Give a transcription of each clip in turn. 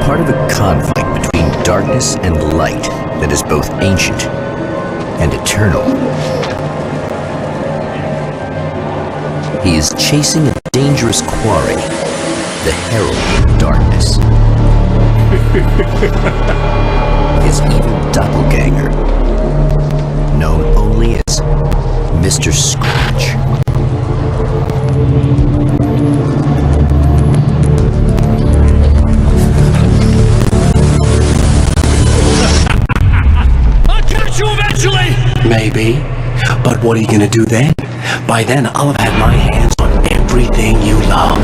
part of a conflict between darkness and light that is both ancient and eternal. He is chasing a dangerous quarry, the herald of darkness. His evil doppelganger, known only as Mr. Scratch. I'll catch you eventually! Maybe, but what are you gonna do then? By then, I'll have had my hands on everything you love.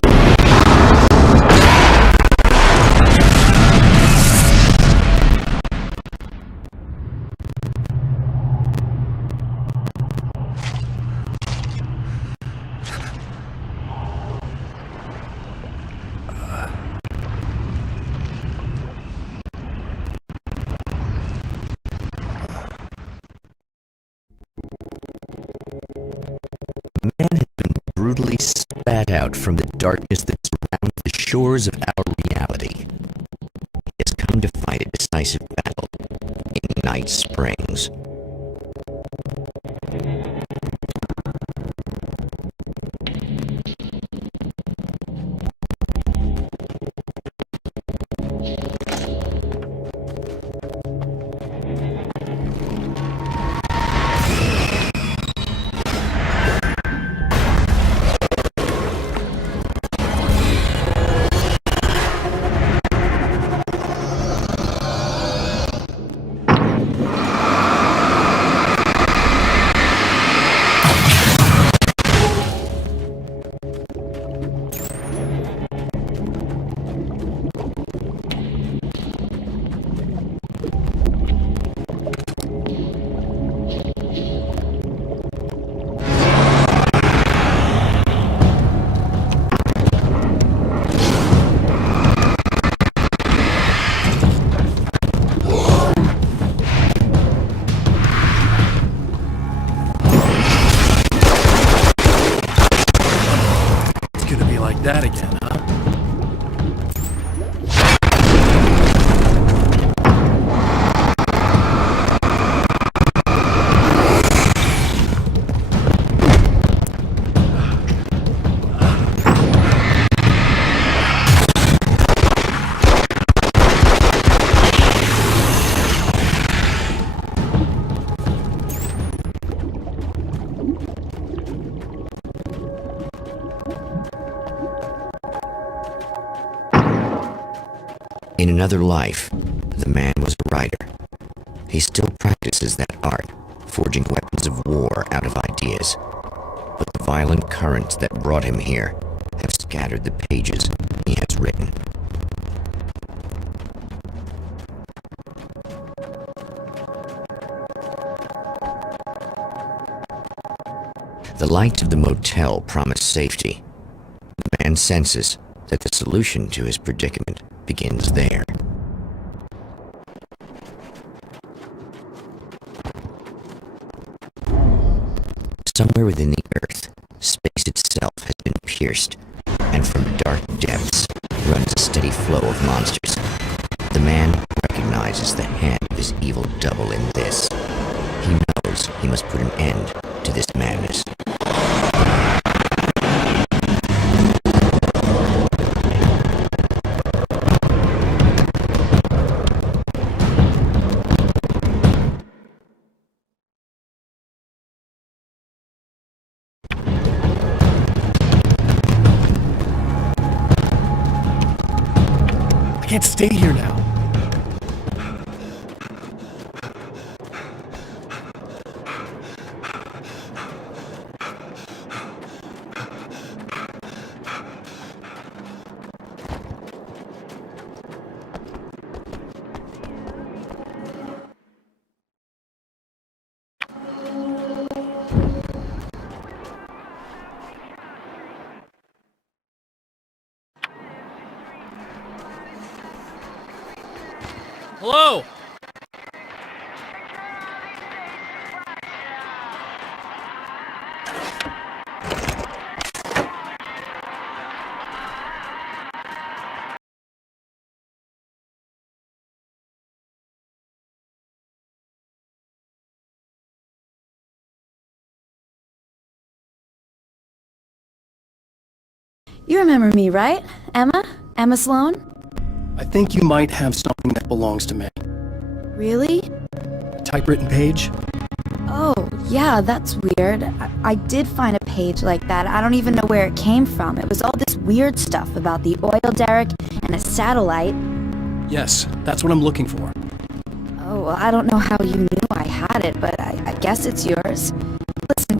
Man has been brutally spat out from the darkness that surrounds the shores of our reality. He has come to fight a decisive battle in Night Springs. That again, huh? In another life, the man was a writer. He still practices that art, forging weapons of war out of ideas. But the violent currents that brought him here have scattered the pages he has written. The lights of the motel promise safety. The man senses that the solution to his predicament begins there. Somewhere within the earth, space itself has been pierced, and from dark depths runs a steady flow of monsters. The man recognizes the hand of his evil double in this. He knows he must put an end to this madness. I can't stay here now. Hello? You remember me, right? Emma? Emma Sloan? I think you might have something that belongs to me. Really? A typewritten page? Oh, yeah, that's weird. I did find a page like that. I don't even know where it came from. It was all this weird stuff about the oil derrick and a satellite. Yes, that's what I'm looking for. Oh, well, I don't know how you knew I had it, but I guess it's yours. Listen,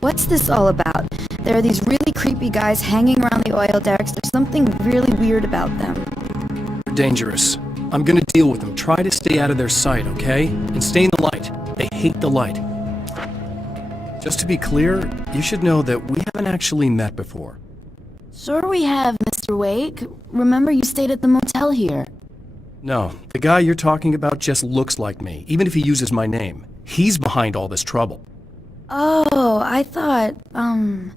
what's this all about? There are these really creepy guys hanging around the oil derricks. There's something really weird about them. They're dangerous. I'm gonna deal with them. Try to stay out of their sight, okay? And stay in the light. They hate the light. Just to be clear, you should know that we haven't actually met before. Sure we have, Mr. Wake. Remember you stayed at the motel here. No, the guy you're talking about just looks like me, even if he uses my name. He's behind all this trouble. Oh, I thought, now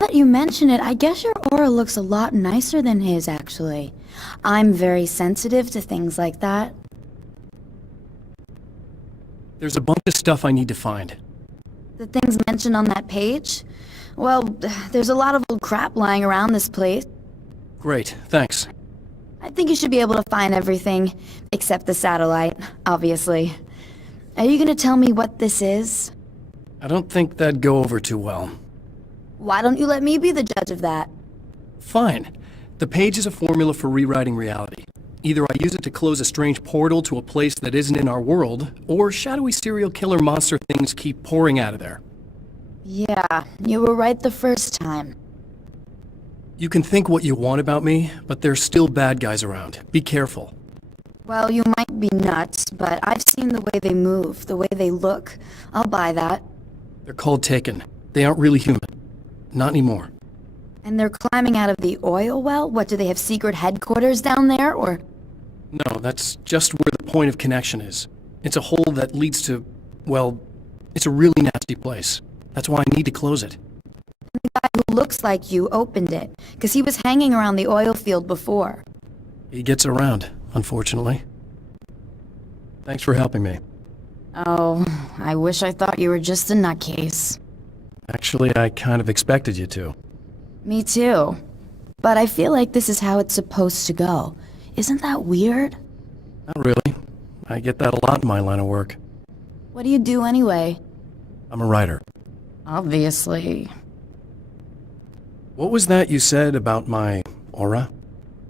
that you mention it, I guess your aura looks a lot nicer than his, actually. I'm very sensitive to things like that. There's a bunch of stuff I need to find. The things mentioned on that page? Well, there's a lot of old crap lying around this place. Great, thanks. I think you should be able to find everything, except the satellite, obviously. Are you gonna tell me what this is? I don't think that'd go over too well. Why don't you let me be the judge of that? Fine. The page is a formula for rewriting reality. Either I use it to close a strange portal to a place that isn't in our world, or shadowy serial killer monster things keep pouring out of there. Yeah, you were right the first time. You can think what you want about me, but there's still bad guys around. Be careful. Well, you might be nuts, but I've seen the way they move, the way they look. I'll buy that. They're called Taken. They aren't really human. Not anymore. And they're climbing out of the oil well? What, do they have secret headquarters down there, or...? No, that's just where the point of connection is. It's a hole that leads to, well, it's a really nasty place. That's why I need to close it. The guy who looks like you opened it, because he was hanging around the oil field before. He gets around, unfortunately. Thanks for helping me. Oh, I wish I thought you were just a nutcase. Actually, I kind of expected you to. Me too. But I feel like this is how it's supposed to go. Isn't that weird? Not really. I get that a lot in my line of work. What do you do anyway? I'm a writer. Obviously. What was that you said about my aura?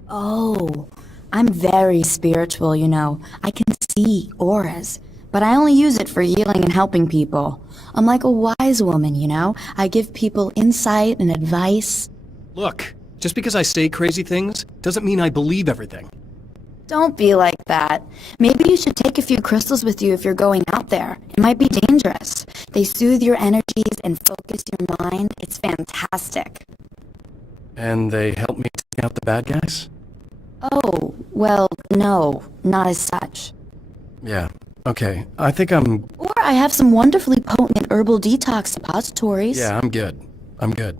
Oh, I'm very spiritual, you know. I can see auras, but I only use it for healing and helping people. I'm like a wise woman, you know? I give people insight and advice. Look, just because I say crazy things doesn't mean I believe everything. Don't be like that. Maybe you should take a few crystals with you if you're going out there. It might be dangerous. They soothe your energies and focus your mind. It's fantastic. And they help me take out the bad guys? Oh, well, no, not as such. Yeah, okay. I think I'm... Or I have some wonderfully potent herbal detox suppositories. Yeah, I'm good. I'm good.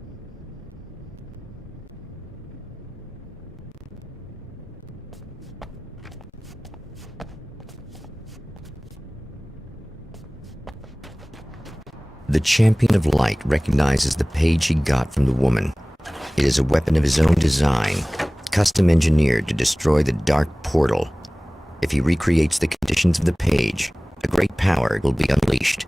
The champion of light recognizes the page he got from the woman. It is a weapon of his own design, custom engineered to destroy the dark portal. If he recreates the conditions of the page, a great power will be unleashed.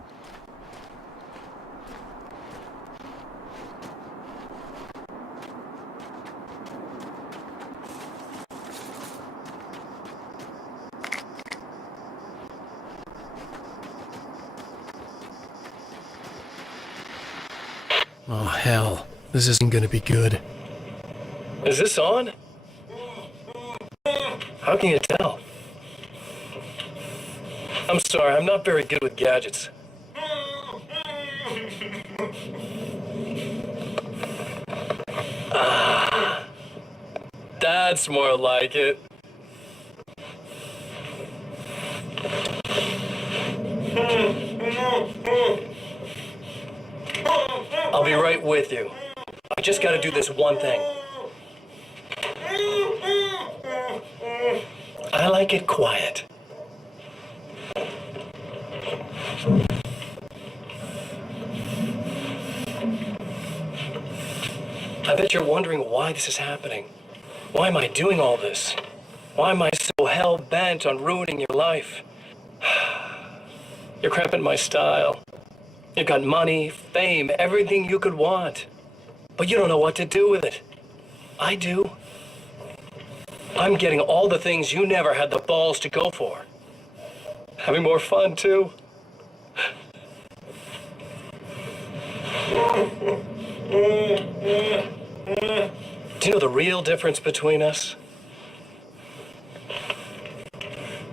Oh, hell. This isn't gonna be good. Is this on? How can you tell? I'm sorry, I'm not very good with gadgets. Ah, that's more like it. I'll be right with you. I just gotta do this one thing. I like it quiet. I bet you're wondering why this is happening. Why am I doing all this? Why am I so hell-bent on ruining your life? You're cramping my style. You've got money, fame, everything you could want. But you don't know what to do with it. I do. I'm getting all the things you never had the balls to go for. Having more fun, too. Do you know the real difference between us?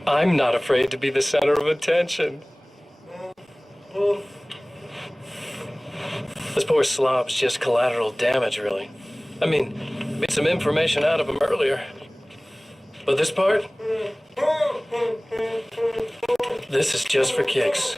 I'm not afraid to be the center of attention. This poor slob's just collateral damage, really. I mean, get some information out of him earlier. But this part? This is just for kicks.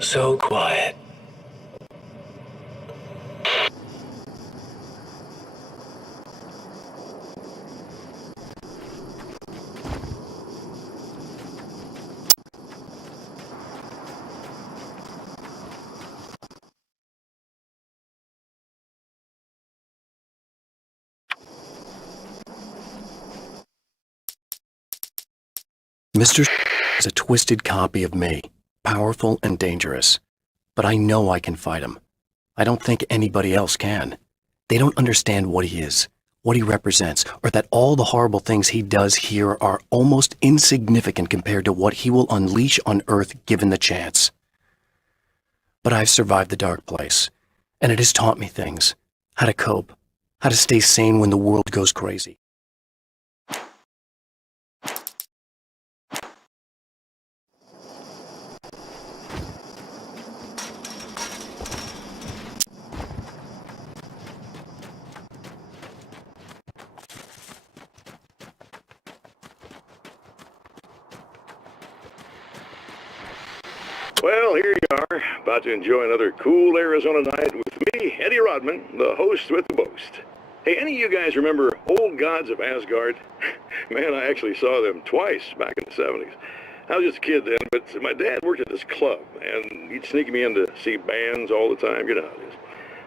So quiet. Mr. is a twisted copy of me, powerful and dangerous. But I know I can fight him. I don't think anybody else can. They don't understand what he is, what he represents, or that all the horrible things he does here are almost insignificant compared to what he will unleash on Earth given the chance. But I've survived the dark place, and it has taught me things. How to cope, how to stay sane when the world goes crazy. Well, here you are, about to enjoy another cool Arizona night with me, Eddie Rodman, the host with the boast. Hey, any of you guys remember Old Gods of Asgard? Man, I actually saw them twice back in the 70s. I was just a kid then, but my dad worked at this club, and he'd sneak me in to see bands all the time. You know how it is.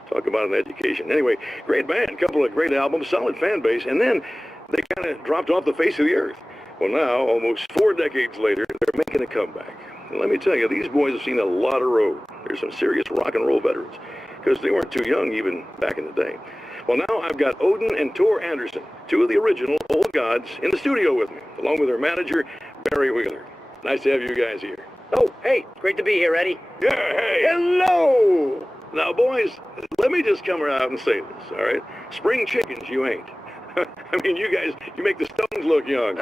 Talk about an education. Anyway, great band, couple of great albums, solid fan base, and then they kind of dropped off the face of the earth. Well, now, almost 4 decades later, they're making a comeback. And let me tell you, these boys have seen a lot of road. They're some serious rock and roll veterans, because they weren't too young even back in the day. Well, now I've got Odin and Tor Anderson, 2 of the original Old Gods, in the studio with me, along with their manager, Barry Wheeler. Nice to have you guys here. Oh, hey, great to be here, Eddie. Yeah, hey, hello! Now, boys, let me just come out and say this, all right? Spring chickens, you ain't. I mean, you guys, you make the Stones look young.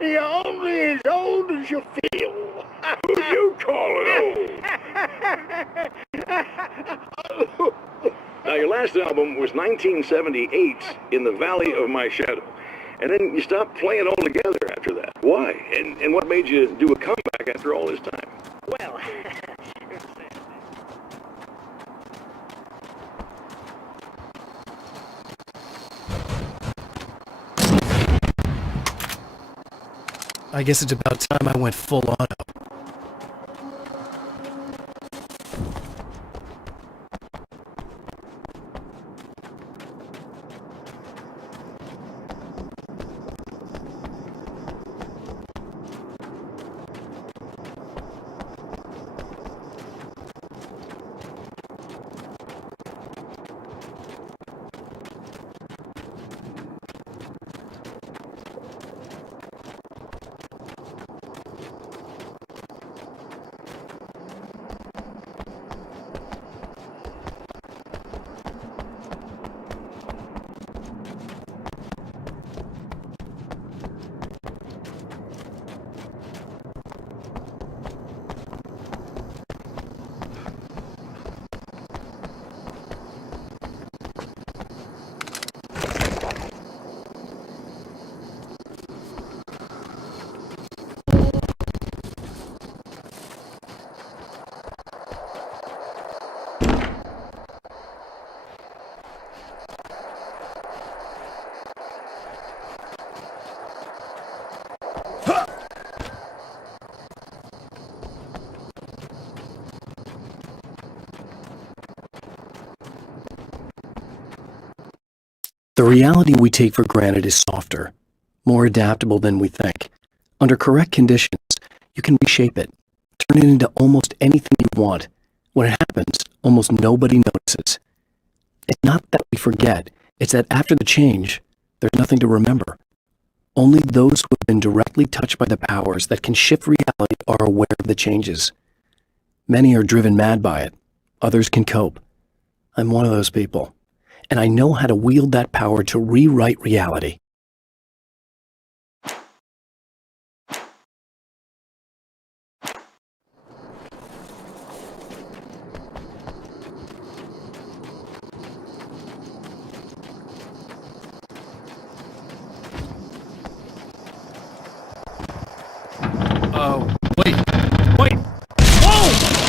You're only as old as you feel. Who you calling old? Now, your last album was 1978, In the Valley of My Shadow. And then you stopped playing altogether after that. Why? And what made you do a comeback after all this time? Well, I guess it's about time I went full auto. The reality we take for granted is softer, more adaptable than we think. Under correct conditions, you can reshape it, turn it into almost anything you want. When it happens, almost nobody notices. It's not that we forget, it's that after the change, there's nothing to remember. Only those who have been directly touched by the powers that can shift reality are aware of the changes. Many are driven mad by it. Others can cope. I'm one of those people, and I know how to wield that power to rewrite reality. Wait. Wait! Whoa!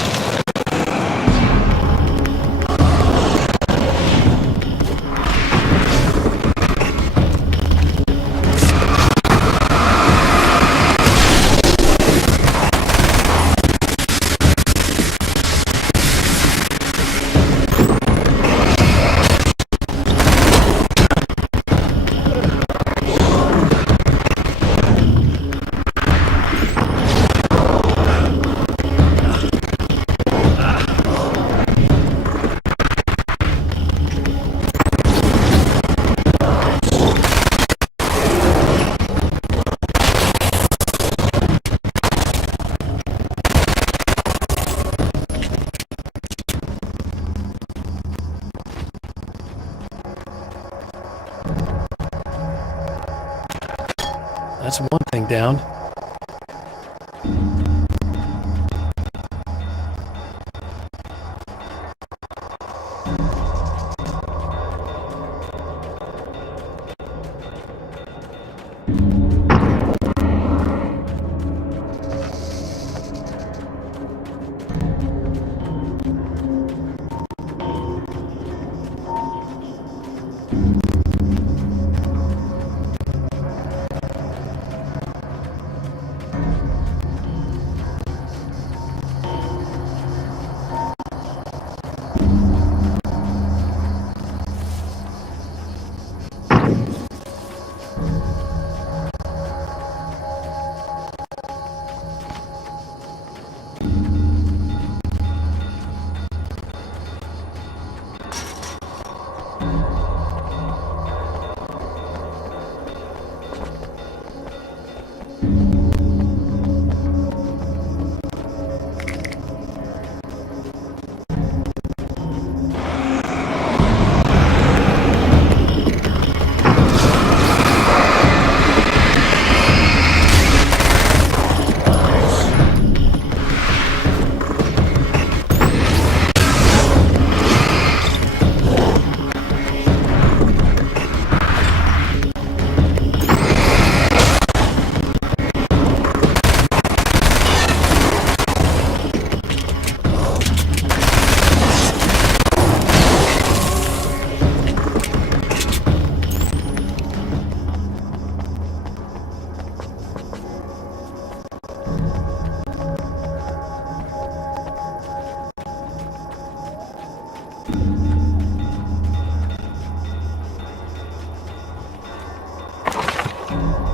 That's one thing down.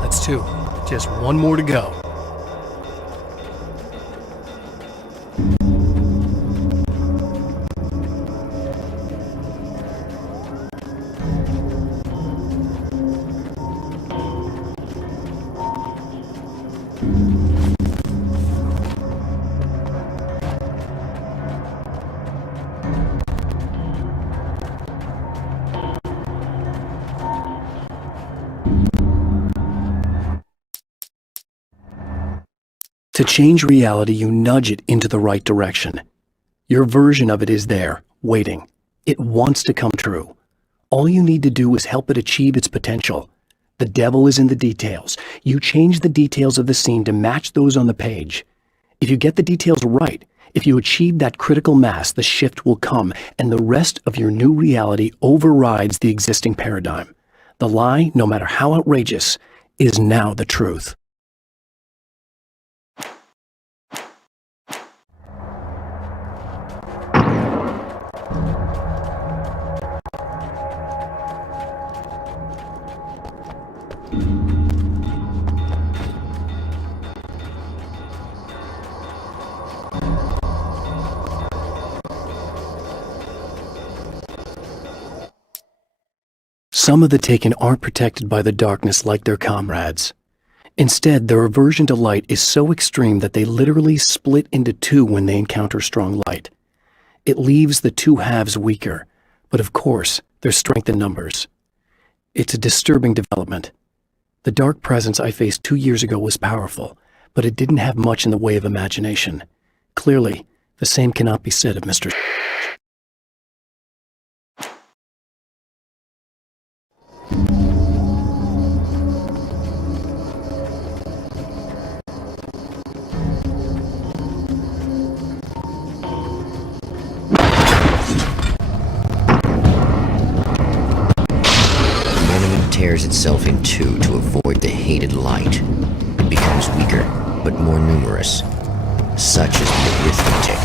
That's two. Just one more to go. To change reality, you nudge it into the right direction. Your version of it is there, waiting. It wants to come true. All you need to do is help it achieve its potential. The devil is in the details. You change the details of the scene to match those on the page. If you get the details right, if you achieve that critical mass, the shift will come, and the rest of your new reality overrides the existing paradigm. The lie, no matter how outrageous, is now the truth. Some of the Taken aren't protected by the darkness like their comrades. Instead, their aversion to light is so extreme that they literally split into two when they encounter strong light. It leaves the two halves weaker, but of course, there's strength in numbers. It's a disturbing development. The dark presence I faced 2 years ago was powerful, but it didn't have much in the way of imagination. Clearly, the same cannot be said of Mr. Tears itself in two to avoid the hated light. It becomes weaker, but more numerous. Such is the arithmetic.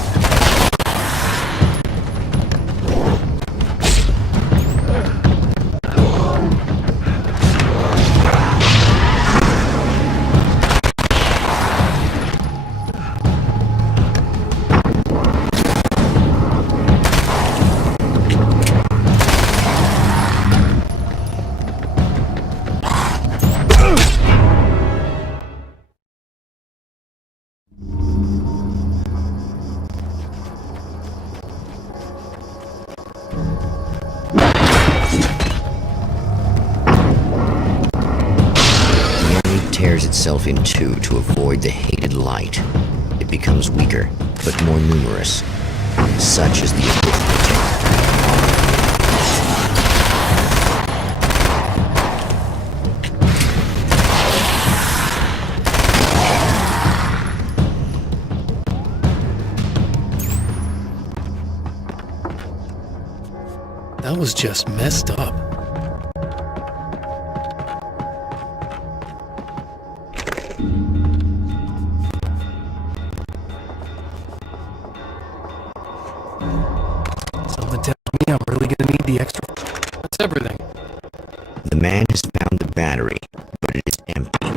Tears itself in two to avoid the hated light. It becomes weaker, but more numerous. Such is the arithmetic. That was just messed up. Something tells me I'm really gonna need the extra. That's everything. The man has found the battery, but it is empty.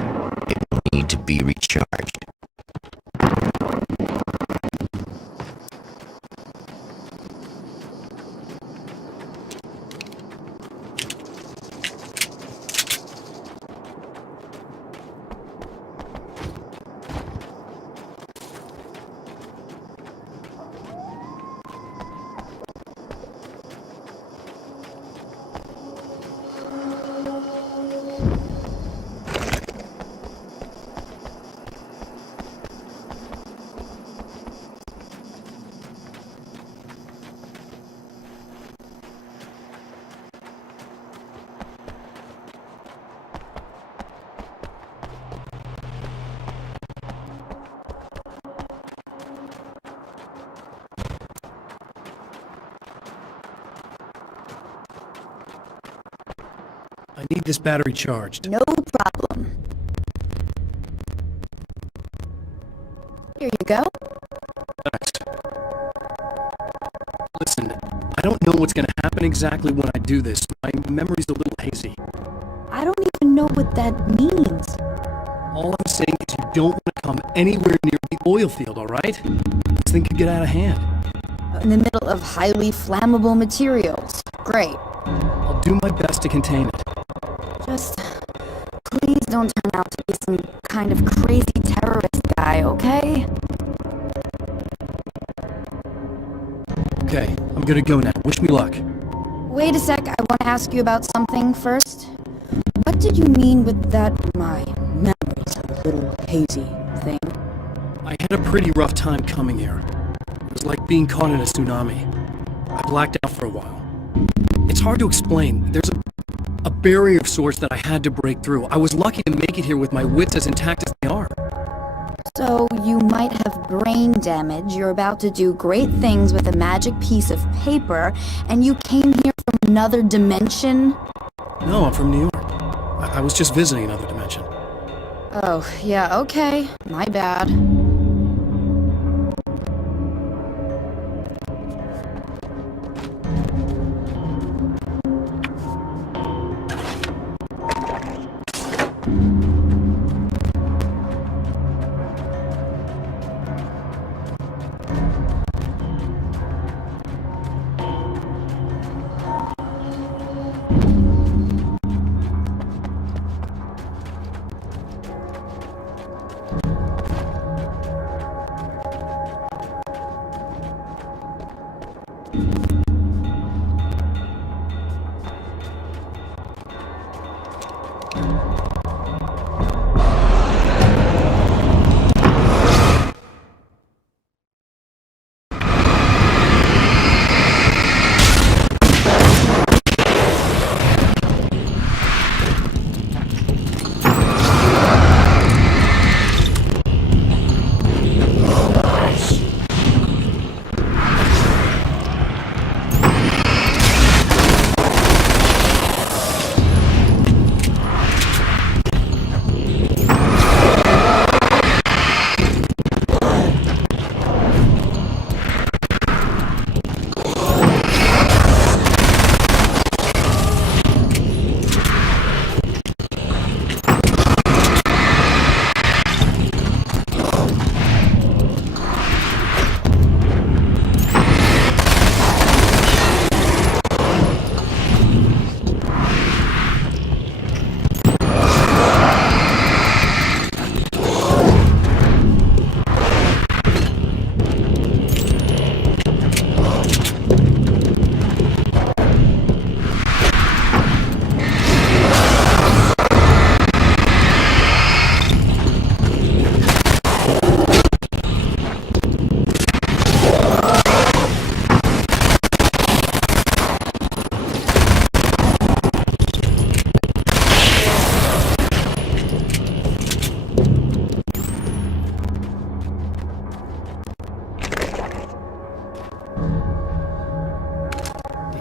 It will need to be recharged. I need this battery charged. No problem. Here you go. Thanks. Listen, I don't know what's gonna happen exactly when I do this. My memory's a little hazy. I don't even know what that means. All I'm saying is you don't want to come anywhere near the oil field, alright? This thing could get out of hand. In the middle of highly flammable materials. Great. I'll do my best to contain it. Just please don't turn out to be some kind of crazy terrorist guy, okay? Okay, I'm gonna go now. Wish me luck. Wait a sec, I want to ask you about something first. What did you mean with that my memory's a little hazy thing? I had a pretty rough time coming here. It was like being caught in a tsunami. I blacked out for a while. It's hard to explain. There's a barrier of sorts that I had to break through. I was lucky to make it here with my wits as intact as they are. So you might have brain damage, you're about to do great things with a magic piece of paper, and you came here from another dimension? No, I'm from New York. I was just visiting another dimension. Oh, yeah, okay. My bad.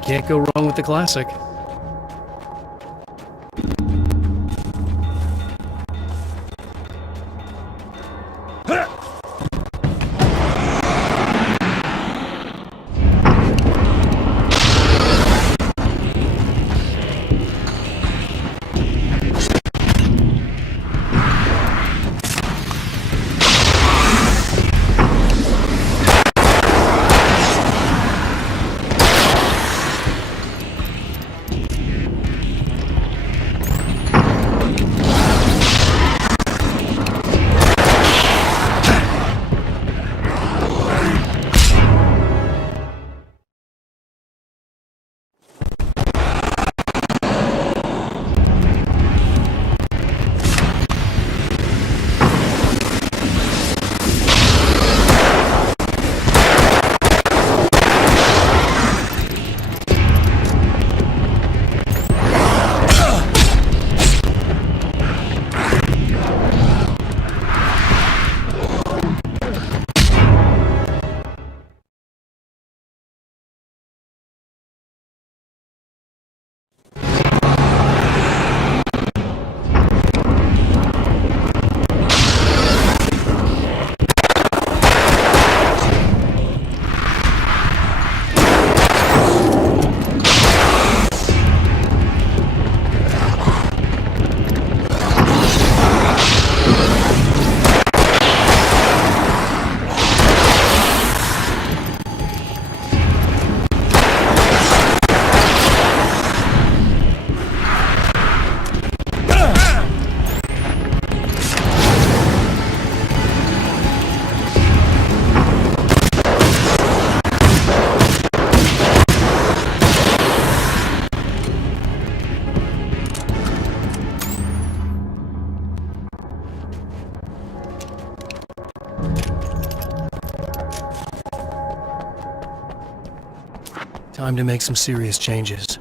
Can't go wrong with the classic. Time to make some serious changes.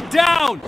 head down!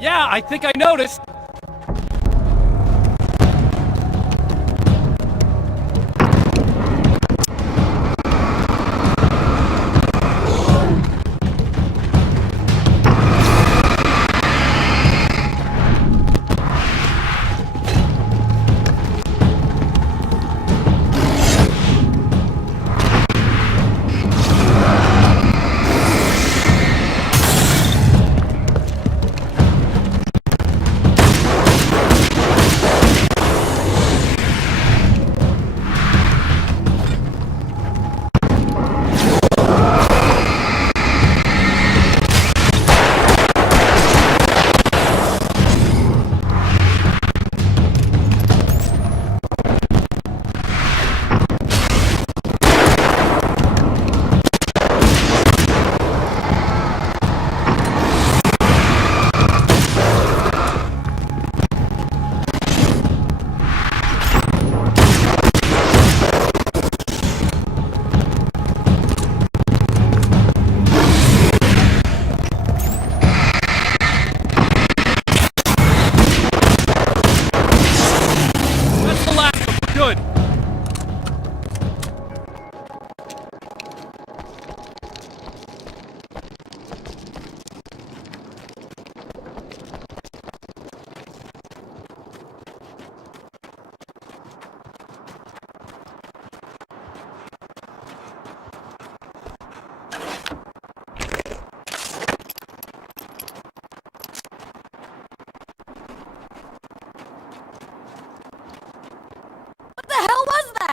Yeah, I think I noticed.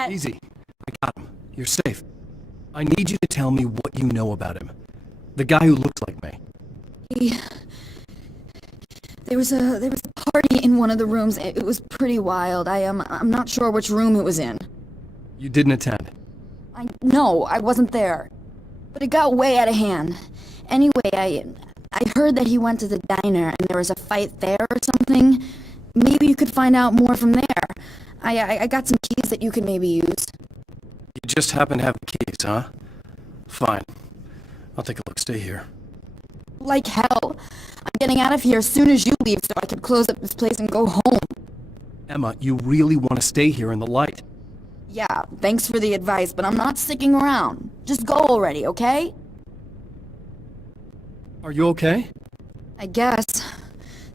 Easy. I got him. You're safe. I need you to tell me what you know about him. The guy who looks like me. There was a party in one of the rooms. It was pretty wild. I'm not sure which room it was in. You didn't attend? No, I wasn't there. But it got way out of hand. Anyway, I heard that he went to the diner and there was a fight there or something. Maybe you could find out more from there. I got some keys that you could maybe use. You just happen to have the keys, huh? Fine. I'll take a look. Stay here. Like hell. I'm getting out of here as soon as you leave so I can close up this place and go home. Emma, you really want to stay here in the light? Yeah, thanks for the advice, but I'm not sticking around. Just go already, okay? Are you okay? I guess.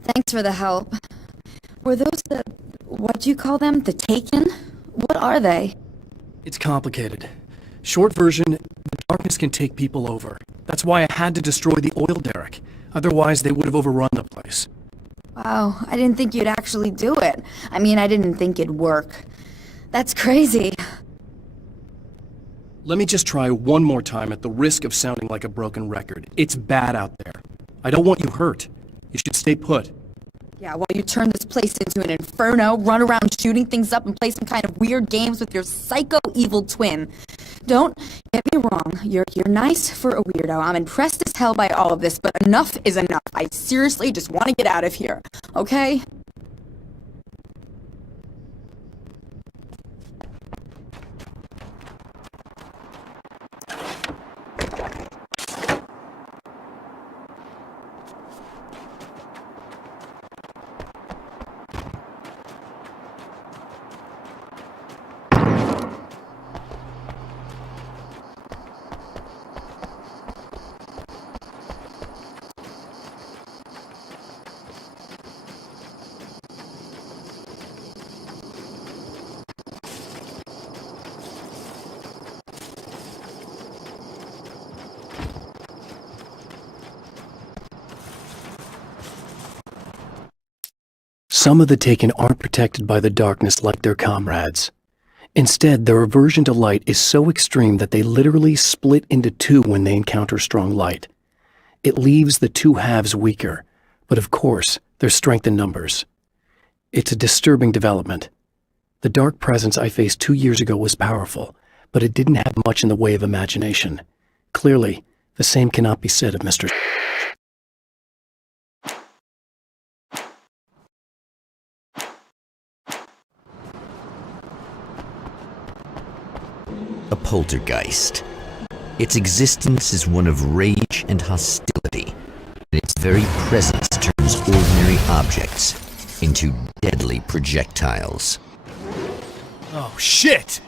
Thanks for the help. Were those what do you call them? The Taken? What are they? It's complicated. Short version, the darkness can take people over. That's why I had to destroy the oil derrick. Otherwise, they would have overrun the place. Wow, I didn't think you'd actually do it. I mean, I didn't think it'd work. That's crazy. Let me just try one more time at the risk of sounding like a broken record. It's bad out there. I don't want you hurt. You should stay put. Yeah, while you turn this place into an inferno, run around shooting things up and play some kind of weird games with your psycho evil twin. Don't get me wrong, you're nice for a weirdo. I'm impressed as hell by all of this, but enough is enough. I seriously just want to get out of here, okay? Some of the Taken aren't protected by the darkness like their comrades. Instead, their aversion to light is so extreme that they literally split into two when they encounter strong light. It leaves the two halves weaker, but of course, there's strength in numbers. It's a disturbing development. The dark presence I faced 2 years ago was powerful, but it didn't have much in the way of imagination. Clearly, the same cannot be said of Mr. A poltergeist. Its existence is one of rage and hostility, and its very presence turns ordinary objects into deadly projectiles. Oh, shit!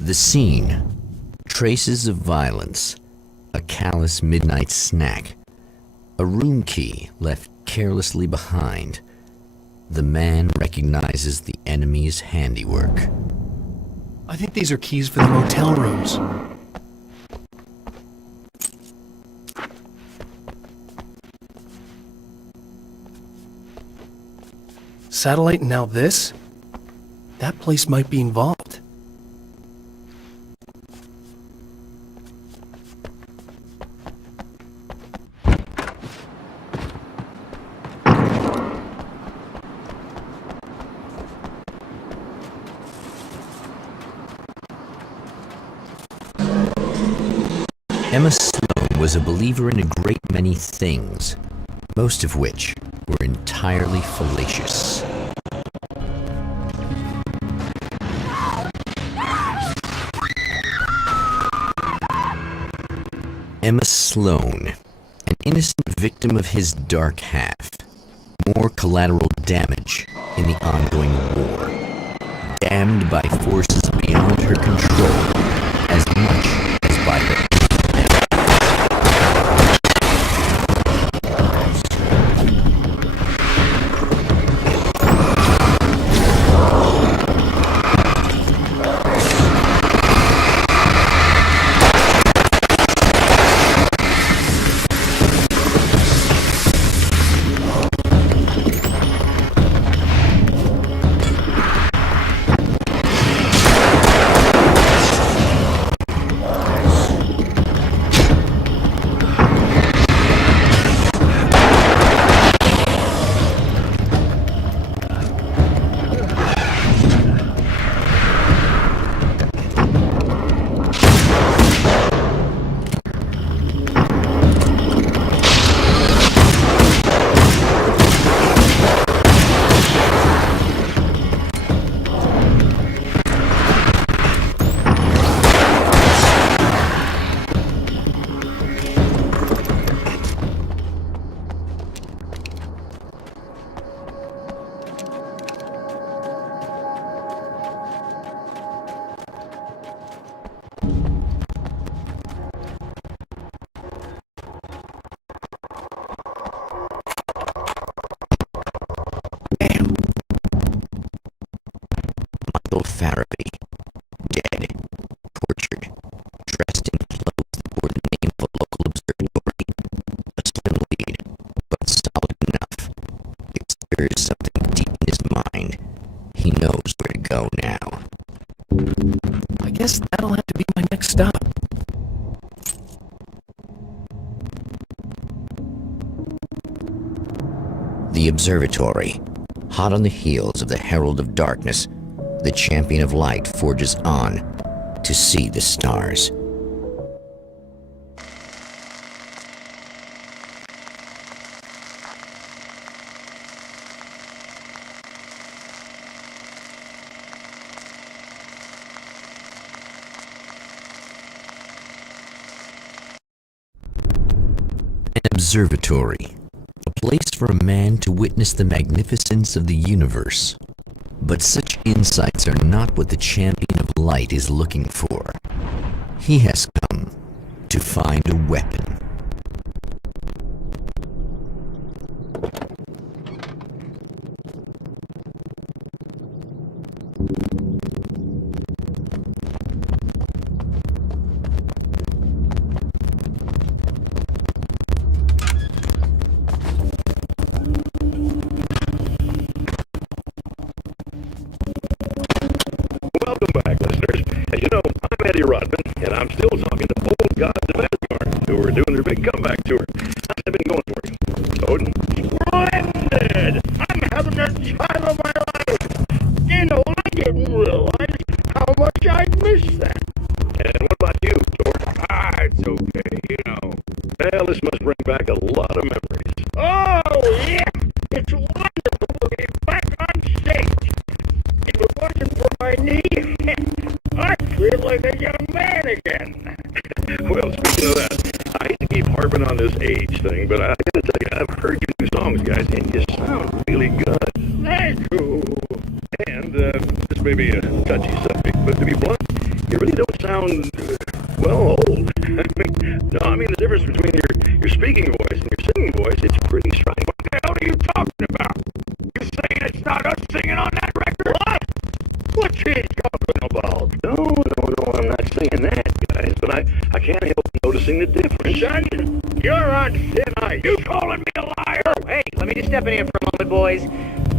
The scene. Traces of violence. A callous midnight snack. A room key left carelessly behind. The man recognizes the enemy's handiwork. I think these are keys for the motel rooms. Satellite and now this? That place might be involved. Emma Sloan was a believer in a great many things, most of which were entirely fallacious. Emma Sloan, an innocent victim of his dark half. More collateral damage in the ongoing war. Damned by forces beyond her control as much as by her. Therapy, dead, tortured, dressed in clothes that bore the name of a local observatory, a slim lead, but solid enough. It stirs something deep in his mind. He knows where to go now. I guess that'll have to be my next stop. The observatory, hot on the heels of the Herald of Darkness, the champion of light forges on to see the stars. An observatory, a place for a man to witness the magnificence of the universe. But such insights are not what the champion of light is looking for. He has come to find a weapon. Welcome back, listeners. As you know, I'm Eddie Rodman, and I'm still talking to old gods of Asgard who are doing their big comeback tour. How's it been going for you, Odin? Splendid! I'm having the time of my life. You know, I didn't realize how much I'd missed that. And what about you, Thor? It's okay, you know. Well, this must bring back a lot of memories. Oh, yeah! It's wonderful to be back on stage. If it wasn't for my knee, I'd feel like a young man again. Well, speaking of that, I hate to keep harping on this age thing, but I gotta tell you, I've heard your new songs, guys, and you sound really good. Thank you. And this may be a touchy subject, but to be blunt, you really don't sound, well, old. I mean, the difference between your speaking voice and your singing voice, it's pretty striking. What the hell are you talking about? You saying it's not us singing on that record? What? What's he talking about? No, I'm not saying that, guys, but I can't help noticing the difference. Son, you're on thin ice. You calling me a liar? Oh, hey, let me just step in here for a moment, boys.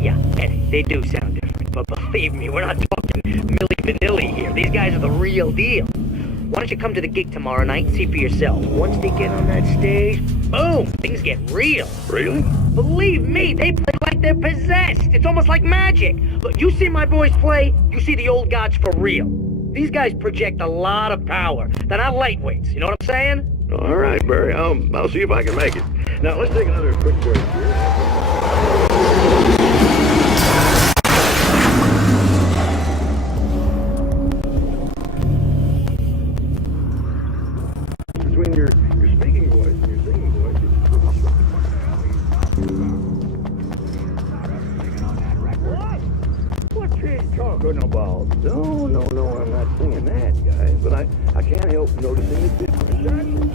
Yeah, Eddie, they do sound different, but believe me, we're not talking Milli Vanilli here. These guys are the real deal. Why don't you come to the gig tomorrow night and see for yourself? Once they get on that stage, boom, things get real. Really? Believe me, they play like they're possessed. It's almost like magic. Look, you see my boys play, you see the old gods for real. These guys project a lot of power. They're not lightweights, you know what I'm saying? All right, Barry. I'll see if I can make it. Now, let's take another quick break here. Between your speaking voice and your singing voice, it's pretty short. What's he talking about? No, I'm not singing that, guys. But I can't help noticing the difference. You're not.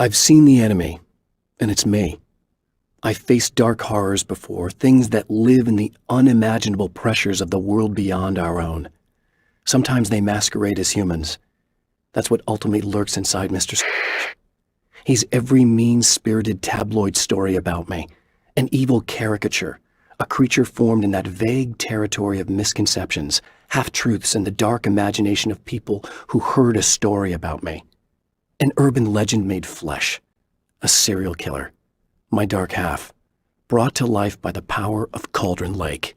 I've seen the enemy, and it's me. I've faced dark horrors before, things that live in the unimaginable pressures of the world beyond our own. Sometimes they masquerade as humans. That's what ultimately lurks inside Mr. He's every mean-spirited tabloid story about me, an evil caricature, a creature formed in that vague territory of misconceptions, half-truths, and the dark imagination of people who heard a story about me. An urban legend made flesh, a serial killer, my dark half, brought to life by the power of Cauldron Lake.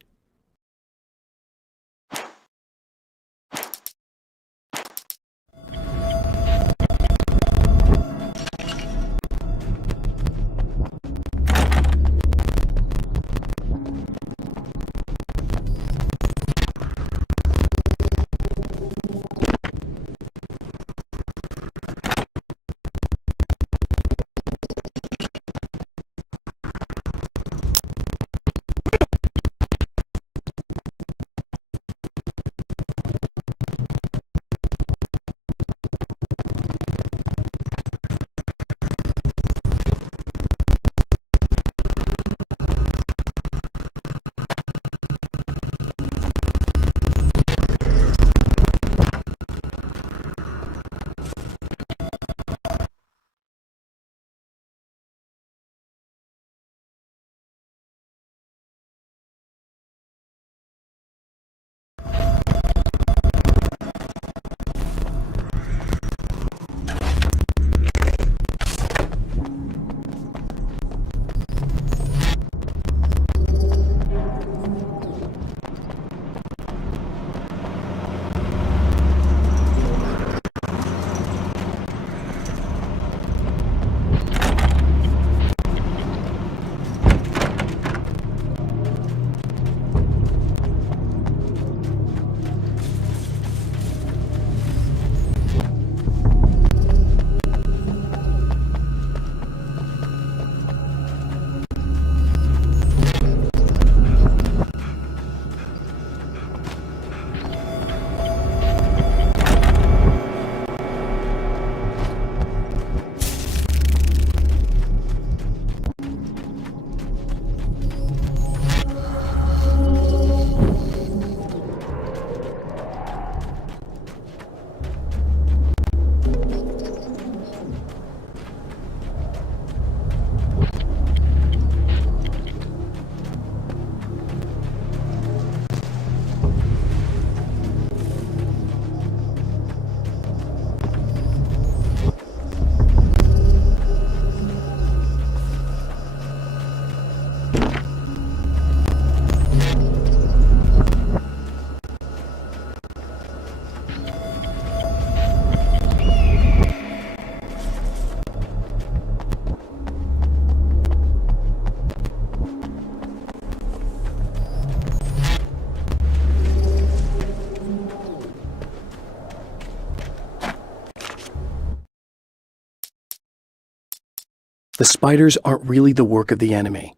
The spiders aren't really the work of the enemy.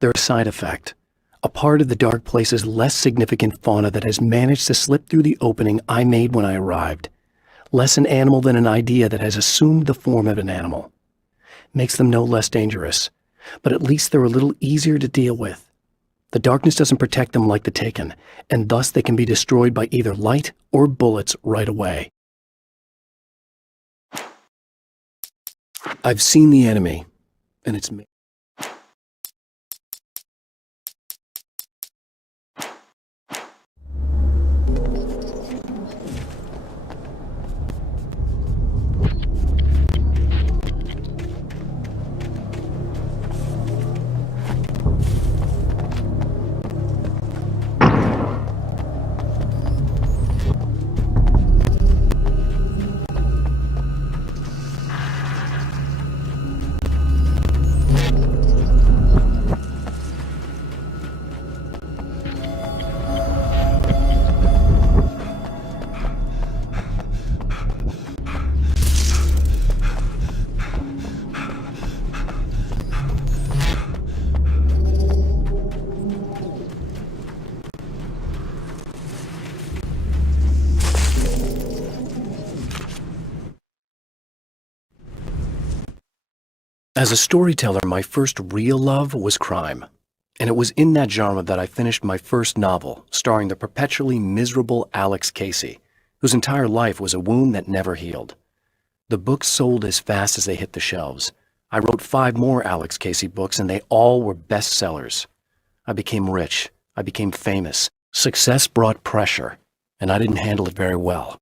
They're a side effect, a part of the dark place's less significant fauna that has managed to slip through the opening I made when I arrived. Less an animal than an idea that has assumed the form of an animal. Makes them no less dangerous, but at least they're a little easier to deal with. The darkness doesn't protect them like the Taken, and thus they can be destroyed by either light or bullets right away. I've seen the enemy, and it's me. As a storyteller, my first real love was crime. And it was in that genre that I finished my first novel, starring the perpetually miserable Alex Casey, whose entire life was a wound that never healed. The books sold as fast as they hit the shelves. I wrote 5 more Alex Casey books, and they all were bestsellers. I became rich. I became famous. Success brought pressure, and I didn't handle it very well.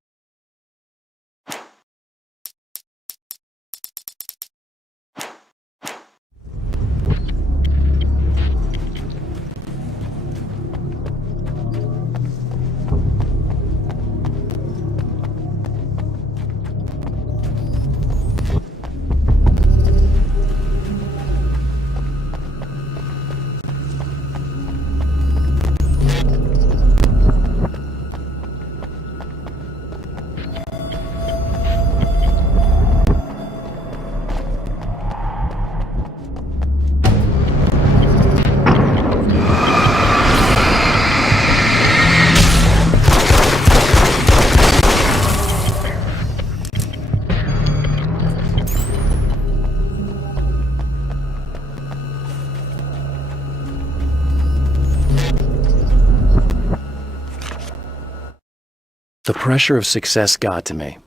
The pressure of success got to me.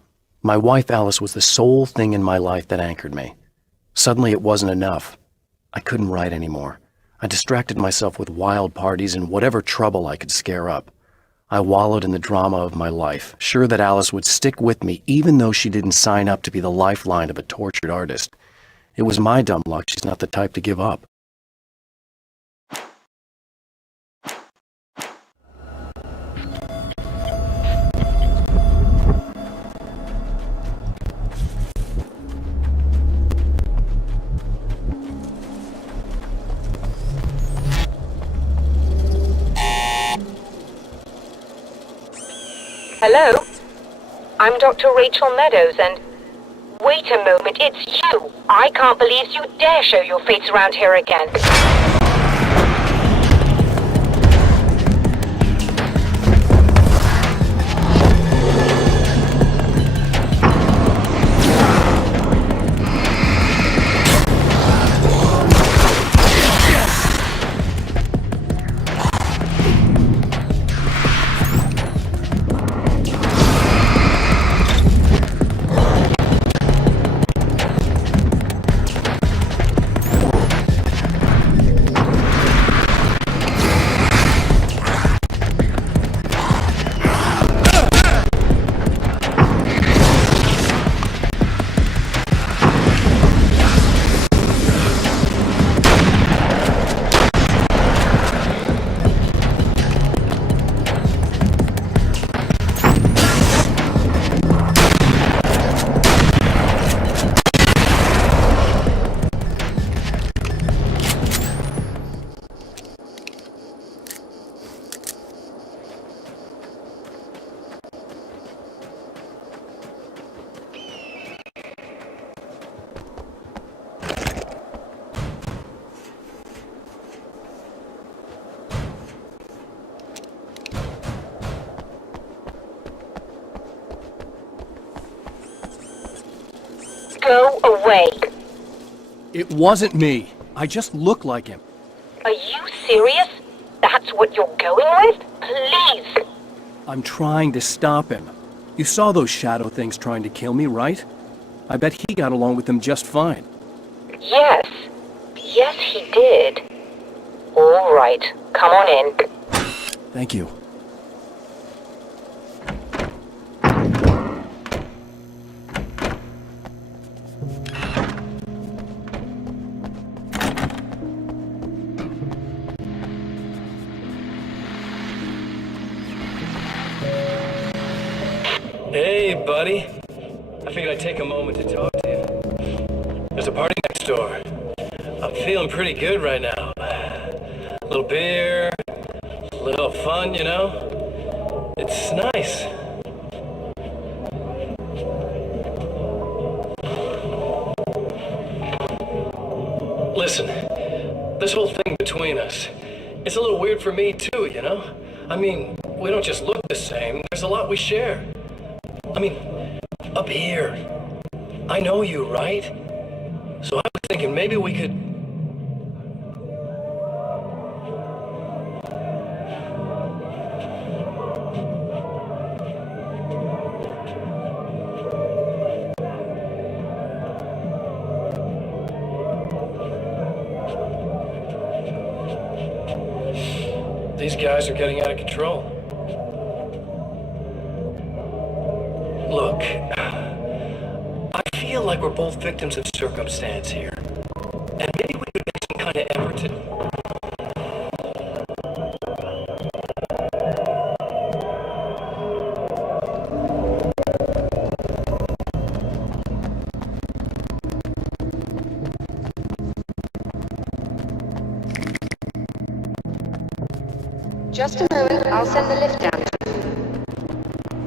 My wife Alice was the sole thing in my life that anchored me. Suddenly it wasn't enough. I couldn't write anymore. I distracted myself with wild parties and whatever trouble I could scare up. I wallowed in the drama of my life, sure that Alice would stick with me even though she didn't sign up to be the lifeline of a tortured artist. It was my dumb luck she's not the type to give up. Hello? I'm Dr. Rachel Meadows, and... Wait a moment, it's you! I can't believe you dare show your face around here again. Go away. It wasn't me. I just look like him. Are you serious? That's what you're going with? Please. I'm trying to stop him. You saw those shadow things trying to kill me, right? I bet he got along with them just fine. Yes. Yes, he did. All right. Come on in. Thank you. Hey, buddy. I figured I'd take a moment to talk to you. There's a party next door. I'm feeling pretty good right now. A little beer, a little fun, you know? It's nice. Listen, this whole thing between us, it's a little weird for me too, you know? I mean, we don't just look the same, there's a lot we share. I mean, up here, I know you, right? So I was thinking maybe we could... These guys are getting out of control. Look, I feel like we're both victims of circumstance here. And maybe we could make some kind of effort to... Just a moment, I'll send the lift down.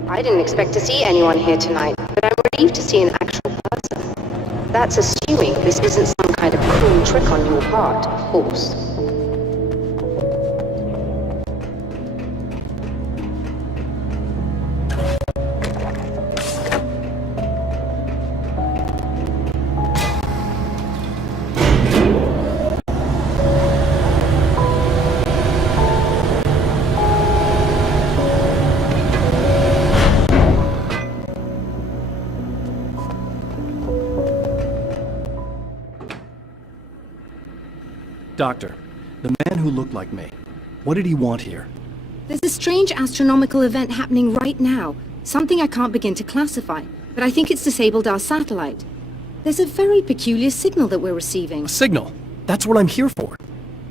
I didn't expect to see anyone here tonight, but I'm relieved to see an actual person. That's assuming this isn't some kind of cruel trick on your part, of course. Doctor, the man who looked like me, what did he want here? There's a strange astronomical event happening right now. Something I can't begin to classify, but I think it's disabled our satellite. There's a very peculiar signal that we're receiving. A signal? That's what I'm here for.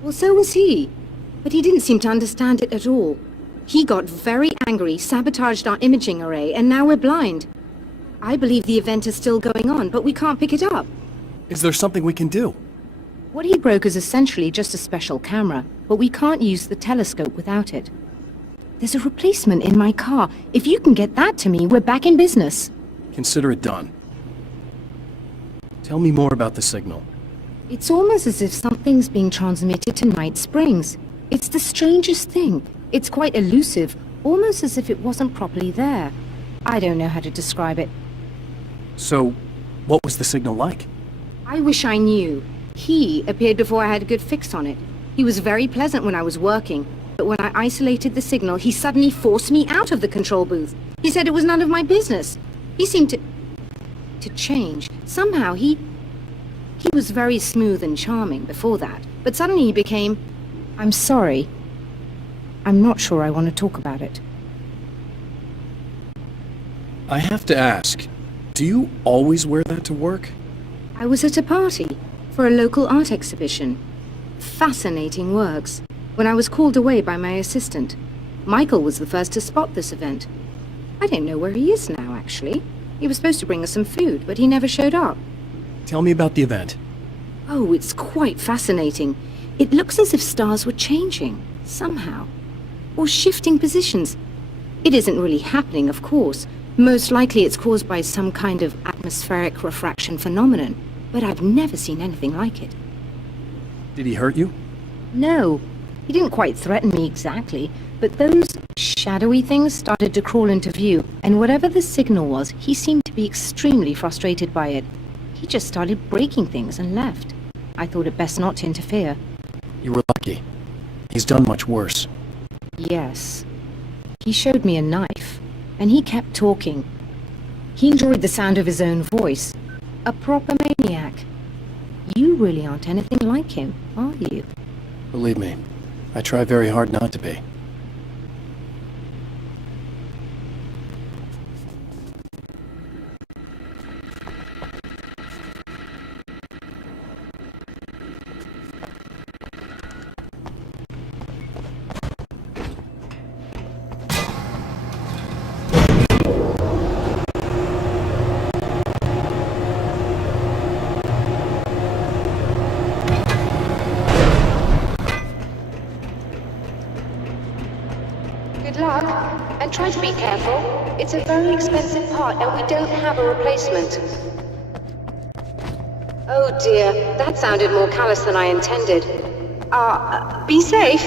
Well, so was he. But he didn't seem to understand it at all. He got very angry, sabotaged our imaging array, and now we're blind. I believe the event is still going on, but we can't pick it up. Is there something we can do? What he broke is essentially just a special camera, but we can't use the telescope without it. There's a replacement in my car. If you can get that to me, we're back in business. Consider it done. Tell me more about the signal. It's almost as if something's being transmitted to Night Springs. It's the strangest thing. It's quite elusive, almost as if it wasn't properly there. I don't know how to describe it. So, what was the signal like? I wish I knew. He appeared before I had a good fix on it. He was very pleasant when I was working, but when I isolated the signal, he suddenly forced me out of the control booth. He said it was none of my business. He seemed to change. Somehow he was very smooth and charming before that, but suddenly he became... I'm sorry. I'm not sure I want to talk about it. I have to ask, do you always wear that to work? I was at a party for a local art exhibition. Fascinating works. When I was called away by my assistant. Michael was the first to spot this event. I don't know where he is now, actually. He was supposed to bring us some food, but he never showed up. Tell me about the event. Oh, it's quite fascinating. It looks as if stars were changing, somehow. Or shifting positions. It isn't really happening, of course. Most likely it's caused by some kind of atmospheric refraction phenomenon. But I've never seen anything like it. Did he hurt you? No. He didn't quite threaten me exactly, but those shadowy things started to crawl into view, and whatever the signal was, he seemed to be extremely frustrated by it. He just started breaking things and left. I thought it best not to interfere. You were lucky. He's done much worse. Yes. He showed me a knife, and he kept talking. He enjoyed the sound of his own voice. A proper maniac. You really aren't anything like him, are you? Believe me, I try very hard not to be. Good luck, and try to be careful. It's a very expensive part, and we don't have a replacement. Oh dear, that sounded more callous than I intended. Be safe.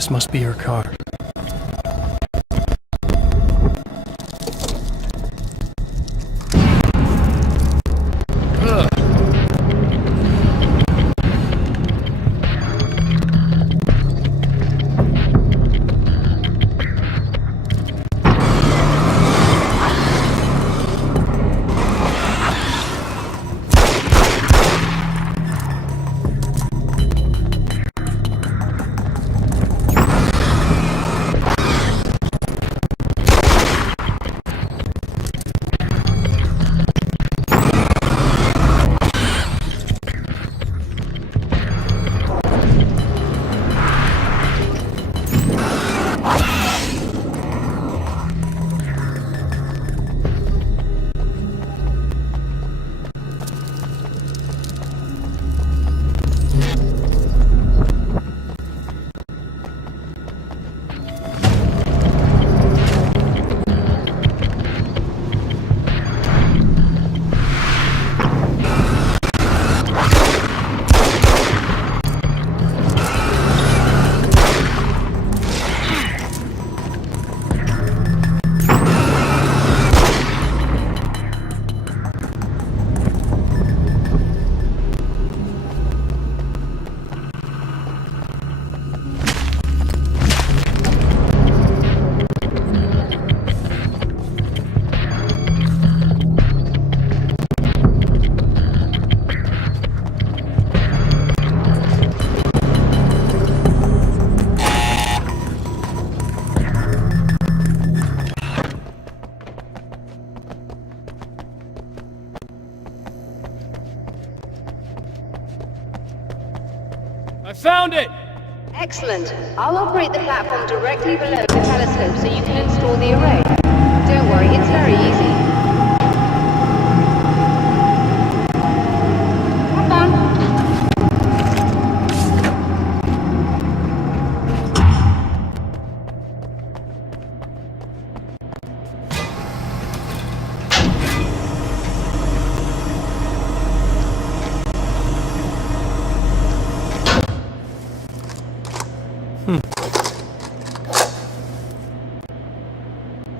This must be her car. I found it! Excellent. I'll operate the platform directly below the telescope so you can install the array. Don't worry, it's very easy. Come on.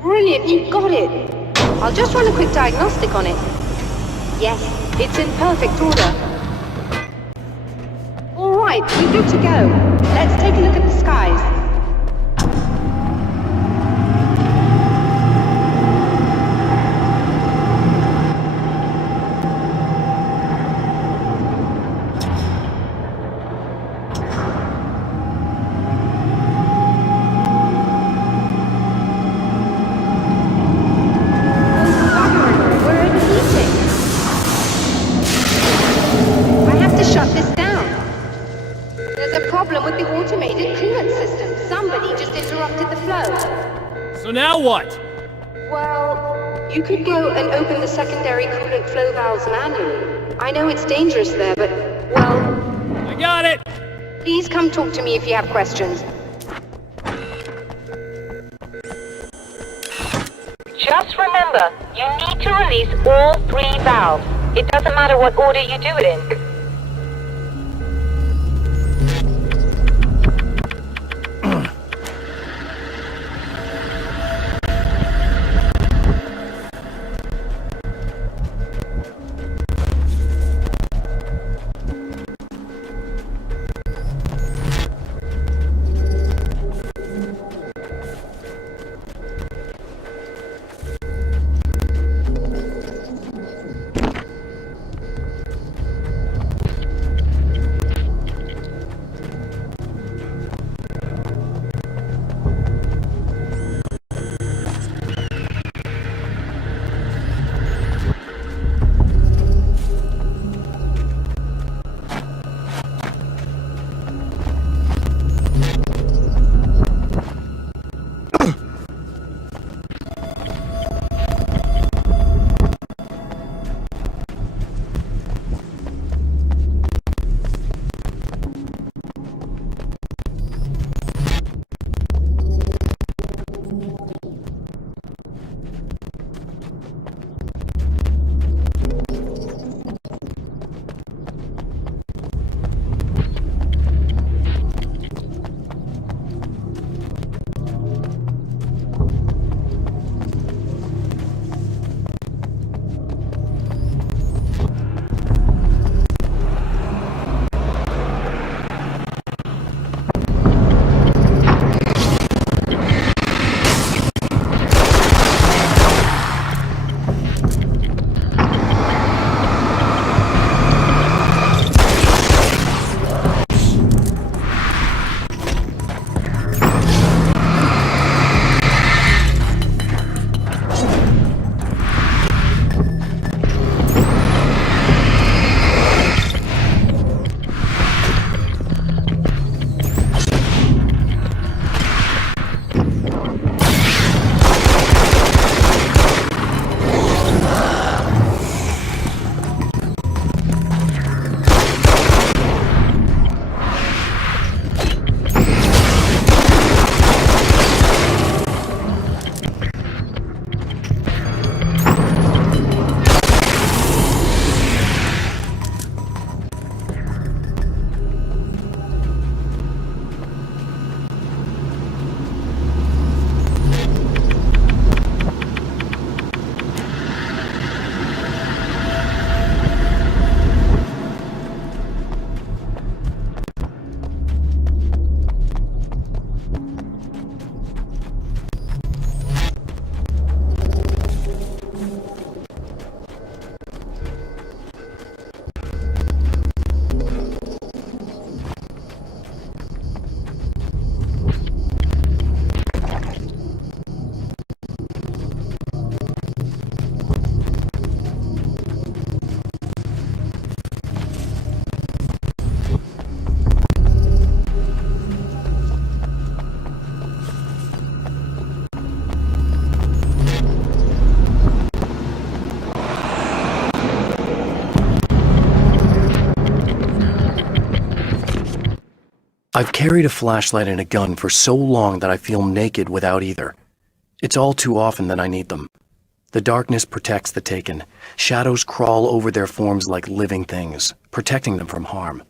Brilliant, you got it! I'll just run a quick diagnostic on it. Yes, it's in perfect order. Alright, we're good to go. Let's take a look at the skies. So now what? Well, you could go and open the secondary coolant flow valves manually. I know it's dangerous there, but, well... I got it! Please come talk to me if you have questions. Just remember, you need to release all 3 valves. It doesn't matter what order you do it in. I've carried a flashlight and a gun for so long that I feel naked without either. It's all too often that I need them. The darkness protects the taken. Shadows crawl over their forms like living things, protecting them from harm.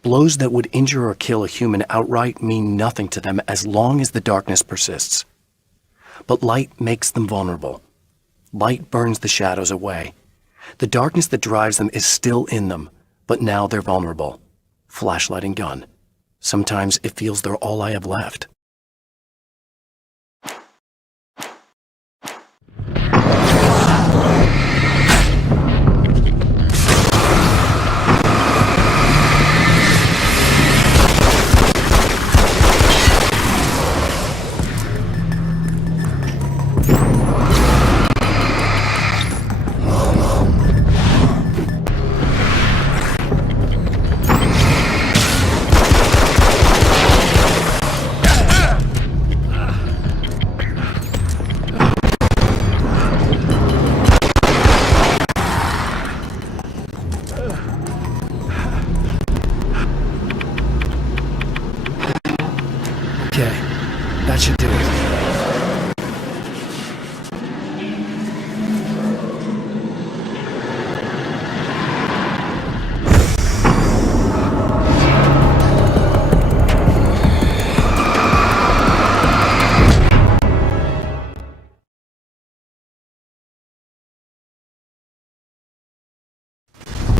Blows that would injure or kill a human outright mean nothing to them as long as the darkness persists. But light makes them vulnerable. Light burns the shadows away. The darkness that drives them is still in them, but now they're vulnerable. Flashlight and gun. Sometimes it feels they're all I have left. Okay, that should do it.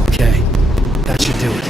Okay, that should do it.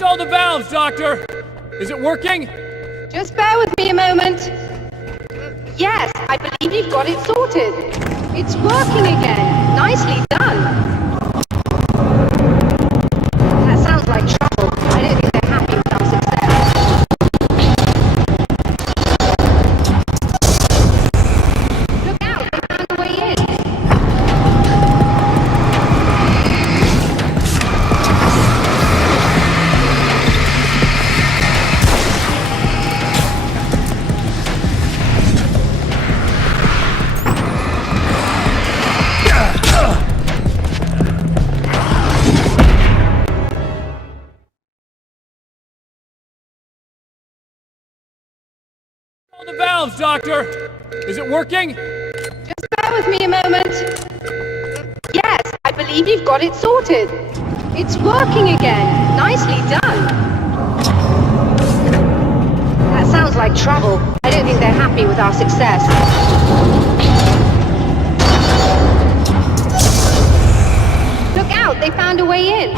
All the valves, Doctor! Is it working? Just bear with me a moment. Yes, I believe you've got it sorted. It's working again. Nicely done. That sounds like trouble. I don't think they're happy with our success. Look out, they found a way in. All the valves, Doctor! Is it working? Just bear with me a moment. Yes, I believe you've got it sorted. It's working again. Nicely done. That sounds like trouble. I don't think they're happy with our success. Look out, they found a way in.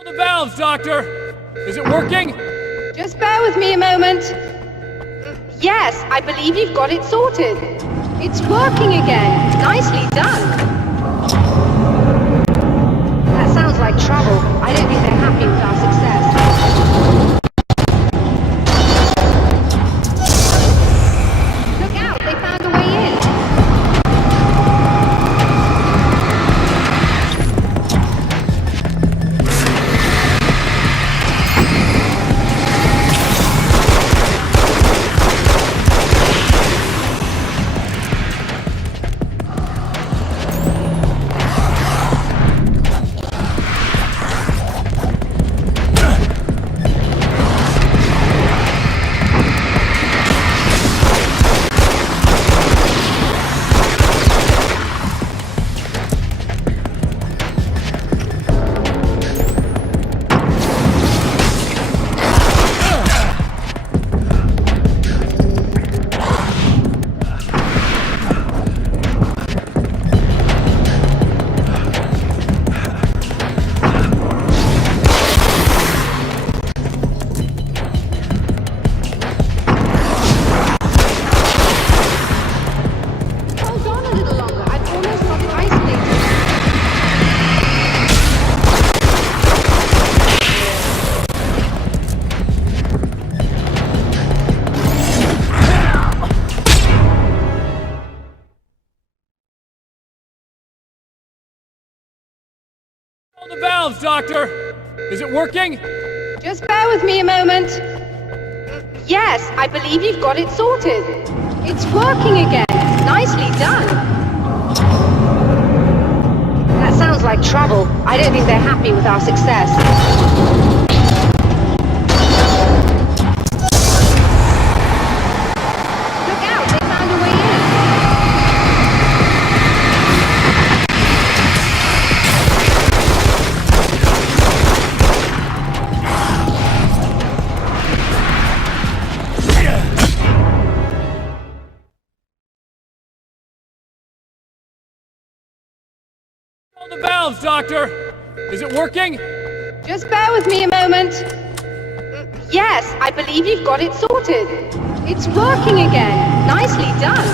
On the valves, Doctor! Is it working? Just bear with me a moment. Yes, I believe you've got it sorted. It's working again. Nicely done. That sounds like trouble. I don't think they're happy with our success. Look out, they found a way in. On the valves, Doctor! Is it working? Just bear with me a moment. Yes, I believe you've got it sorted. It's working again. Nicely done. That sounds like trouble. I don't think they're happy with our success. Look out, they found a way in. On the valves, Doctor! Is it working? Just bear with me a moment. Yes, I believe you've got it sorted. It's working again. Nicely done.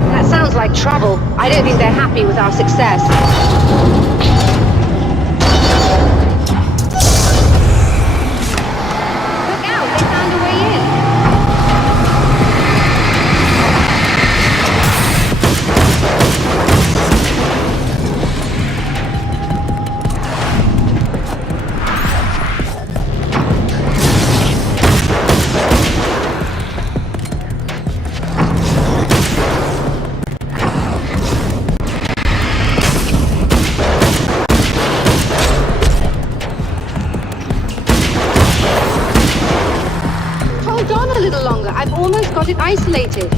That sounds like trouble. I don't think they're happy with our success. Look out, they found a way in. Hold on a little longer. I've almost got it isolated.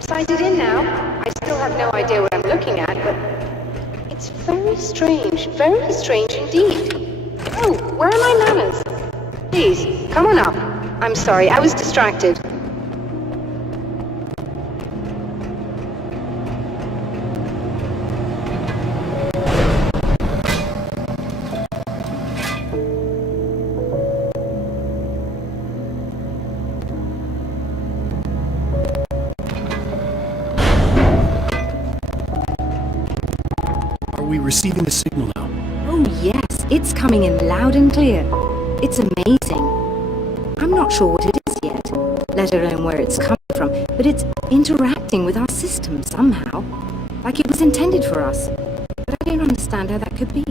Sighted in now. I still have no idea what I'm looking at, but it's very strange indeed. Oh, where are my manners? Please, come on up. I'm sorry, I was distracted. Are we receiving the signal now? It's coming in loud and clear. It's amazing. I'm not sure what it is yet, let alone where it's coming from, but it's interacting with our system somehow, like it was intended for us. But I don't understand how that could be.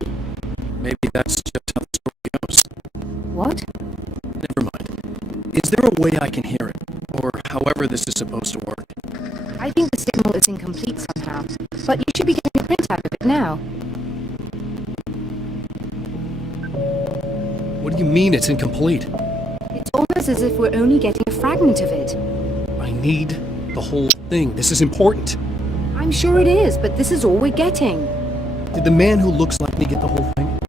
Maybe that's just how the story goes. What? Never mind. Is there a way I can hear it? Or however this is supposed to work? I think the signal is incomplete somehow, but you should be getting a print out of it now. What do you mean it's incomplete? It's almost as if we're only getting a fragment of it. I need the whole thing. This is important. I'm sure it is, but this is all we're getting. Did the man who looks like me get the whole thing?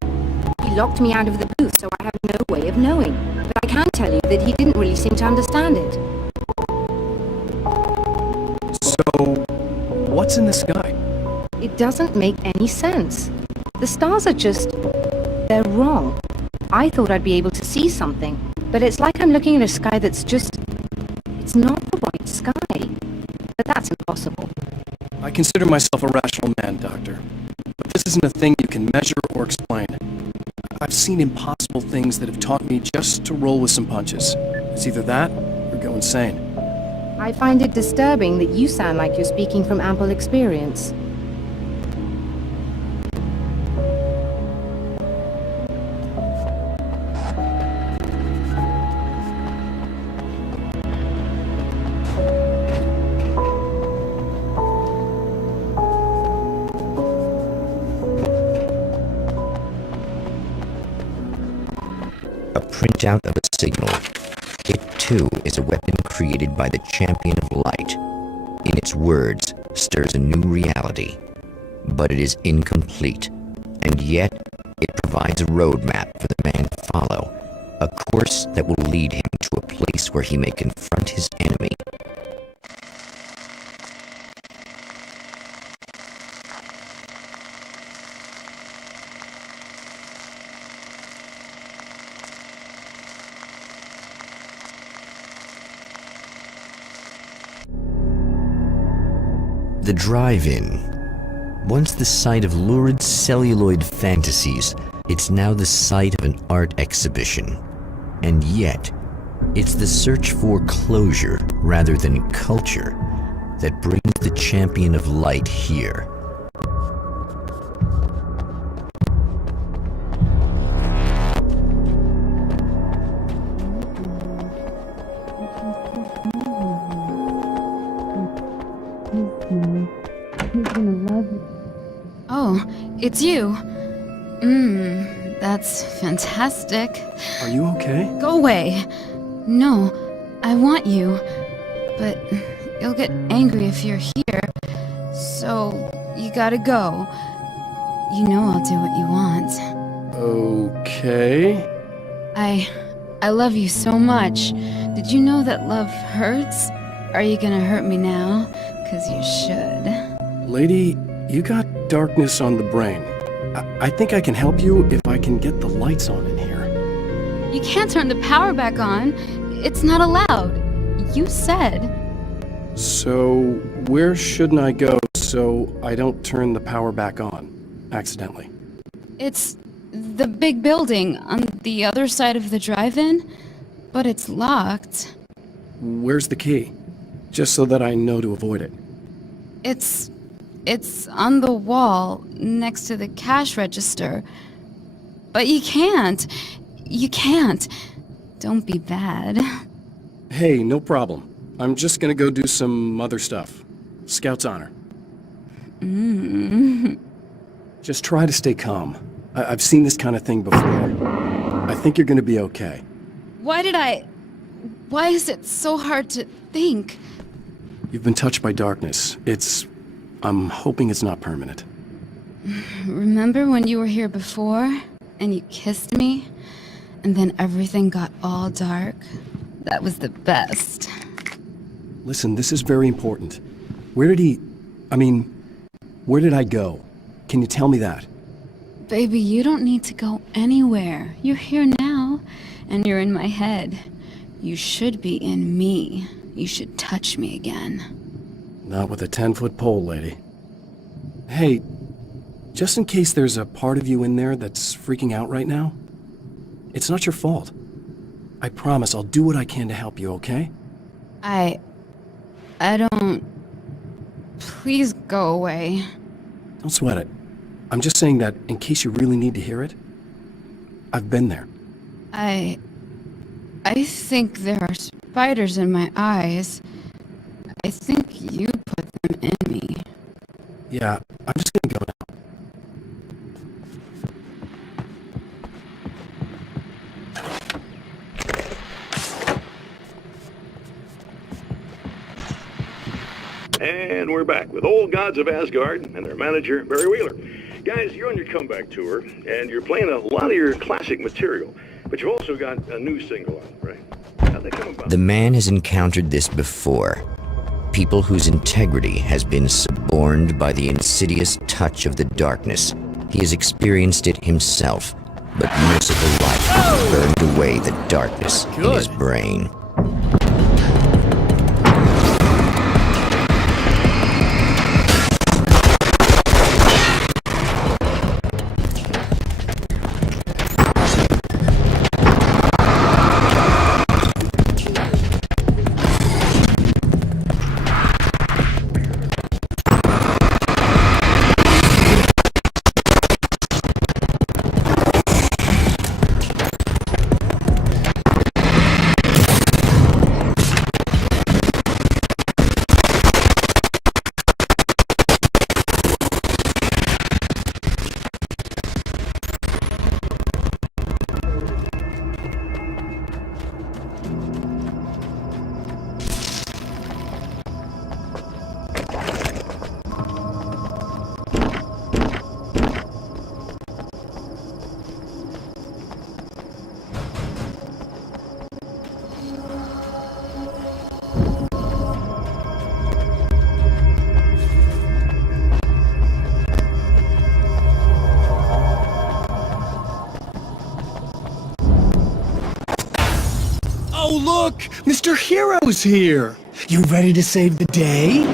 He locked me out of the booth, so I have no way of knowing. But I can tell you that he didn't really seem to understand it. So, what's in the sky? It doesn't make any sense. The stars are just... they're wrong. I thought I'd be able to see something, but it's like I'm looking at a sky that's just... it's not a white sky. But that's impossible. I consider myself a rational man, Doctor. But this isn't a thing you can measure or explain. I've seen impossible things that have taught me just to roll with some punches. It's either that, or go insane. I find it disturbing that you sound like you're speaking from ample experience. A printout of a signal. It too is a weapon created by the champion of light. In its words, stirs a new reality. But it is incomplete, and yet it provides a roadmap for the man to follow, a course that will lead him to a place where he may confront his enemy. The drive-in. Once the site of lurid celluloid fantasies, it's now the site of an art exhibition. And yet, it's the search for closure rather than culture that brings the champion of light here. Oh, it's you. That's fantastic. Are you okay? Go away. No, I want you. But you'll get angry if you're here. So, you gotta go. You know I'll do what you want. Okay. I love you so much. Did you know that love hurts? Are you gonna hurt me now? 'Cause you should. Lady, you got darkness on the brain. I think I can help you if I can get the lights on in here. You can't turn the power back on. It's not allowed. You said. So, where shouldn't I go so I don't turn the power back on accidentally? It's the big building on the other side of the drive-in, but it's locked. Where's the key? Just so that I know to avoid it. It's on the wall next to the cash register. But you can't. You can't. Don't be bad. Hey, no problem. I'm just gonna go do some other stuff. Scout's honor. Just try to stay calm. I've seen this kind of thing before. I think you're gonna be okay. Why is it so hard to think? You've been touched by darkness. I'm hoping it's not permanent. Remember when you were here before, and you kissed me, and then everything got all dark? That was the best. Listen, this is very important. Where did I go? Can you tell me that? Baby, you don't need to go anywhere. You're here now, and you're in my head. You should be in me. You should touch me again. Not with a 10-foot pole, lady. Hey, Just in case there's a part of you in there that's freaking out right now, it's not your fault. I promise I'll do what I can to help you, okay? I don't... Please go away. Don't sweat it. I'm just saying that in case you really need to hear it, I've been there. I think there are spiders in my eyes. I think you put them in me. Yeah, I'm just gonna go now. And we're back with Old Gods of Asgard and their manager, Barry Wheeler. Guys, you're on your comeback tour, and you're playing a lot of your classic material, but you've also got a new single out, right? How'd that come about? The man has encountered this before. People whose integrity has been suborned by the insidious touch of the darkness. He has experienced it himself, but merciful light has burned away the darkness in his brain. Oh, look! Mr. Hero's here! You ready to save the day?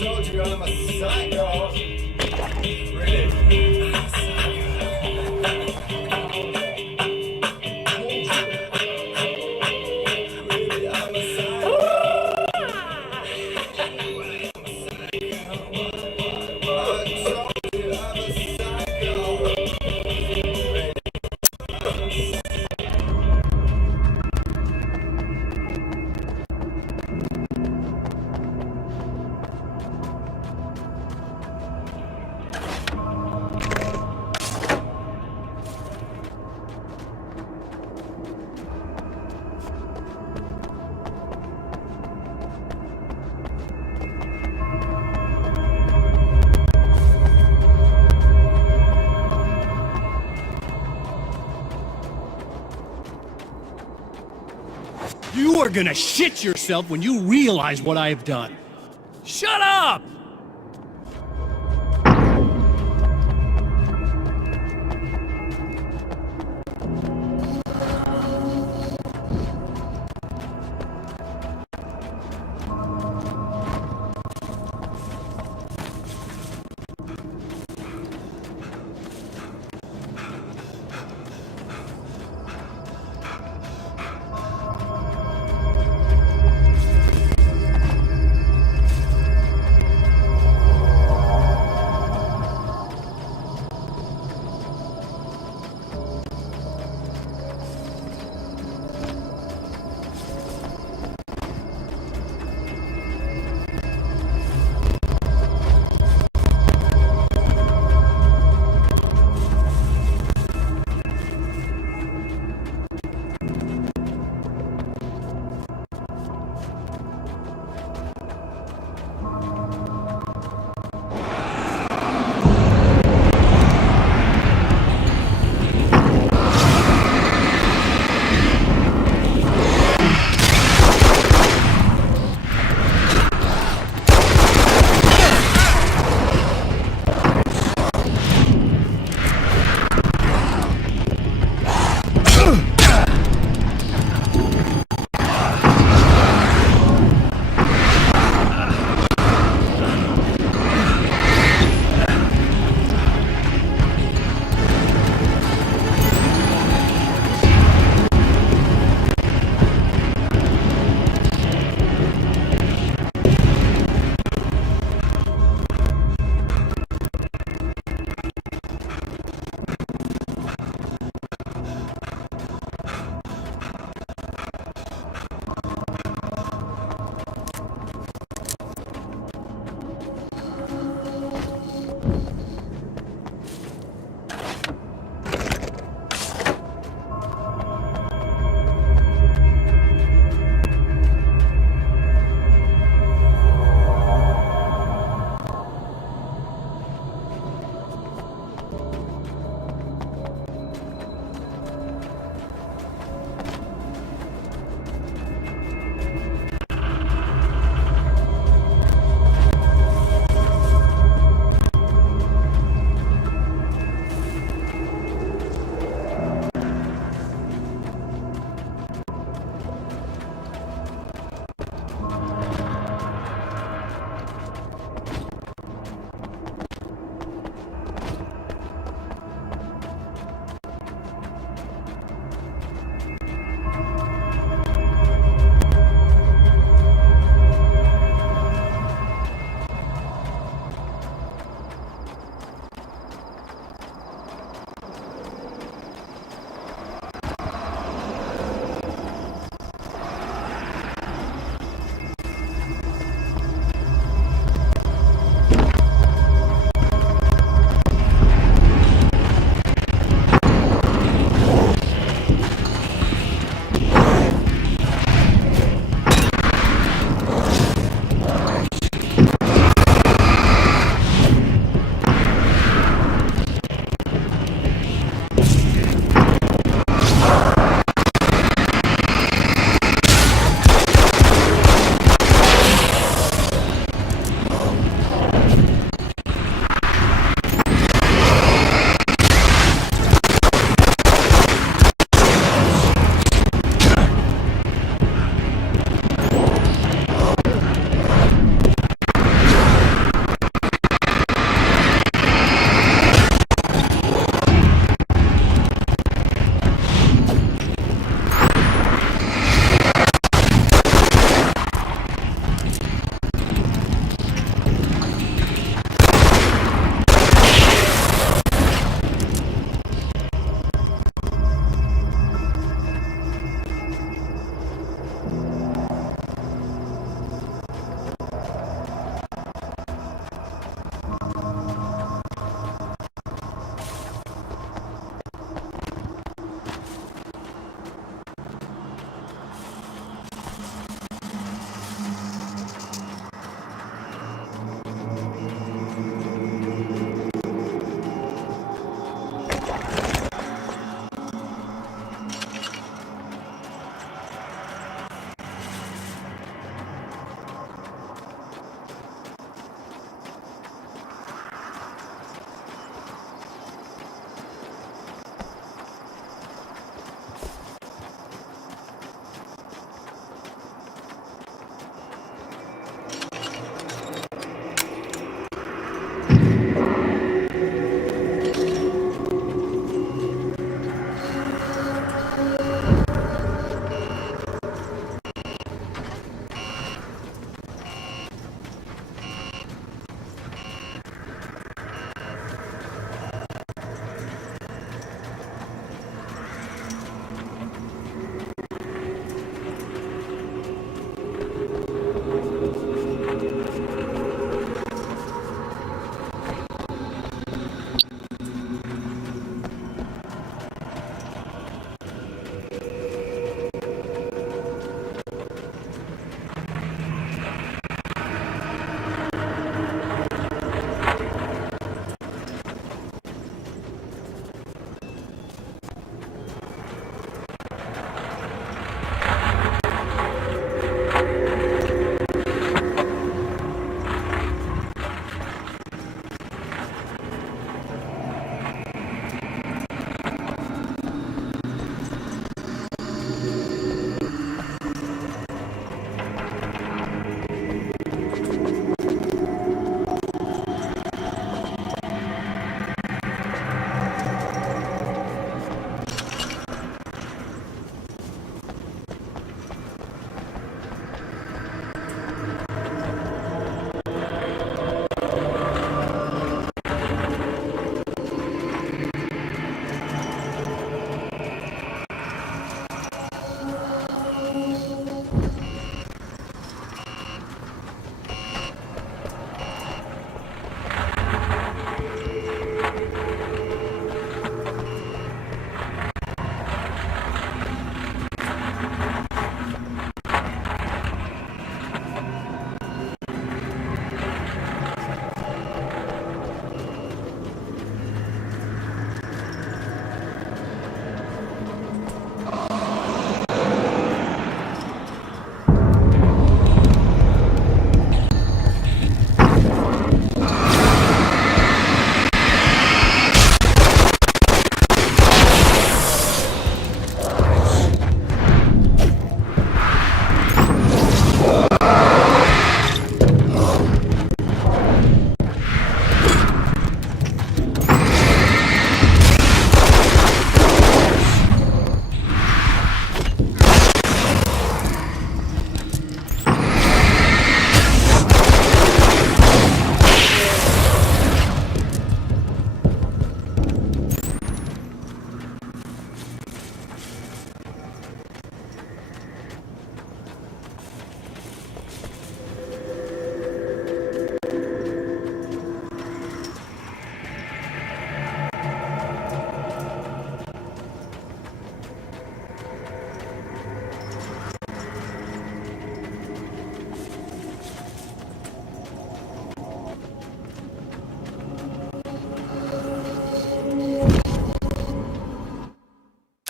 told you I'm a psycho. Really? are gonna shit yourself when you realize what I have done. Shut up!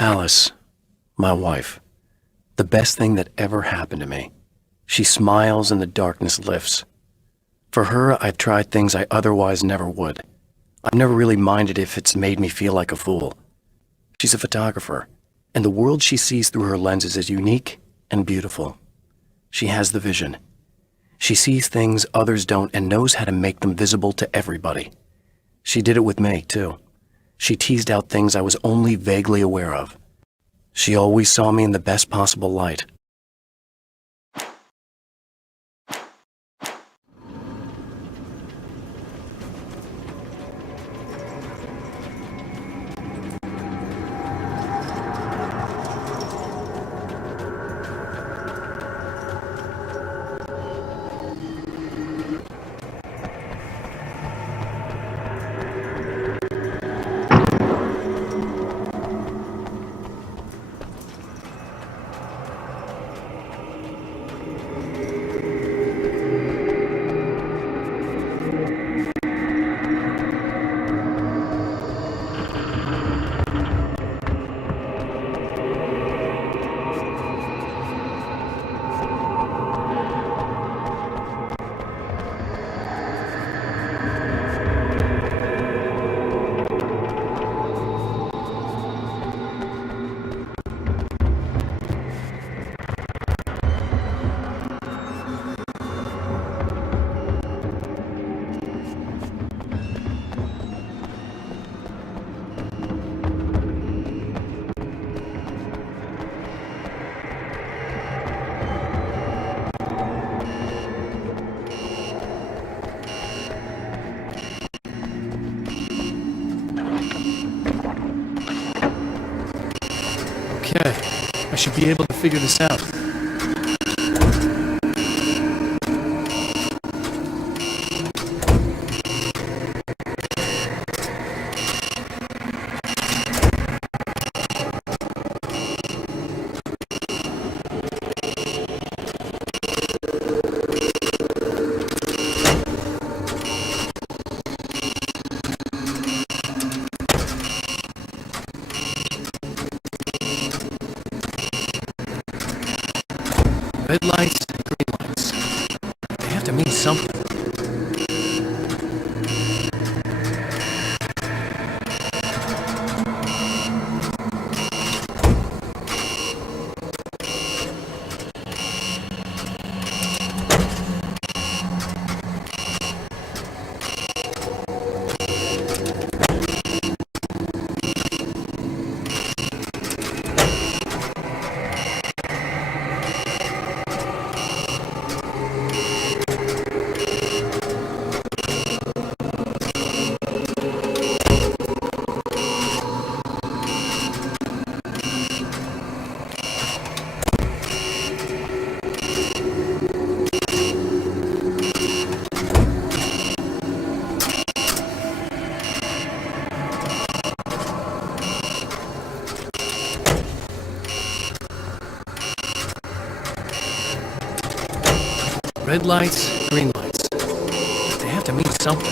Alice, my wife, the best thing that ever happened to me. She smiles and the darkness lifts. For her, I've tried things I otherwise never would. I've never really minded if it's made me feel like a fool. She's a photographer, and the world she sees through her lenses is unique and beautiful. She has the vision. She sees things others don't and knows how to make them visible to everybody. She did it with me, too. She teased out things I was only vaguely aware of. She always saw me in the best possible light. Okay, I should be able to figure this out. Red lights, green lights. They have to mean something. Red lights, green lights. They have to mean something.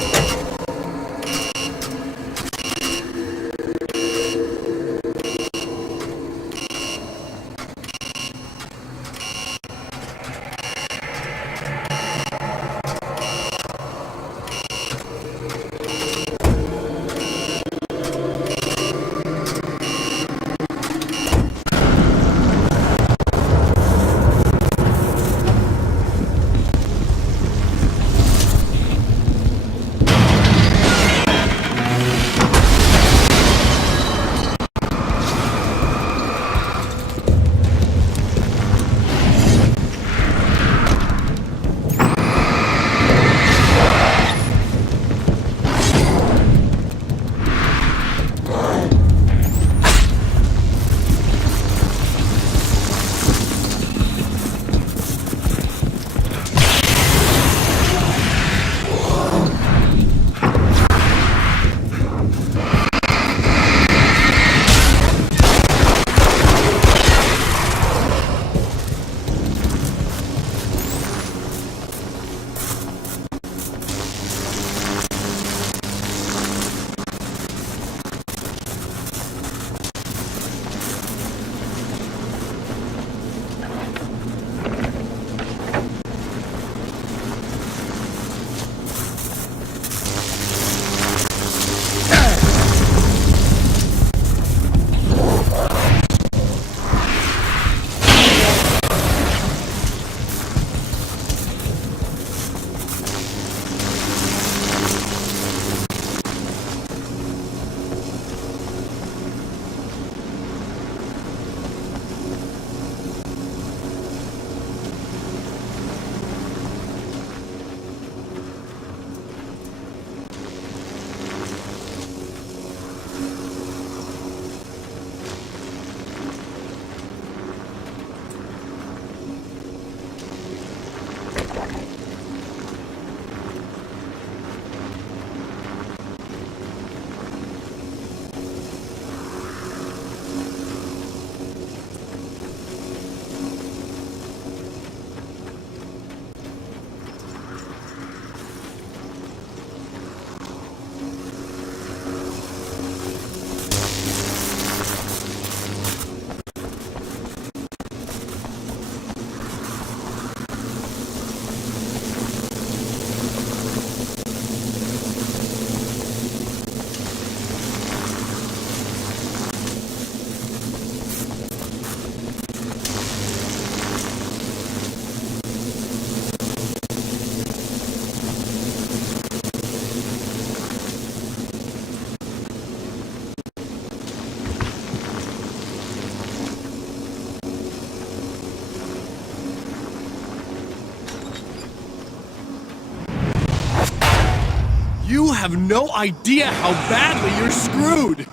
You have no idea how badly you're screwed!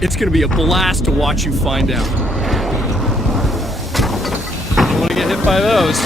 It's gonna be a blast to watch you find out. Don't want to get hit by those.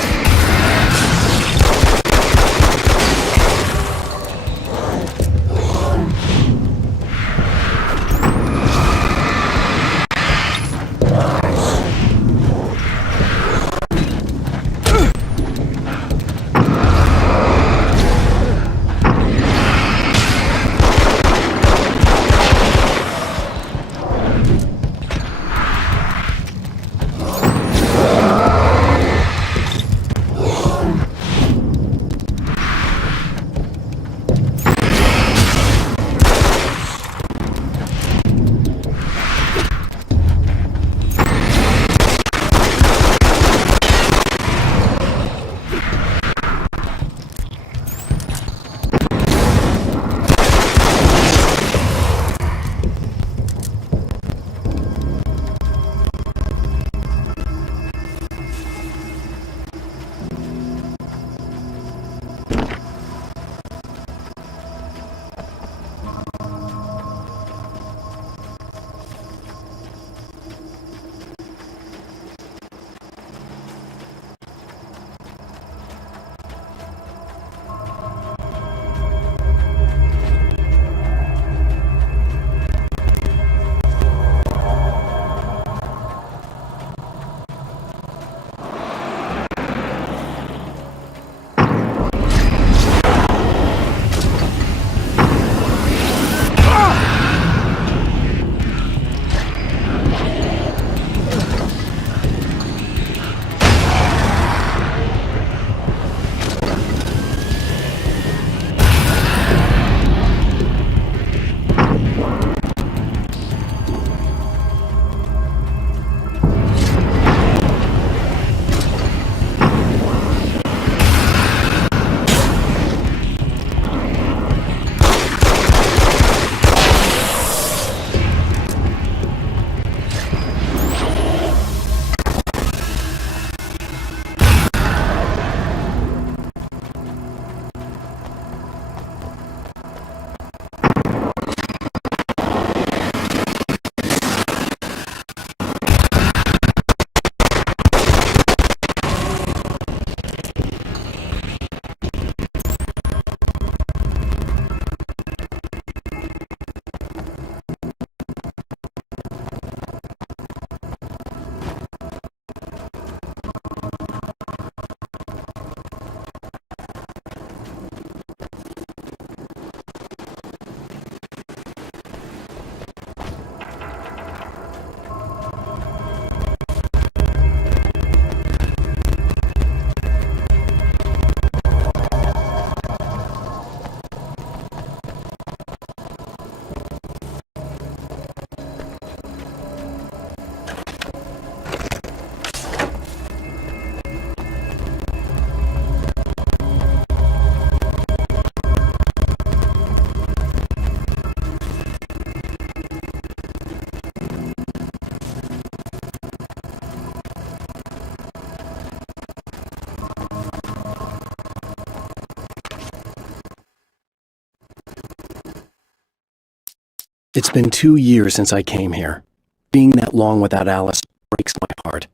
It's been 2 years since I came here. Being that long without Alice breaks my heart,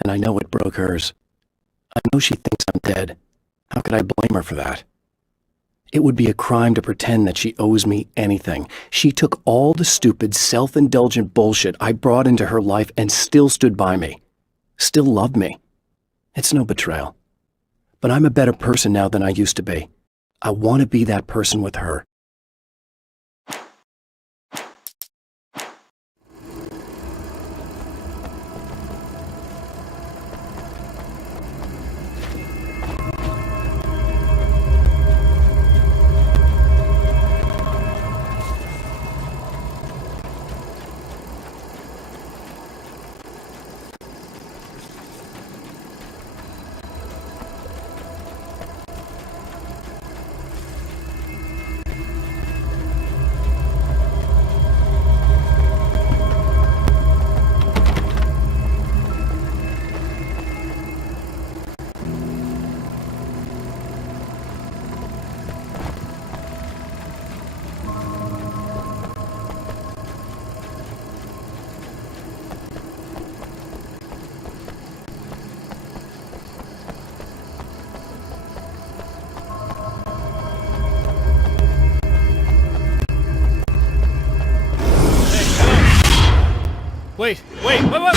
and I know it broke hers. I know she thinks I'm dead. How could I blame her for that? It would be a crime to pretend that she owes me anything. She took all the stupid, self-indulgent bullshit I brought into her life and still stood by me. Still loved me. It's no betrayal. But I'm a better person now than I used to be. I want to be that person with her. Wait, what?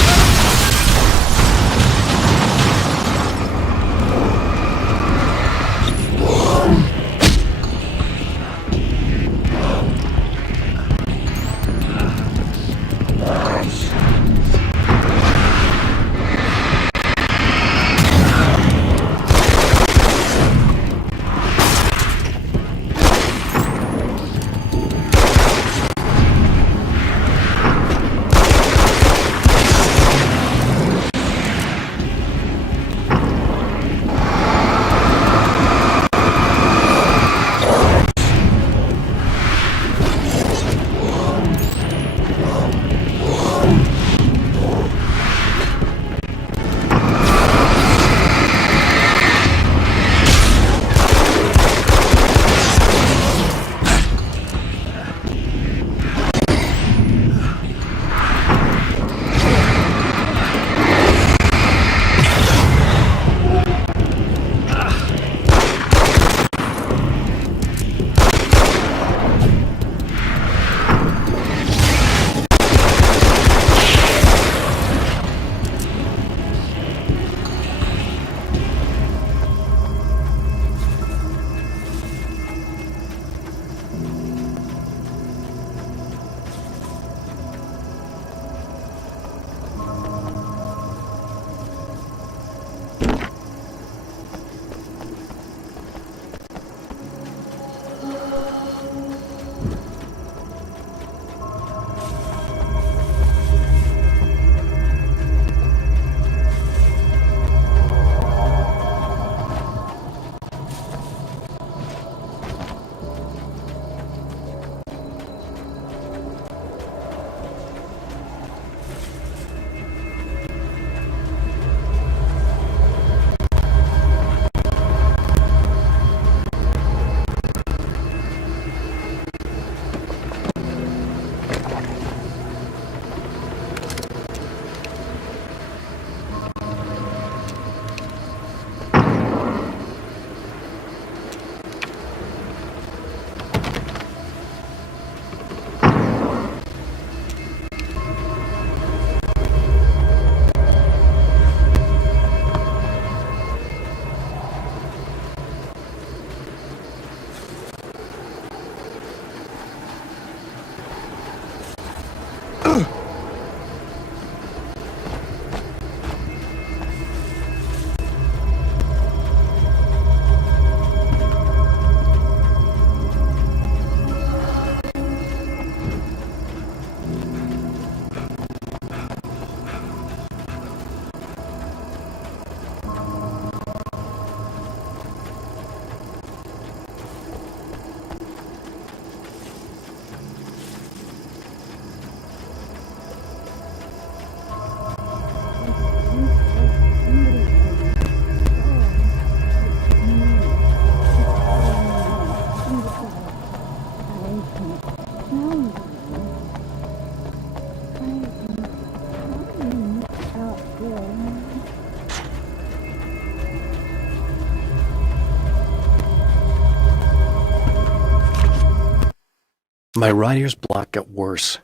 My writer's block got worse.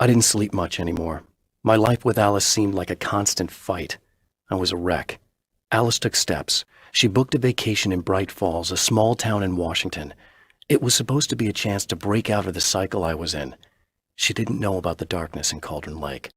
I didn't sleep much anymore. My life with Alice seemed like a constant fight. I was a wreck. Alice took steps. She booked a vacation in Bright Falls, a small town in Washington. It was supposed to be a chance to break out of the cycle I was in. She didn't know about the darkness in Cauldron Lake.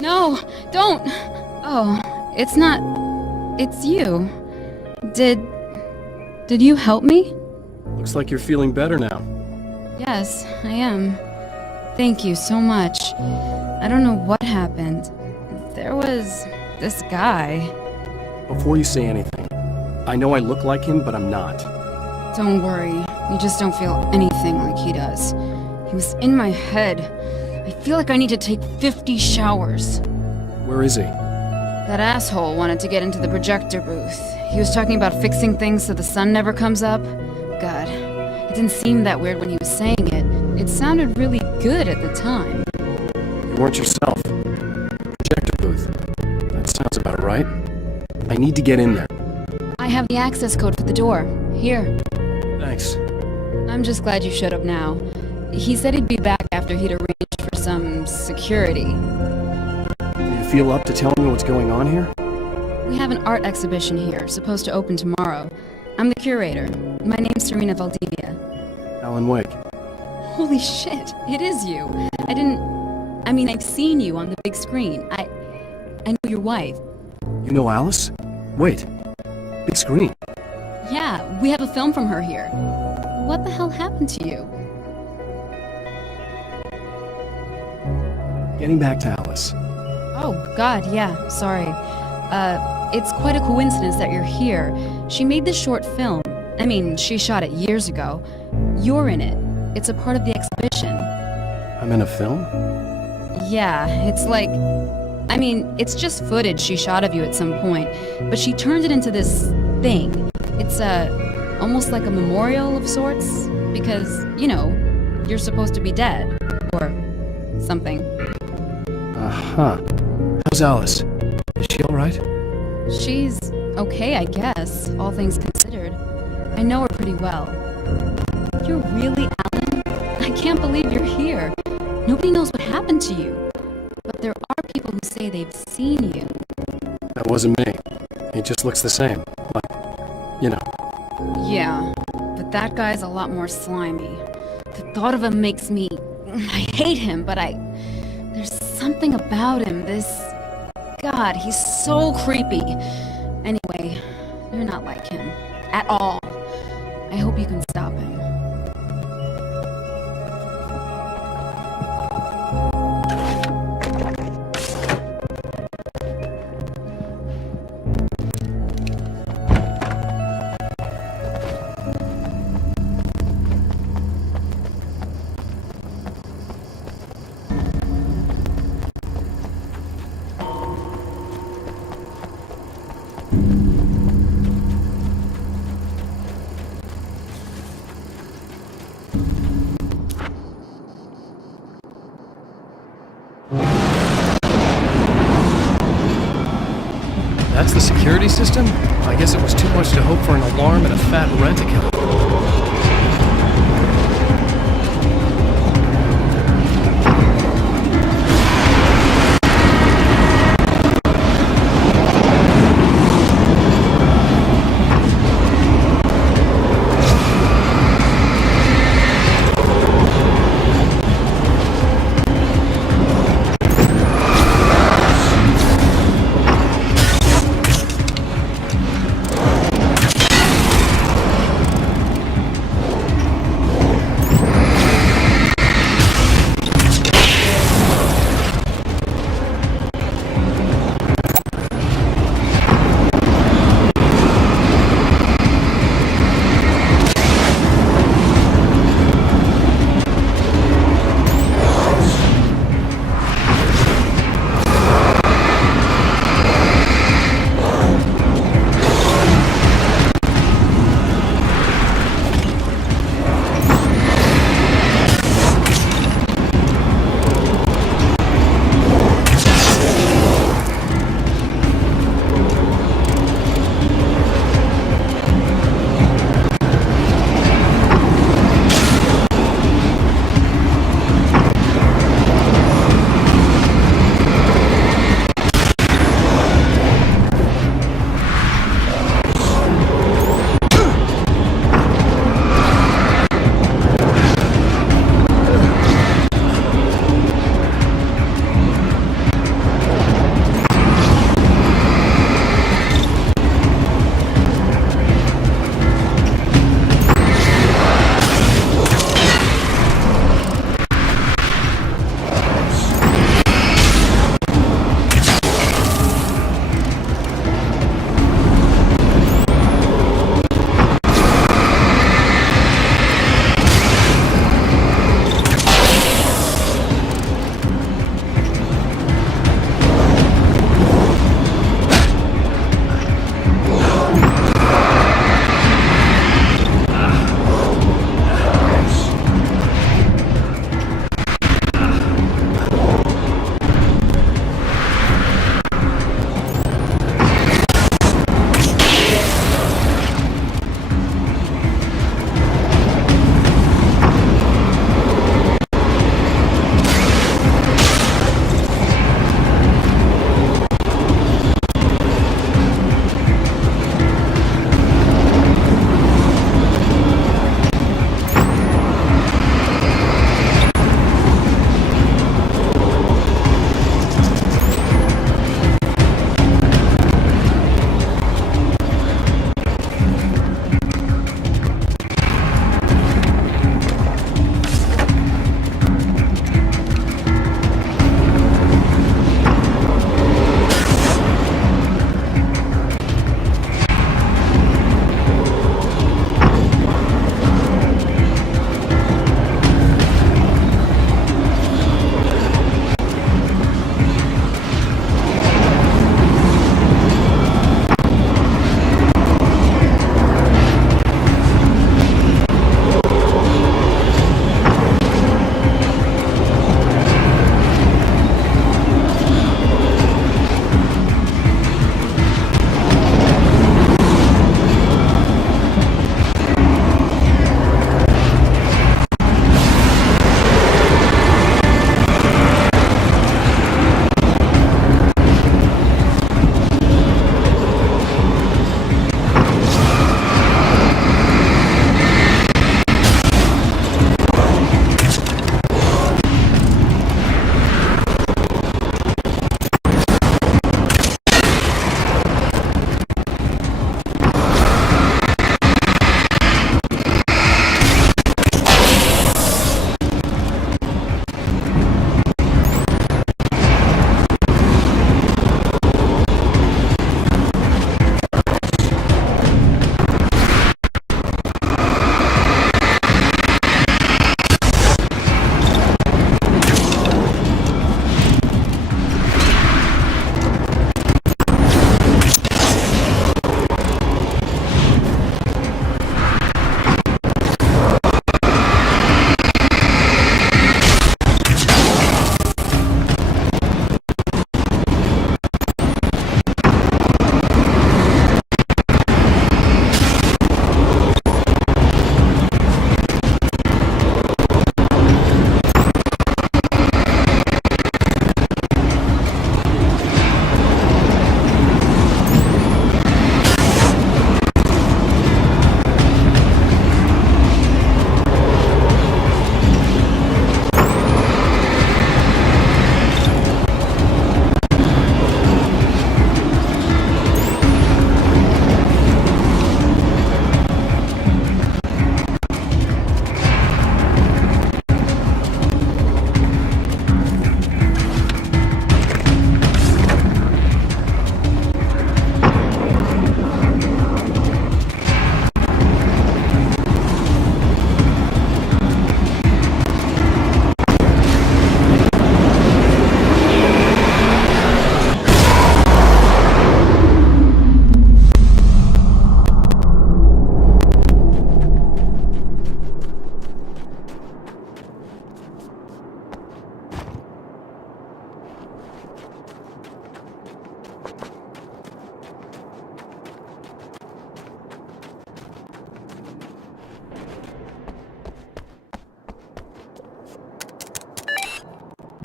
No, don't! Oh, it's not... It's you. Did you help me? Looks like you're feeling better now. Yes, I am. Thank you so much. I don't know what happened. There was this guy. Before you say anything, I know I look like him, but I'm not. Don't worry. You just don't feel anything like he does. He was in my head. I feel like I need to take 50 showers. Where is he? That asshole wanted to get into the projector booth. He was talking about fixing things so the sun never comes up. God, it didn't seem that weird when he was saying it. It sounded really good at the time. You weren't yourself. Projector booth. That sounds about right. I need to get in there. I have the access code for the door. Here. Thanks. I'm just glad you showed up now. He said he'd be back after he'd arranged for some security. Do you feel up to telling me what's going on here? We have an art exhibition here, supposed to open tomorrow. I'm the curator. My name's Serena Valdivia. Alan Wake. Holy shit, it is you. I've seen you on the big screen. I know your wife. You know Alice? Wait. Big screen. Yeah, we have a film from her here. What the hell happened to you? Getting back to Alice. Oh, God, yeah, sorry. It's quite a coincidence that you're here. She made this short film. She shot it years ago. You're in it. It's a part of the exhibition. I'm in a film? Yeah, it's like... it's just footage she shot of you at some point, but she turned it into this thing. It's, almost like a memorial of sorts, because, you're supposed to be dead, or something. Uh-huh. How's Alice? Is she alright? She's okay, I guess, all things considered. I know her pretty well. You're really Alan? I can't believe you're here. Nobody knows what happened to you. But there are people who say they've seen you. That wasn't me. He just looks the same. Like, Yeah, but that guy's a lot more slimy. The thought of him makes me... I hate him, but there's something about him, God, he's so creepy. Anyway, you're not like him. At all. I hope you can stop him. That's the security system? I guess it was too much to hope for an alarm and a fat rent-a-account.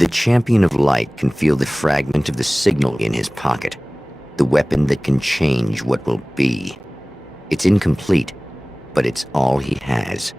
The champion of light can feel the fragment of the signal in his pocket, the weapon that can change what will be. It's incomplete, but it's all he has.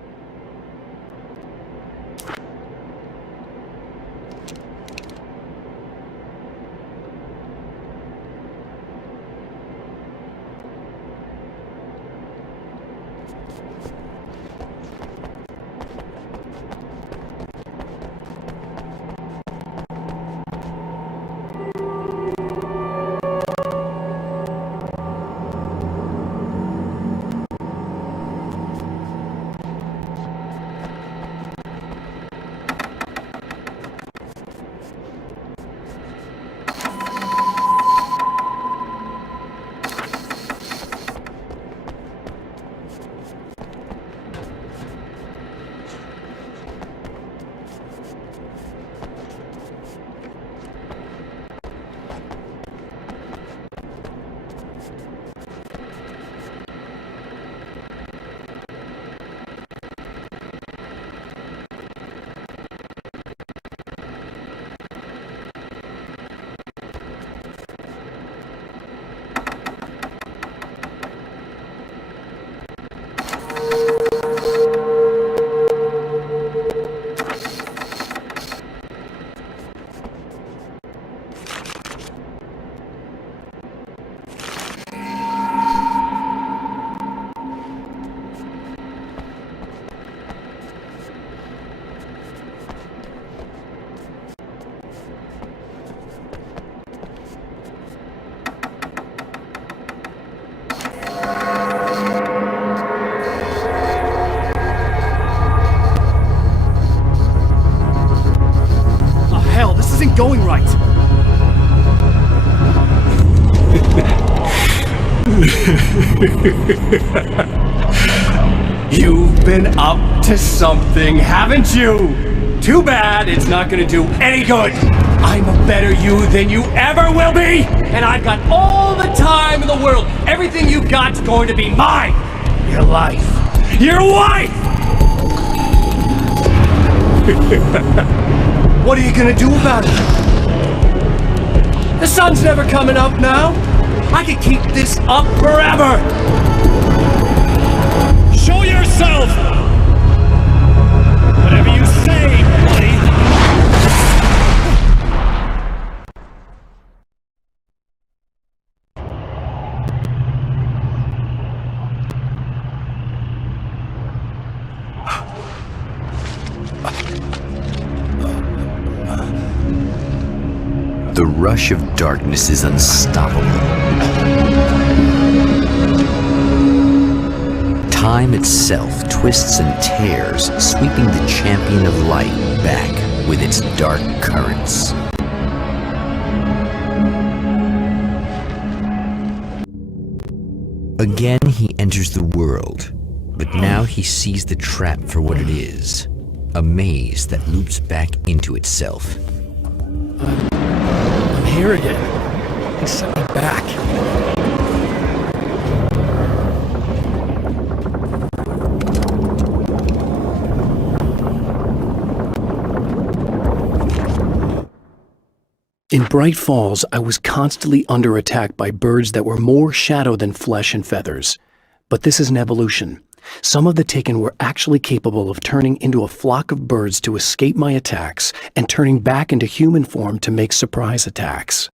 Going right. You've been up to something, haven't you? Too bad it's not gonna do any good. I'm a better you than you ever will be, and I've got all the time in the world. Everything you've got's going to be mine. Your life. Your wife! What are you gonna do about it? The sun's never coming up now. I could keep this up forever. Show yourself! Whatever you say, buddy. The rush of darkness is unstoppable. Time itself twists and tears, sweeping the champion of light back with its dark currents. Again, he enters the world, but now he sees the trap for what it is, a maze that loops back into itself. I'm here again. He sent me back. In Bright Falls, I was constantly under attack by birds that were more shadow than flesh and feathers. But this is an evolution. Some of the Taken were actually capable of turning into a flock of birds to escape my attacks and turning back into human form to make surprise attacks.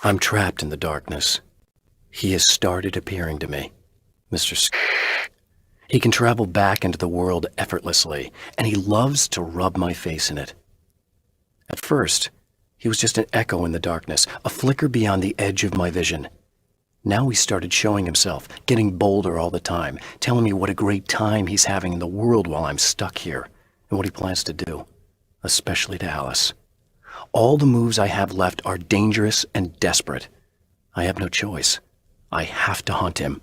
I'm trapped in the darkness. He has started appearing to me, Mr. He can travel back into the world effortlessly, and he loves to rub my face in it. At first, he was just an echo in the darkness, a flicker beyond the edge of my vision. Now he started showing himself, getting bolder all the time, telling me what a great time he's having in the world while I'm stuck here, and what he plans to do, especially to Alice. All the moves I have left are dangerous and desperate. I have no choice. I have to hunt him.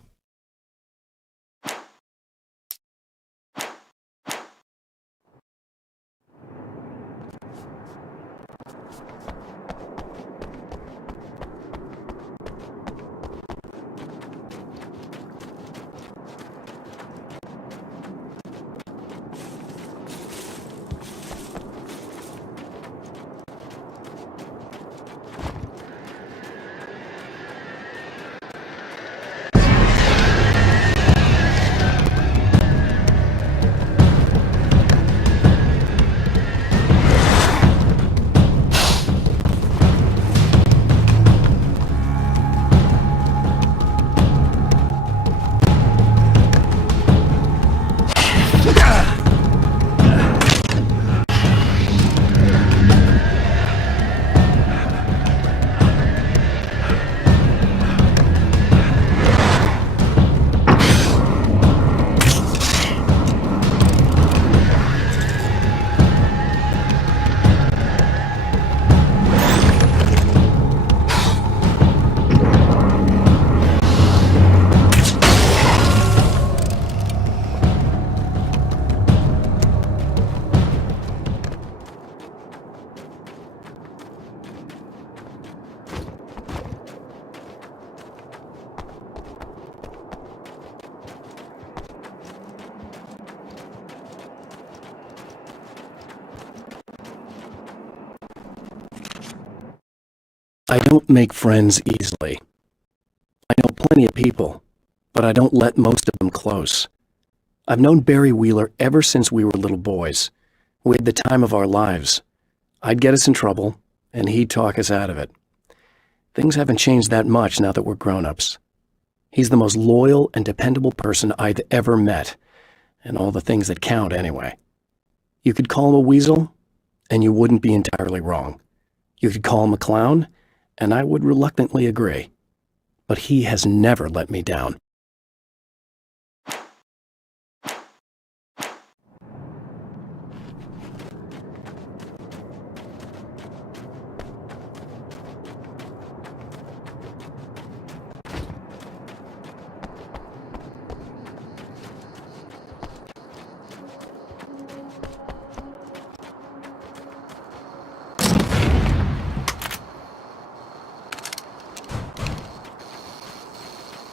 I don't make friends easily. I know plenty of people, but I don't let most of them close. I've known Barry Wheeler ever since we were little boys. We had the time of our lives. I'd get us in trouble, and he'd talk us out of it. Things haven't changed that much now that we're grown-ups. He's the most loyal and dependable person I've ever met, and all the things that count anyway. You could call him a weasel, and you wouldn't be entirely wrong. You could call him a clown, and I would reluctantly agree. But he has never let me down.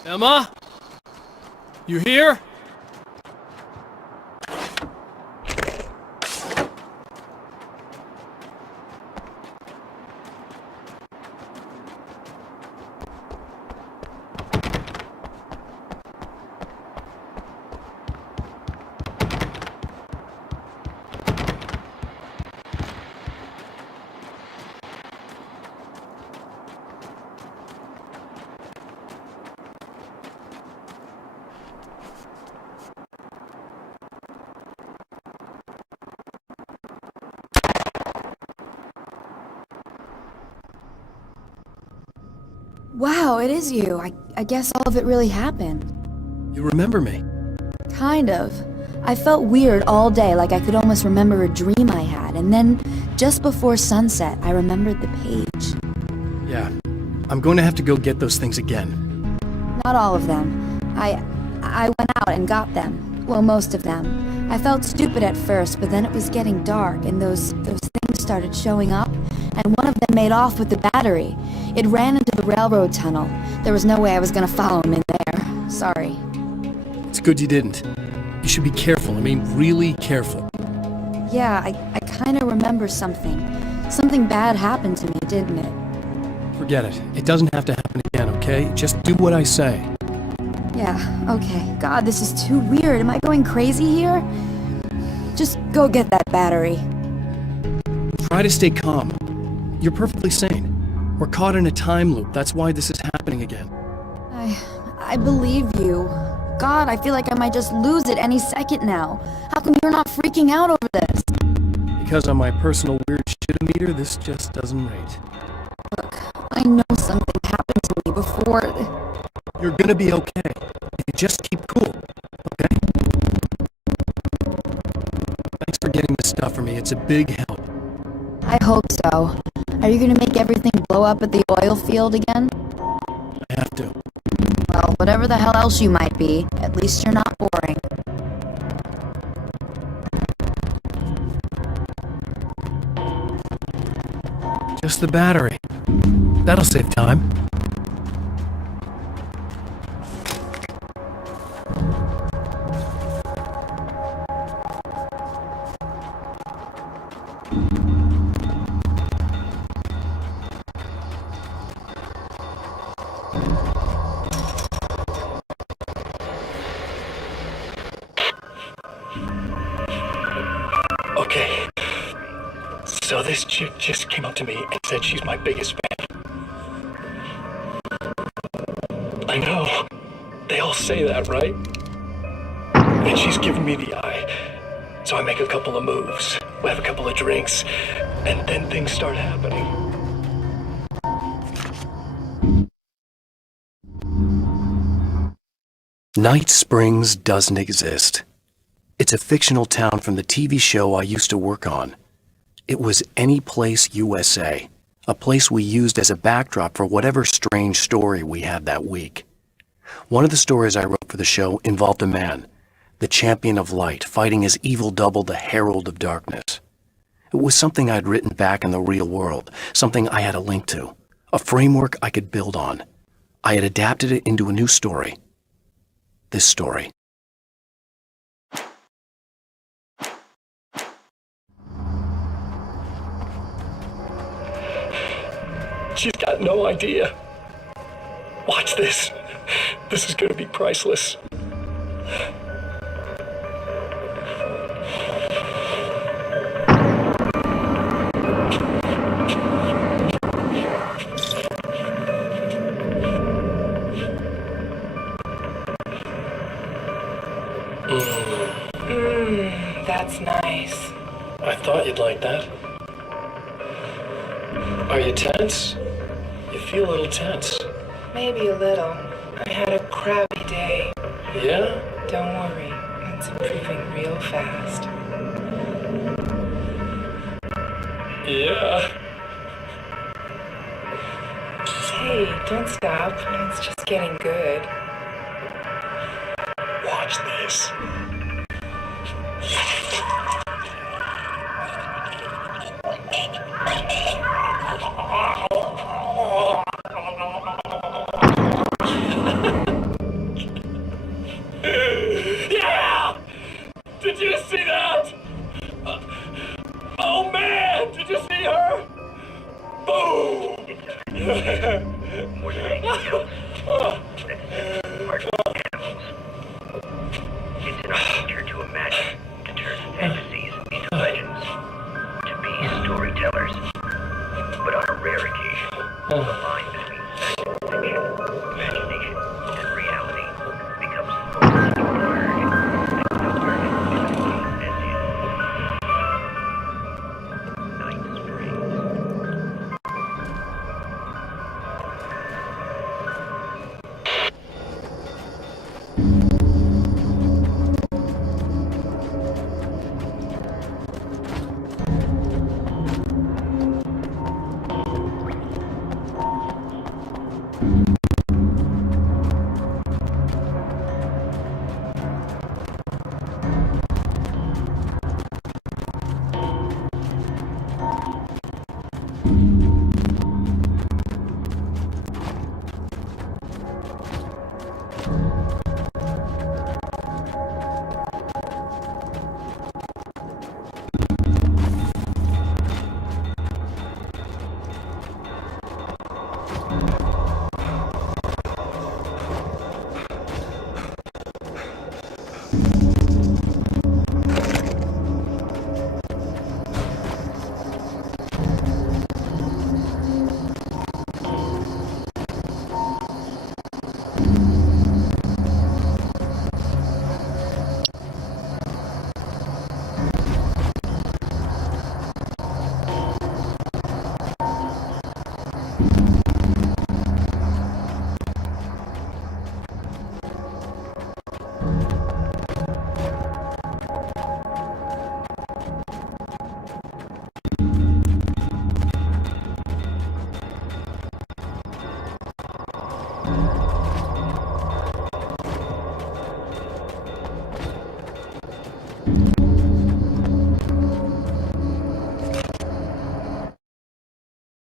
Emma? You here? Wow, it is you. I guess all of it really happened. You remember me? Kind of. I felt weird all day, like I could almost remember a dream I had, and then, just before sunset, I remembered the page. Yeah. I'm going to have to go get those things again. Not all of them. I went out and got them. Well, most of them. I felt stupid at first, but then it was getting dark, and those things started showing up, and one of them made off with the battery. It ran into the railroad tunnel. There was no way I was gonna follow him in there. Sorry. It's good you didn't. You should be careful. I mean, really careful. Yeah, I kinda remember something. Something bad happened to me, didn't it? Forget it. It doesn't have to happen again, okay? Just do what I say. Yeah, okay. God, this is too weird. Am I going crazy here? Just go get that battery. Try to stay calm. You're perfectly sane. We're caught in a time loop. That's why this is happening again. I believe you. God, I feel like I might just lose it any second now. How come you're not freaking out over this? Because on my personal weird shit-o-meter, this just doesn't rate. Look, I know something happened to me before... You're gonna be okay. If you just keep cool, okay? Thanks for getting this stuff for me. It's a big help. I hope so. Are you gonna make everything blow up at the oil field again? I have to. Well, whatever the hell else you might be, at least you're not boring. Just the battery. That'll save time. Okay, so this chick just came up to me and said she's my biggest fan. I know, they all say that, right? And she's giving me the eye. So I make a couple of moves, we have a couple of drinks, and then things start happening. Night Springs doesn't exist. It's a fictional town from the TV show I used to work on. It was Any Place USA, a place we used as a backdrop for whatever strange story we had that week. One of the stories I wrote for the show involved a man, the champion of light, fighting his evil double, the herald of darkness. It was something I'd written back in the real world, something I had a link to, a framework I could build on. I had adapted it into a new story. This story. She's got no idea. Watch this. This is gonna be priceless. That's nice. I thought you'd like that. Are you tense? You feel a little tense. Maybe a little. I had a crabby day. Yeah? Don't worry. It's improving real fast. Yeah. Hey, don't stop. It's just getting good. Watch this. Yeah! Did you see that? Oh man, did you see her? Boom! More than anything else, it's in our nature to imagine, to turn fantasies into legends, to be storytellers. But on a rare occasion, the line between fact and fiction, imagination, and reality becomes so blurred and filtered as in Night Springs.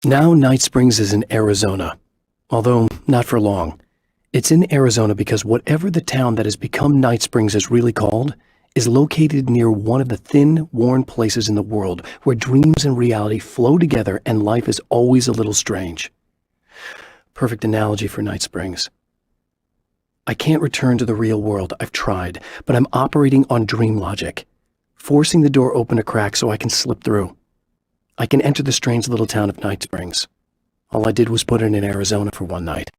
Now Night Springs is in Arizona, although not for long. It's in Arizona because whatever the town that has become Night Springs is really called is located near one of the thin, worn places in the world where dreams and reality flow together and life is always a little strange. Perfect analogy for Night Springs. I can't return to the real world. I've tried, but I'm operating on dream logic, forcing the door open a crack so I can slip through. I can enter the strange little town of Night Springs. All I did was put it in Arizona for one night.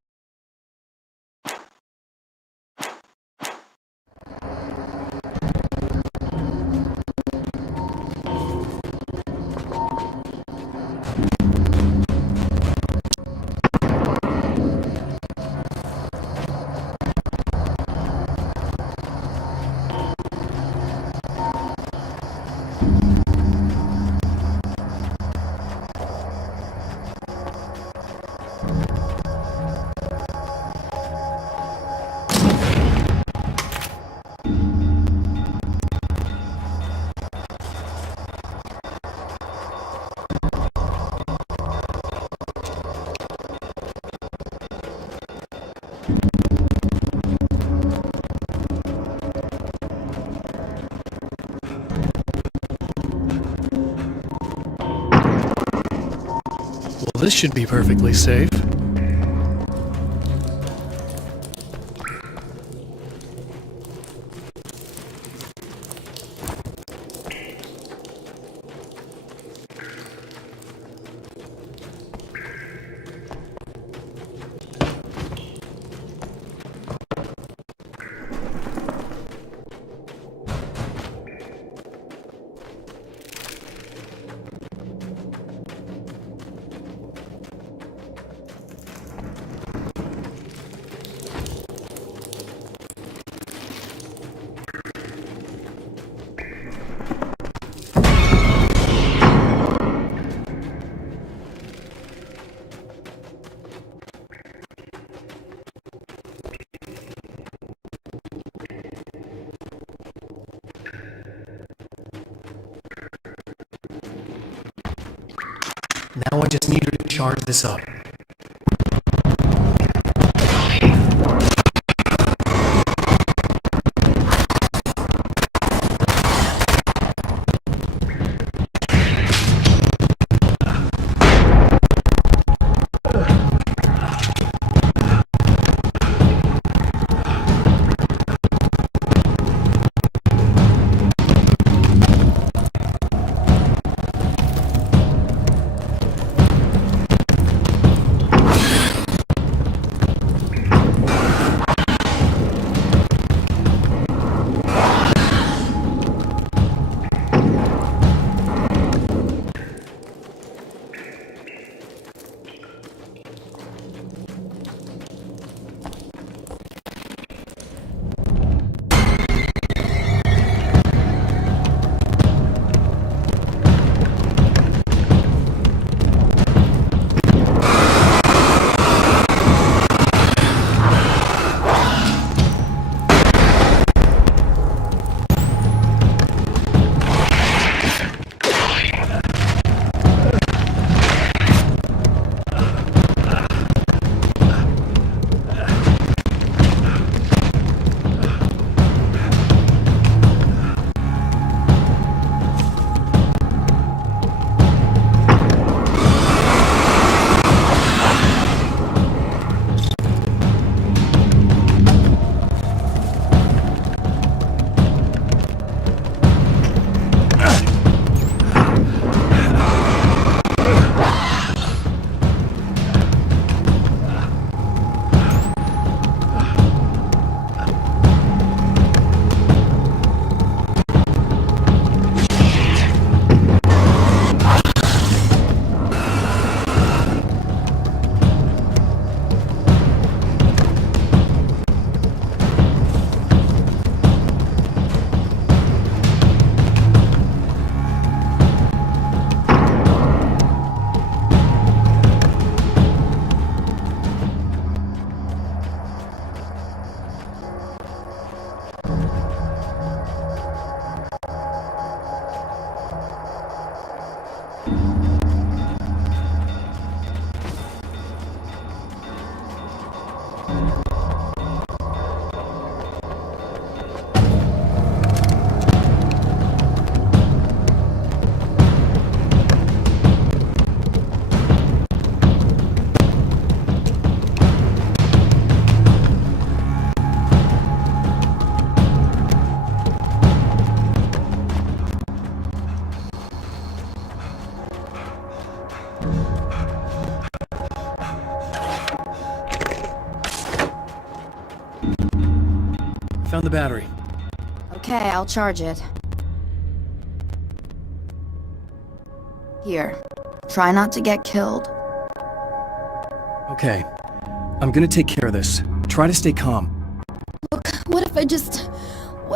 Well, this should be perfectly safe. Now I just need her to charge this up. battery. Okay, I'll charge it. Here. Try not to get killed. Okay. I'm gonna take care of this. Try to stay calm. Look, what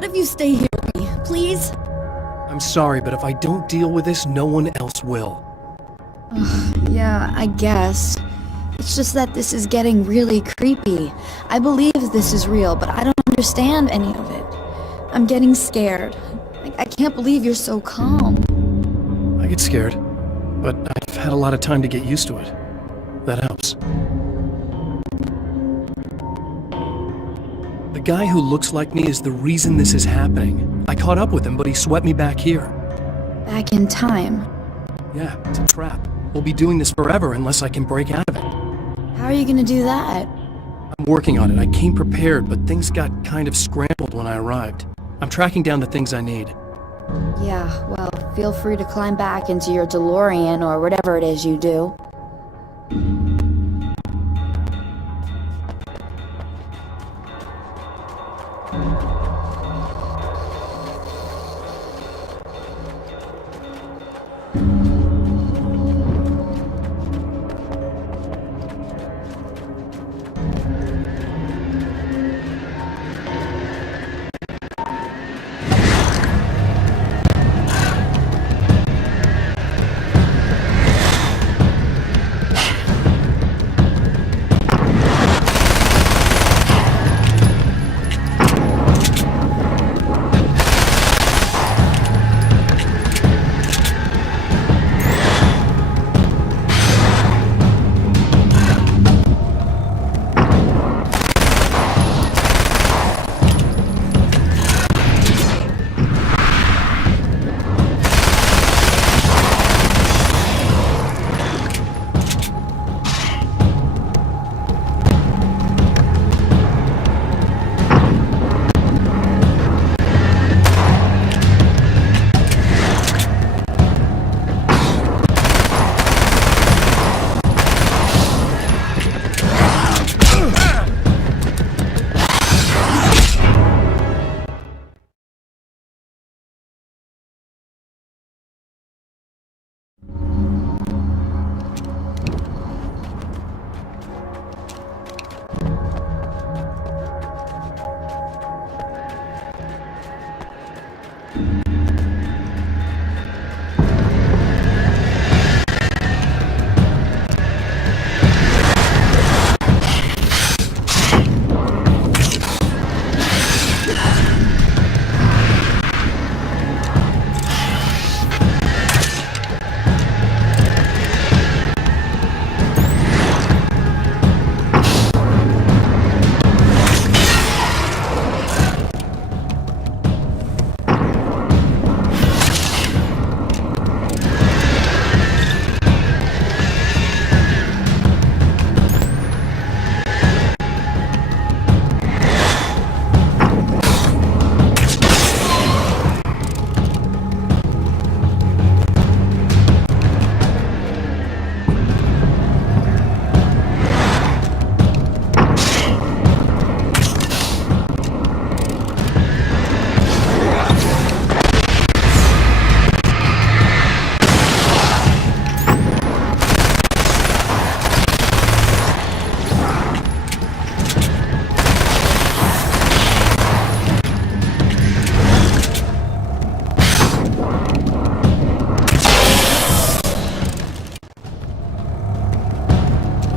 if you stay here with me, please? I'm sorry, but if I don't deal with this, no one else will. Yeah, I guess. It's just that this is getting really creepy. I believe this is real, but I don't understand any of it. I'm getting scared. I can't believe you're so calm. I get scared, but I've had a lot of time to get used to it. That helps. The guy who looks like me is the reason this is happening. I caught up with him, but he swept me back here. Back in time. Yeah, it's a trap. We'll be doing this forever unless I can break out of it. How are you gonna do that? I'm working on it. I came prepared, but things got kind of scrambled when I arrived. I'm tracking down the things I need. Yeah, well, feel free to climb back into your DeLorean or whatever it is you do.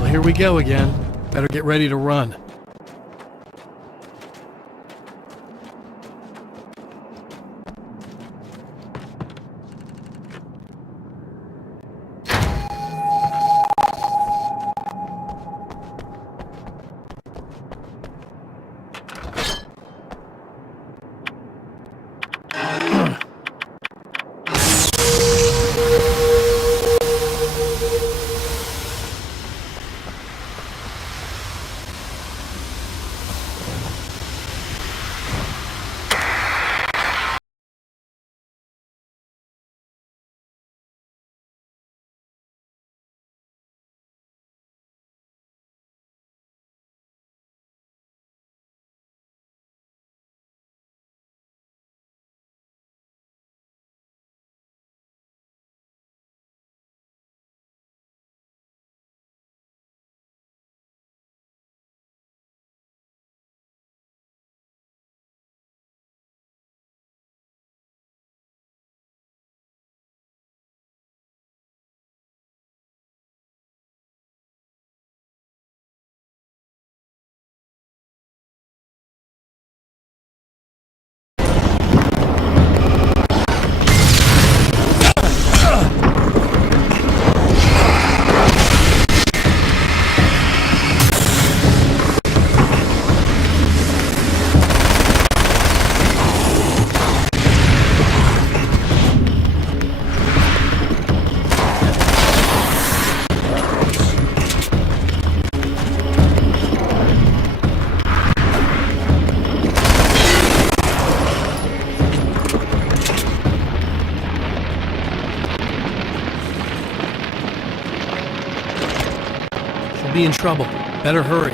Here we go again. Better get ready to run. We'll be in trouble. Better hurry.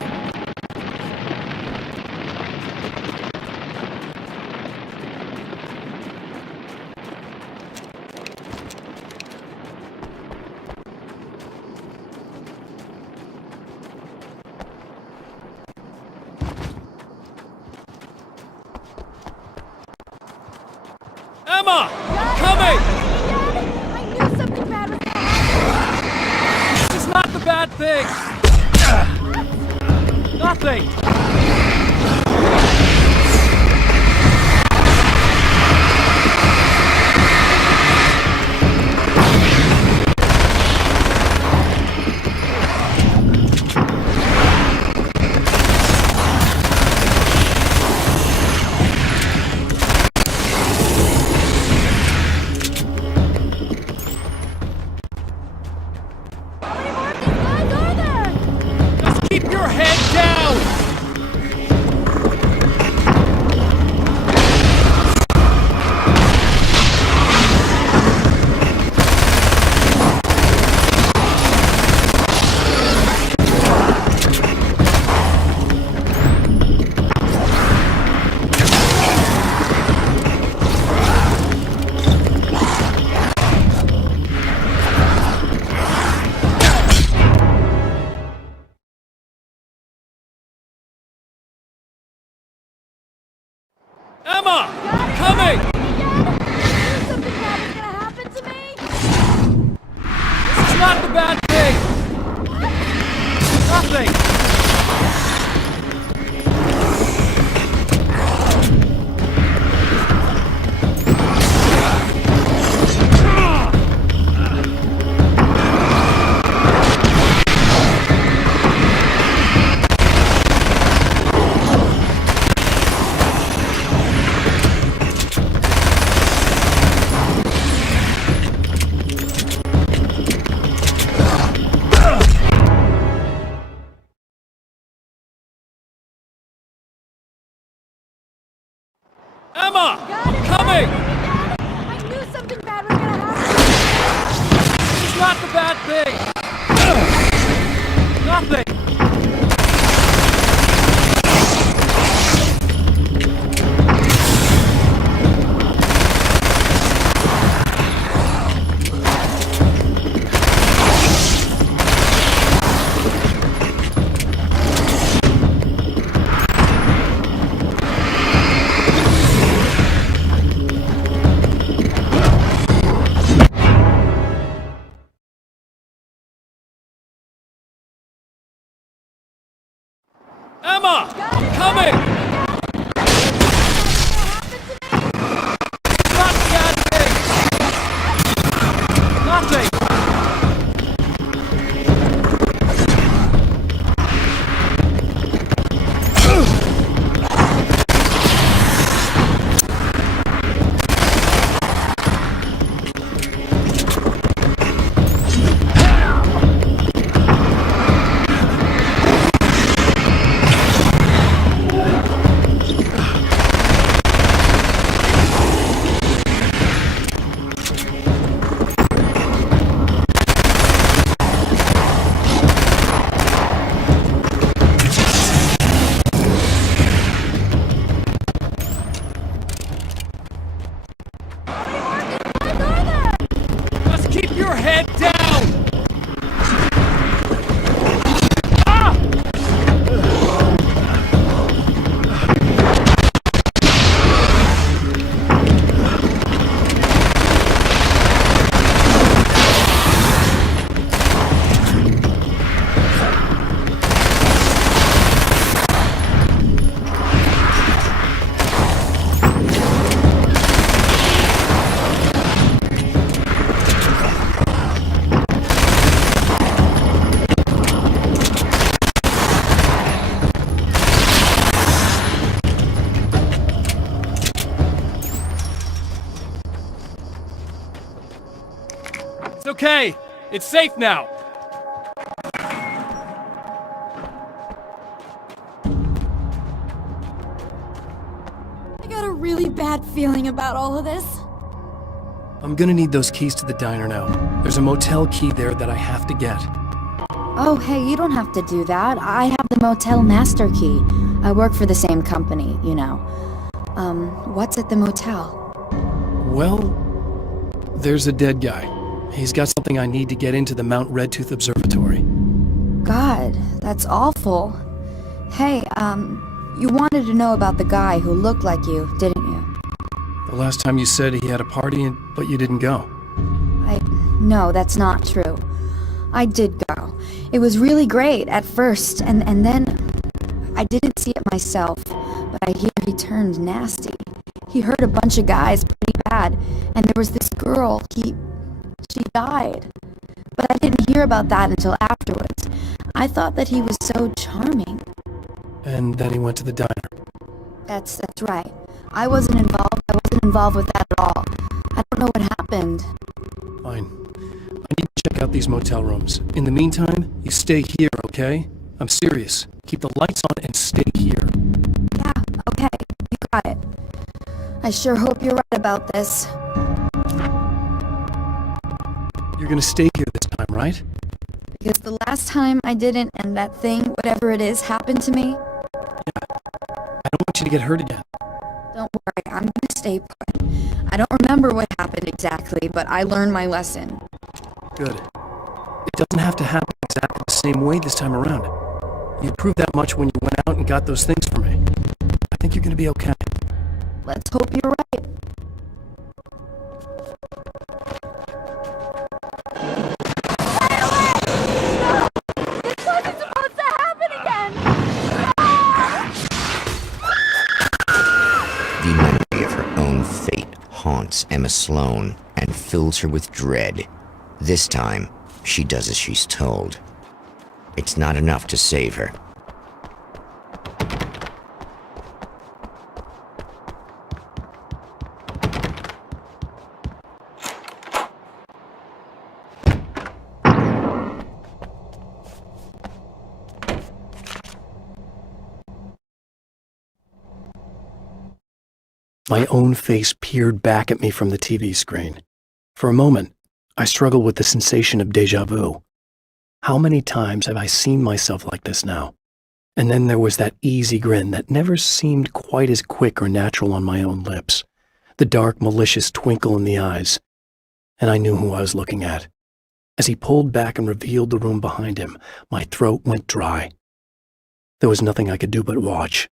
Emma! I'm coming! I knew something bad was happening! This is not the bad thing! Nothing! Just keep your head down! Emma! I'm coming! Something bad is gonna happen to me! This is not the bad thing! Nothing! Emma! I'm coming! I knew something bad was gonna happen! This is not the bad thing! Nothing! Emma! I'm coming! It's not the bad thing! Nothing! Just keep your head down! Ah! It's okay. It's safe now. I got a really bad feeling about all of this. I'm gonna need those keys to the diner now. There's a motel key there that I have to get. Oh, hey, you don't have to do that. I have the motel master key. I work for the same company, you know. What's at the motel? Well, there's a dead guy. He's got something I need to get into the Mount Redtooth Observatory. God, that's awful. Hey, you wanted to know about the guy who looked like you, didn't you? The last time you said he had a party, but you didn't go. No, that's not true. I did go. It was really great at first, and then I didn't see it myself, but I hear he turned nasty. He hurt a bunch of guys pretty bad, and there was this girl, she died. But I didn't hear about that until afterwards. I thought that he was so charming. And then he went to the diner. That's right. I wasn't involved with that at all. I don't know what happened. Fine. I need to check out these motel rooms. In the meantime, you stay here, okay? I'm serious. Keep the lights on and stay here. Yeah, okay. You got it. I sure hope you're right about this. You're gonna stay here this time, right? Because the last time I didn't, and that thing, whatever it is, happened to me. Yeah. I don't want you to get hurt again. Don't worry, I'm gonna stay put. I don't remember what happened exactly, but I learned my lesson. Good. It doesn't have to happen exactly the same way this time around. You proved that much when you went out and got those things for me. I think you're gonna be okay. Let's hope you're right. This wasn't supposed to happen again! The memory of her own fate haunts Emma Sloan and fills her with dread. This time, she does as she's told. It's not enough to save her. My own face peered back at me from the TV screen. For a moment, I struggled with the sensation of déjà vu. How many times have I seen myself like this now? And then there was that easy grin that never seemed quite as quick or natural on my own lips, the dark, malicious twinkle in the eyes. And I knew who I was looking at. As he pulled back and revealed the room behind him, my throat went dry. There was nothing I could do but watch.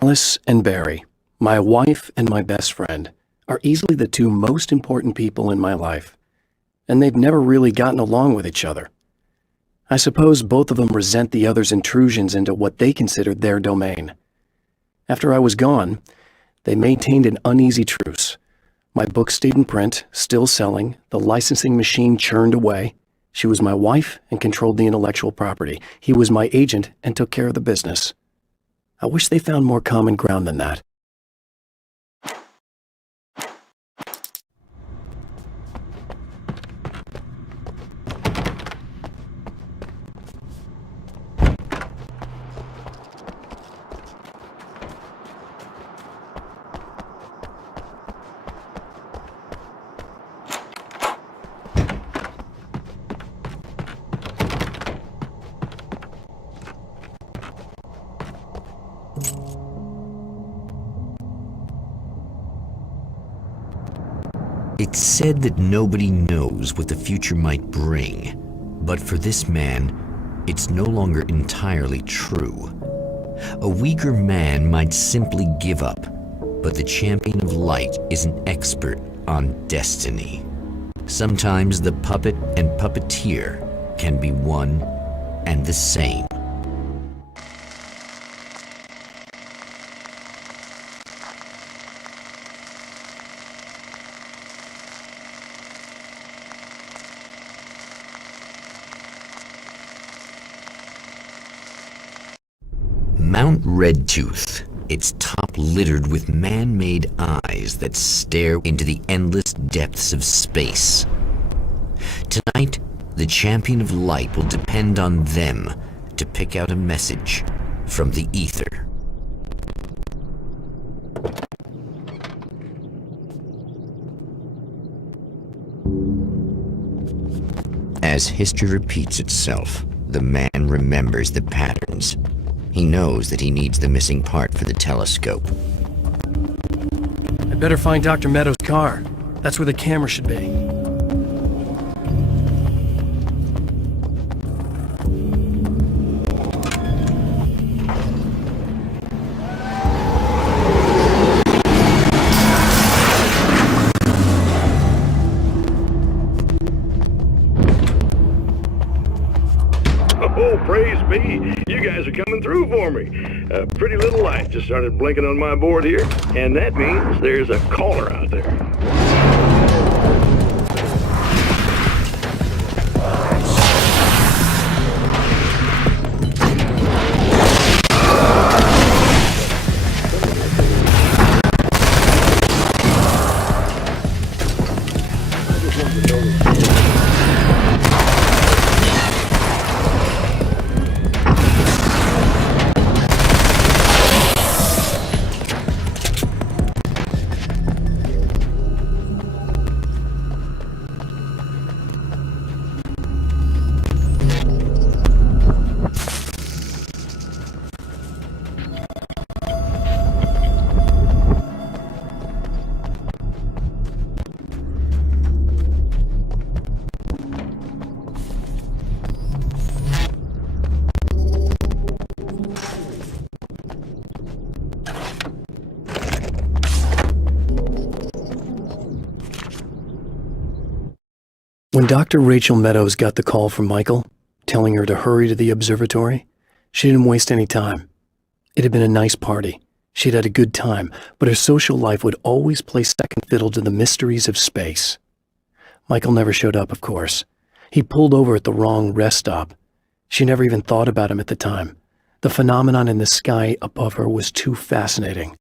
Alice and Barry, my wife and my best friend, are easily the two most important people in my life, and they've never really gotten along with each other. I suppose both of them resent the other's intrusions into what they considered their domain. After I was gone, they maintained an uneasy truce. My book stayed in print, still selling, the licensing machine churned away. She was my wife and controlled the intellectual property. He was my agent and took care of the business. I wish they found more common ground than that. It's said that nobody knows what the future might bring, but for this man, it's no longer entirely true. A weaker man might simply give up, but the champion of light is an expert on destiny. Sometimes the puppet and puppeteer can be one and the same. Mount Redtooth, its top littered with man-made eyes that stare into the endless depths of space. Tonight, the champion of light will depend on them to pick out a message from the ether. As history repeats itself, the man remembers the patterns. He knows that he needs the missing part for the telescope. I'd better find Dr. Meadows' car. That's where the camera should be. Oh, praise be. You guys are coming through for me. A pretty little light just started blinking on my board here, and that means there's a caller out there. When Dr. Rachel Meadows got the call from Michael, telling her to hurry to the observatory, she didn't waste any time. It had been a nice party. She'd had a good time, but her social life would always play second fiddle to the mysteries of space. Michael never showed up, of course. He pulled over at the wrong rest stop. She never even thought about him at the time. The phenomenon in the sky above her was too fascinating.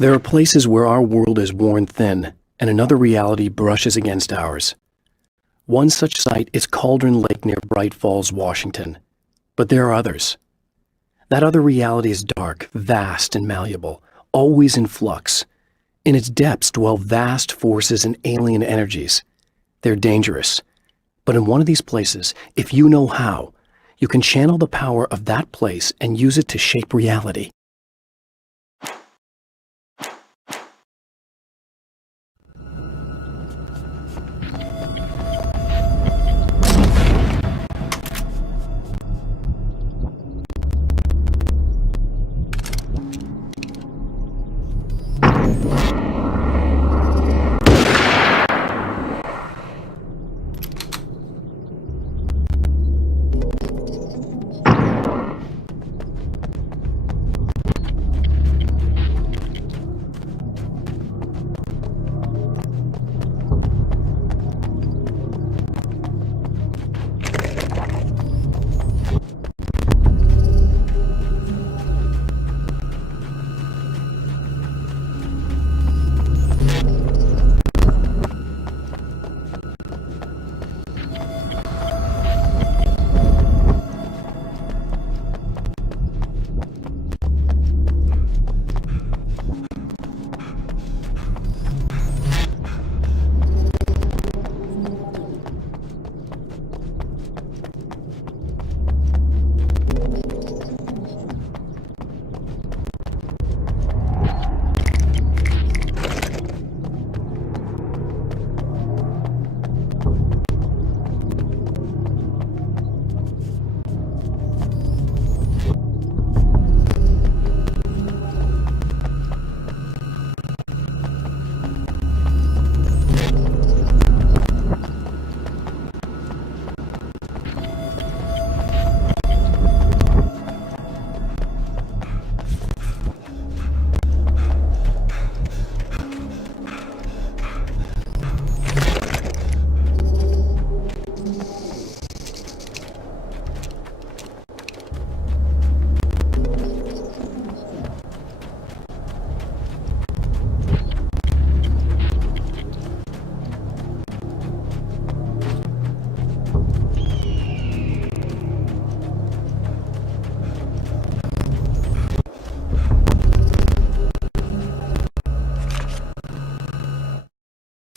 There are places where our world is worn thin, and another reality brushes against ours. One such site is Cauldron Lake near Bright Falls, Washington. But there are others. That other reality is dark, vast, and malleable, always in flux. In its depths dwell vast forces and alien energies. They're dangerous. But in one of these places, if you know how, you can channel the power of that place and use it to shape reality.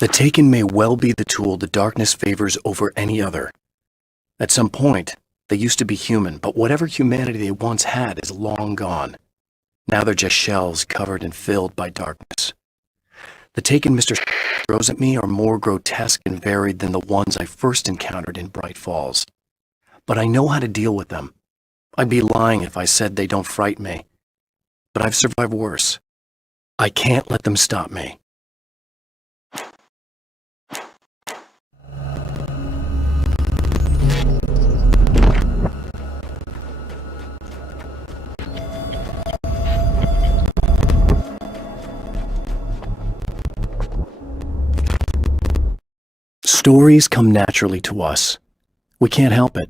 The Taken may well be the tool the darkness favors over any other. At some point, they used to be human, but whatever humanity they once had is long gone. Now they're just shells covered and filled by darkness. The Taken Mr. throws at me are more grotesque and varied than the ones I first encountered in Bright Falls. But I know how to deal with them. I'd be lying if I said they don't frighten me. But I've survived worse. I can't let them stop me. Stories come naturally to us. We can't help it.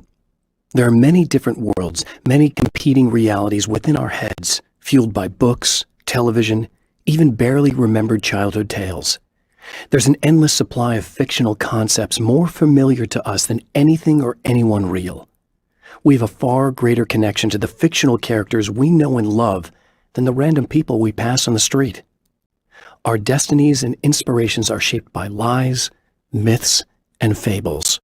There are many different worlds, many competing realities within our heads, fueled by books, television, even barely remembered childhood tales. There's an endless supply of fictional concepts more familiar to us than anything or anyone real. We have a far greater connection to the fictional characters we know and love than the random people we pass on the street. Our destinies and inspirations are shaped by lies, myths, and fables.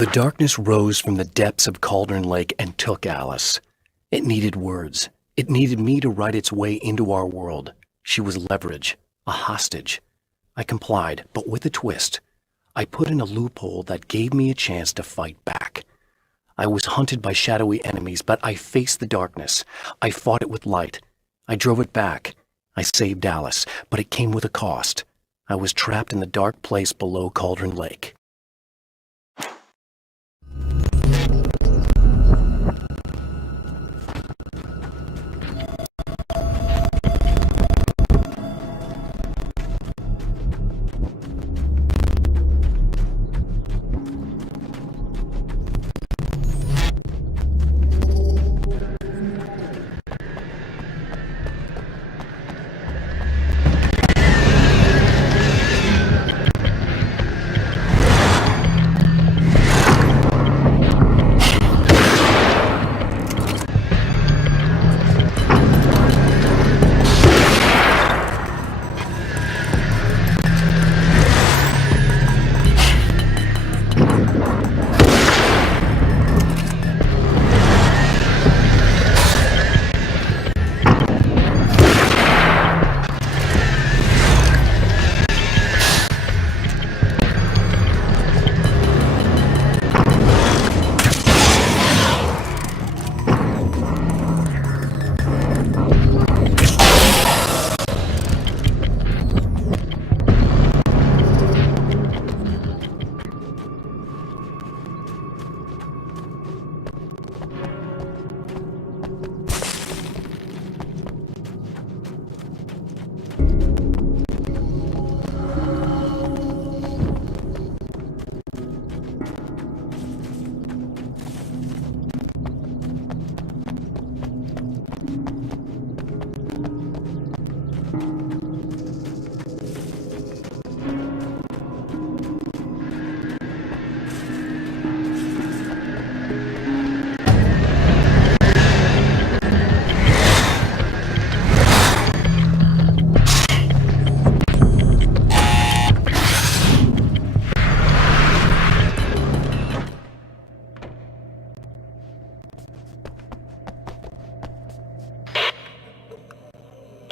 The darkness rose from the depths of Cauldron Lake and took Alice. It needed words. It needed me to write its way into our world. She was leverage, a hostage. I complied, but with a twist. I put in a loophole that gave me a chance to fight back. I was hunted by shadowy enemies, but I faced the darkness. I fought it with light. I drove it back. I saved Alice, but it came with a cost. I was trapped in the dark place below Cauldron Lake.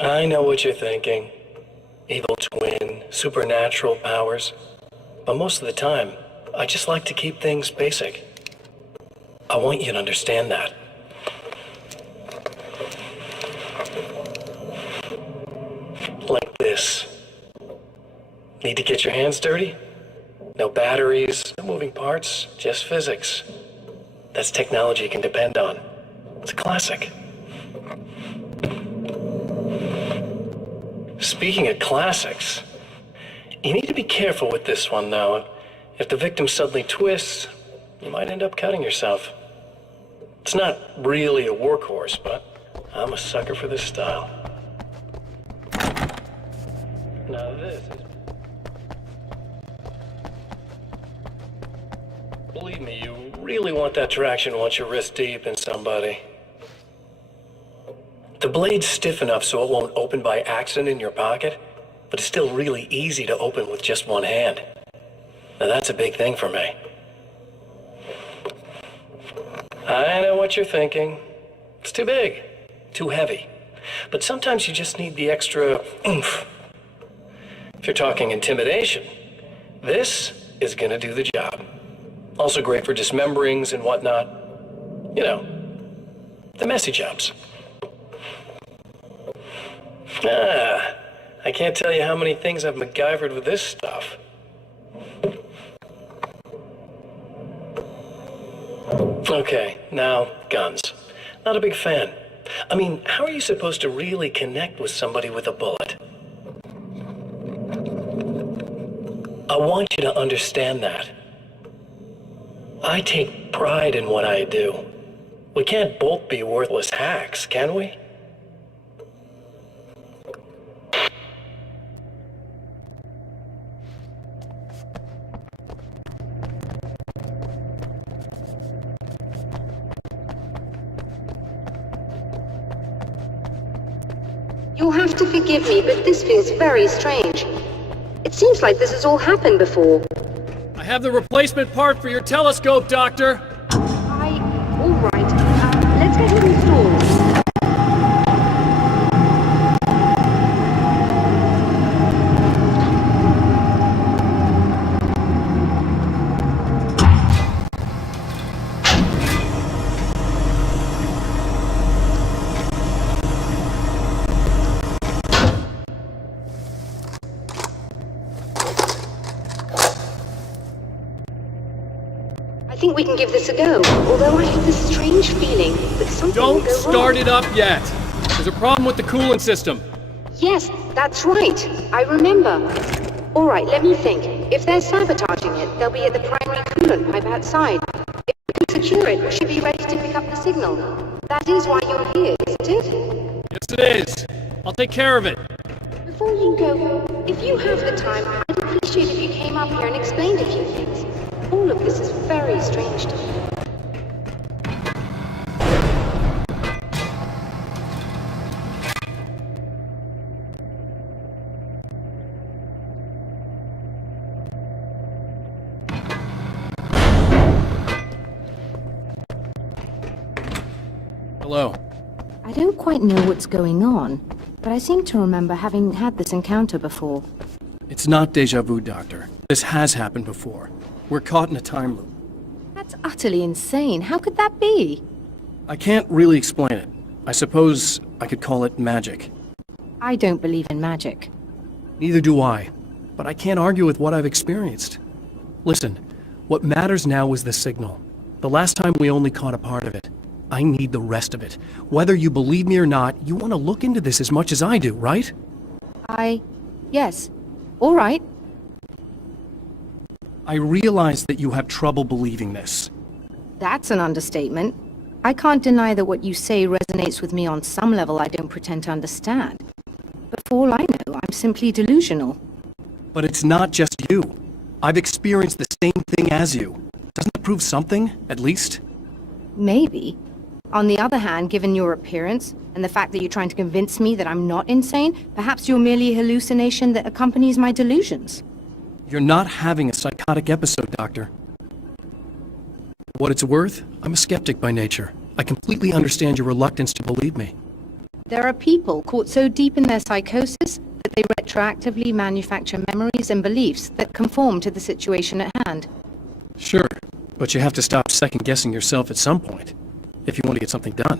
I know what you're thinking. Evil twin, supernatural powers. But most of the time, I just like to keep things basic. I want you to understand that. Like this. Need to get your hands dirty? No batteries, no moving parts, just physics. That's technology you can depend on. It's a classic. Speaking of classics, you need to be careful with this one, though. If the victim suddenly twists, you might end up cutting yourself. It's not really a workhorse, but I'm a sucker for this style. Now this is... Believe me, you really want that traction once you're wrist deep in somebody. The blade's stiff enough so it won't open by accident in your pocket, but it's still really easy to open with just one hand. Now that's a big thing for me. I know what you're thinking. It's too big, too heavy. But sometimes you just need the extra oomph. If you're talking intimidation, this is gonna do the job. Also great for dismemberings and whatnot. You know, the messy jobs. I can't tell you how many things I've MacGyvered with this stuff. Okay, now, guns. Not a big fan. I mean, how are you supposed to really connect with somebody with a bullet? I want you to understand that. I take pride in what I do. We can't both be worthless hacks, can we? You'll have to forgive me, but this feels very strange. It seems like this has all happened before. I have the replacement part for your telescope, Doctor. All right. Let's get it installed. I think we can give this a go, although I have this strange feeling that something will Don't go start wrong. it up yet. There's a problem with the coolant system. Yes, that's right. I remember. All right, let me think. If they're sabotaging it, they'll be at the primary coolant pipe outside. If we can secure it, we should be ready to pick up the signal. That is why you're here, isn't it? Yes, it is. I'll take care of it. Before you go, if you have the time, I'd appreciate if you came up here and explained a few things. All of this is very strange to me. Hello. I don't quite know what's going on, but I seem to remember having had this encounter before. It's not deja vu, Doctor. This has happened before. We're caught in a time loop. That's utterly insane. How could that be? I can't really explain it. I suppose I could call it magic. I don't believe in magic. Neither do I. But I can't argue with what I've experienced. Listen, what matters now is the signal. The last time we only caught a part of it. I need the rest of it. Whether you believe me or not, you want to look into this as much as I do, right? Yes. All right. I realize that you have trouble believing this. That's an understatement. I can't deny that what you say resonates with me on some level I don't pretend to understand. But for all I know, I'm simply delusional. But it's not just you. I've experienced the same thing as you. Doesn't that prove something, at least? Maybe. On the other hand, given your appearance, and the fact that you're trying to convince me that I'm not insane, perhaps you're merely a hallucination that accompanies my delusions. You're not having a psychotic episode, Doctor. For what it's worth, I'm a skeptic by nature. I completely understand your reluctance to believe me. There are people caught so deep in their psychosis that they retroactively manufacture memories and beliefs that conform to the situation at hand. Sure, but you have to stop second-guessing yourself at some point, if you want to get something done.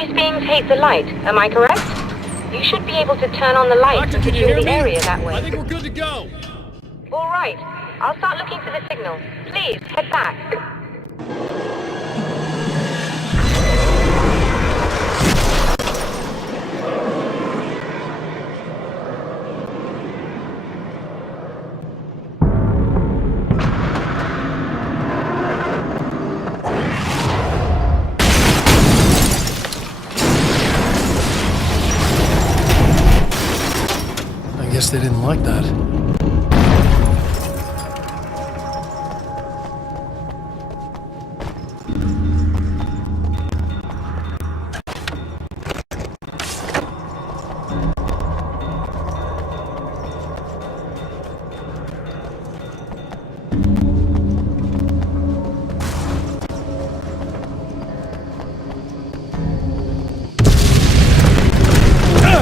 These beings hate the light, am I correct? You should be able to turn on the lights and secure the area that way. I think we're good to go. All right. I'll start looking for the signal. Please, head back. I guess they didn't like that.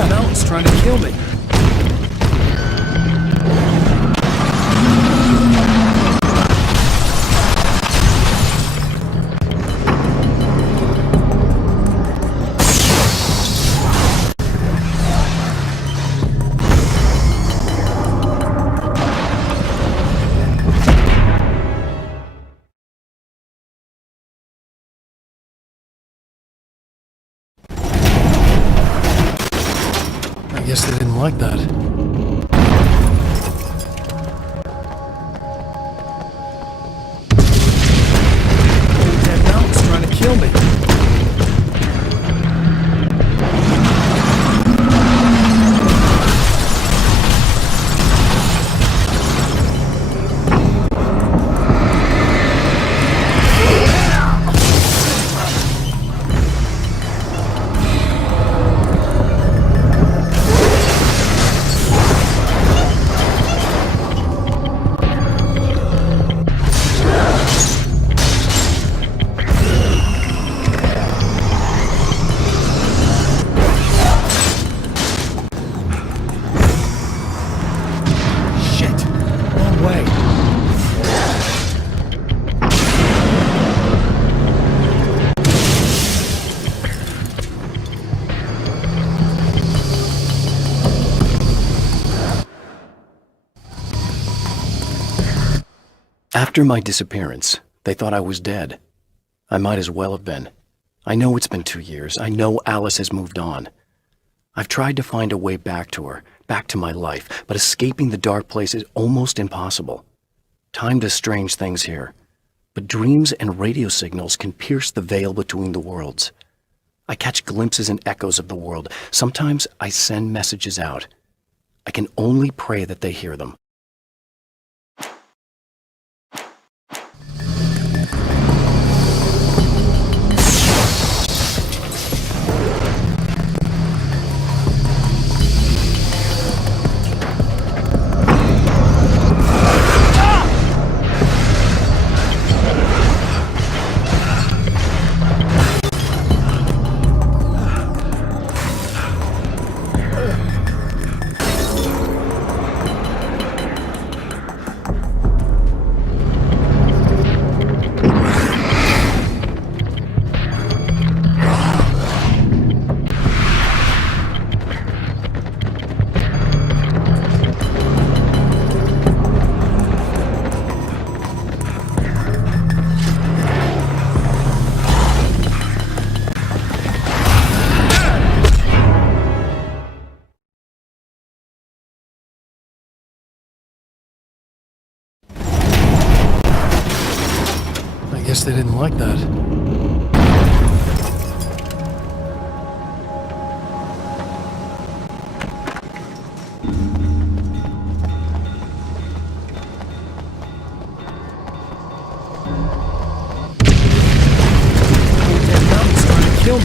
Mountain's trying to kill me. I guess they didn't like that. That mountain's trying to kill me. After my disappearance, they thought I was dead. I might as well have been. I know it's been 2 years. I know Alice has moved on. I've tried to find a way back to her, back to my life, but escaping the dark place is almost impossible. Time does strange things here, but dreams and radio signals can pierce the veil between the worlds. I catch glimpses and echoes of the world. Sometimes I send messages out. I can only pray that they hear them. I guess they didn't like that. That mountain's trying to kill me.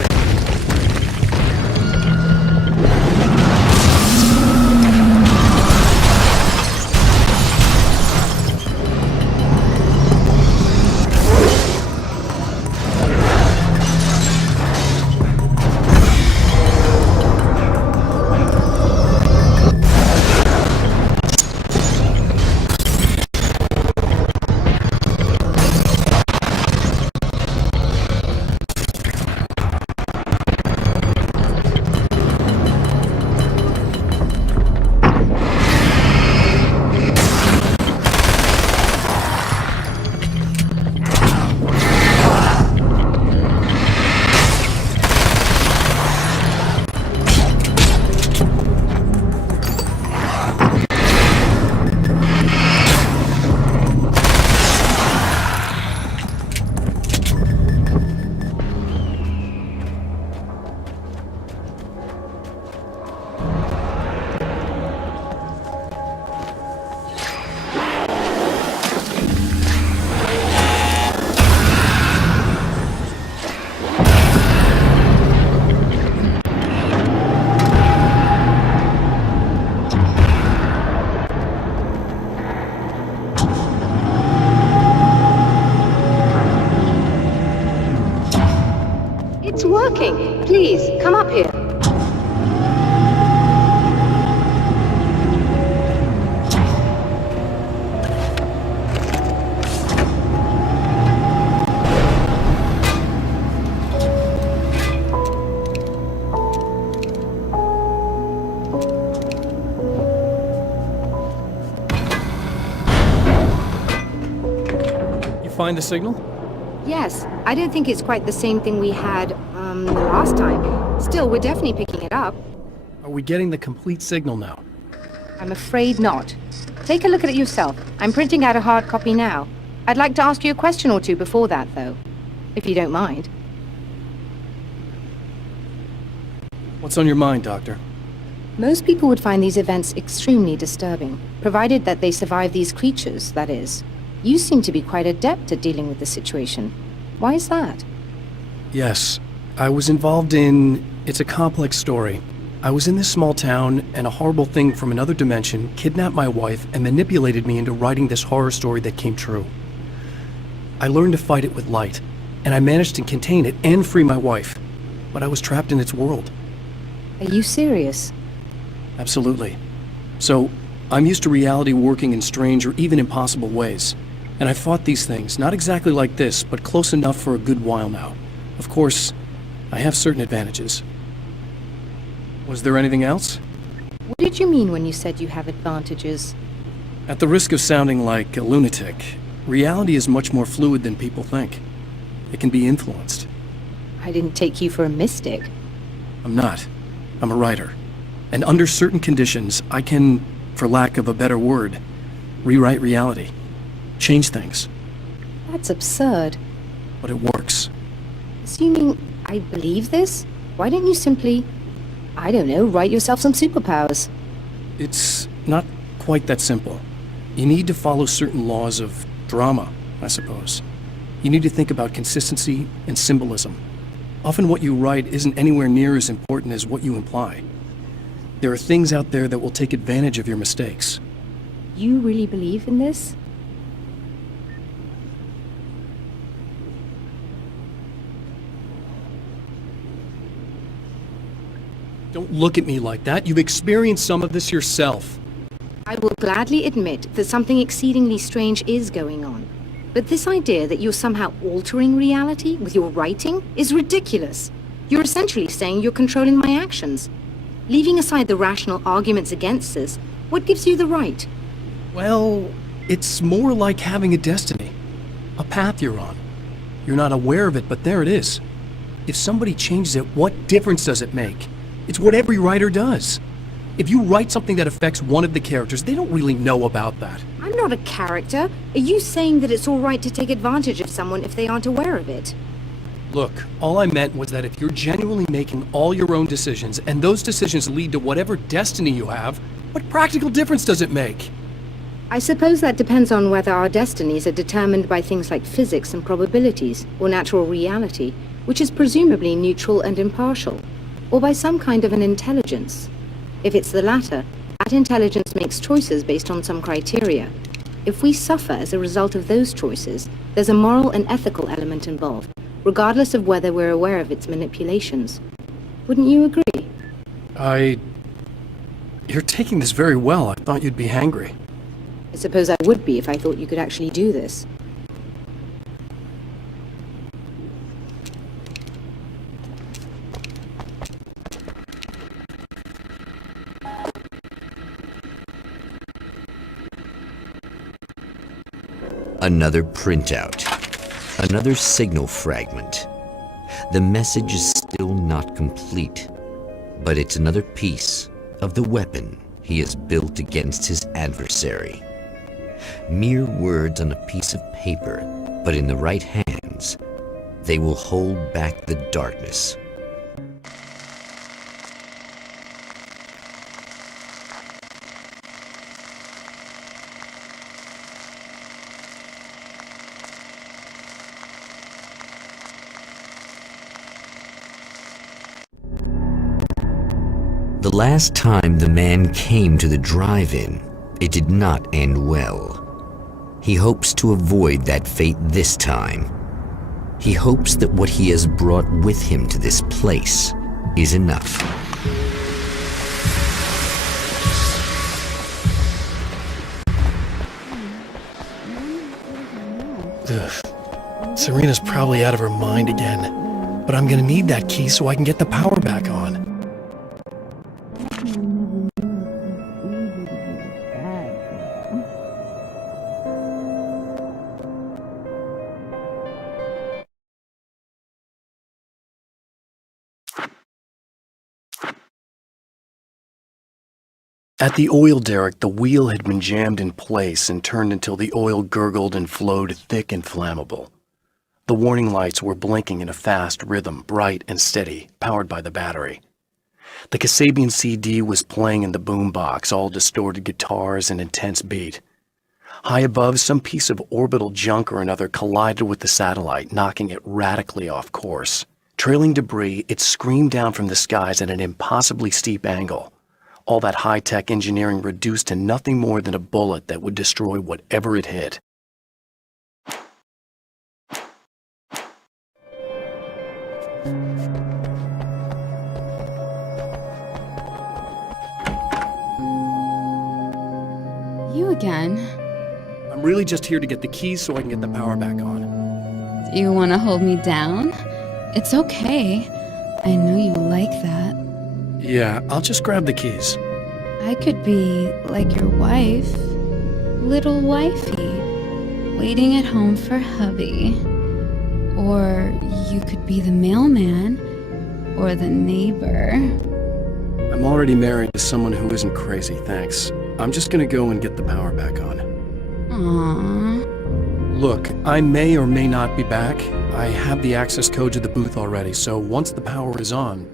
please, come up here. Find the signal? Yes, I don't think it's quite the same thing we had, the last time. Still, we're definitely picking it up. Are we getting the complete signal now? I'm afraid not. Take a look at it yourself. I'm printing out a hard copy now. I'd like to ask you a question or two before that, though. If you don't mind. What's on your mind, Doctor? Most people would find these events extremely disturbing, provided that they survive these creatures, that is. You seem to be quite adept at dealing with the situation. Why is that? Yes, I was involved in... It's a complex story. I was in this small town, and a horrible thing from another dimension kidnapped my wife and manipulated me into writing this horror story that came true. I learned to fight it with light, and I managed to contain it and free my wife. But I was trapped in its world. Are you serious? Absolutely. So, I'm used to reality working in strange or even impossible ways. And I fought these things, not exactly like this, but close enough for a good while now. Of course, I have certain advantages. Was there anything else? What did you mean when you said you have advantages? At the risk of sounding like a lunatic, reality is much more fluid than people think. It can be influenced. I didn't take you for a mystic. I'm not. I'm a writer. And under certain conditions, I can, for lack of a better word, rewrite reality. Change things. That's absurd. But it works. Assuming I believe this, why don't you simply, I don't know, write yourself some superpowers? It's not quite that simple. You need to follow certain laws of drama, I suppose. You need to think about consistency and symbolism. Often what you write isn't anywhere near as important as what you imply. There are things out there that will take advantage of your mistakes. You really believe in this? Don't look at me like that. You've experienced some of this yourself. I will gladly admit that something exceedingly strange is going on. But this idea that you're somehow altering reality with your writing is ridiculous. You're essentially saying you're controlling my actions. Leaving aside the rational arguments against this, what gives you the right? Well, it's more like having a destiny. A path you're on. You're not aware of it, but there it is. If somebody changes it, what difference does it make? It's what every writer does. If you write something that affects one of the characters, they don't really know about that. I'm not a character. Are you saying that it's all right to take advantage of someone if they aren't aware of it? Look, all I meant was that if you're genuinely making all your own decisions, and those decisions lead to whatever destiny you have, what practical difference does it make? I suppose that depends on whether our destinies are determined by things like physics and probabilities, or natural reality, which is presumably neutral and impartial, or by some kind of an intelligence. If it's the latter, that intelligence makes choices based on some criteria. If we suffer as a result of those choices, there's a moral and ethical element involved, regardless of whether we're aware of its manipulations. Wouldn't you agree? You're taking this very well. I thought you'd be hangry. I suppose I would be if I thought you could actually do this. Another printout. Another signal fragment. The message is still not complete, but it's another piece of the weapon he has built against his adversary. Mere words on a piece of paper, but in the right hands, they will hold back the darkness. The last time the man came to the drive-in, it did not end well. He hopes to avoid that fate this time. He hopes that what he has brought with him to this place is enough. Ugh. Serena's probably out of her mind again, but I'm gonna need that key so I can get the power back on. At the oil derrick, the wheel had been jammed in place and turned until the oil gurgled and flowed thick and flammable. The warning lights were blinking in a fast rhythm, bright and steady, powered by the battery. The Kasabian CD was playing in the boombox, all distorted guitars and intense beat. High above, some piece of orbital junk or another collided with the satellite, knocking it radically off course. Trailing debris, it screamed down from the skies at an impossibly steep angle. All that high-tech engineering reduced to nothing more than a bullet that would destroy whatever it hit. You again? I'm really just here to get the keys so I can get the power back on. Do you want to hold me down? It's okay. I know you like that. Yeah, I'll just grab the keys. I could be like your wife, little wifey, waiting at home for hubby. Or you could be the mailman, or the neighbor. I'm already married to someone who isn't crazy, thanks. I'm just gonna go and get the power back on. Aww. Look, I may or may not be back. I have the access code to the booth already, so once the power is on...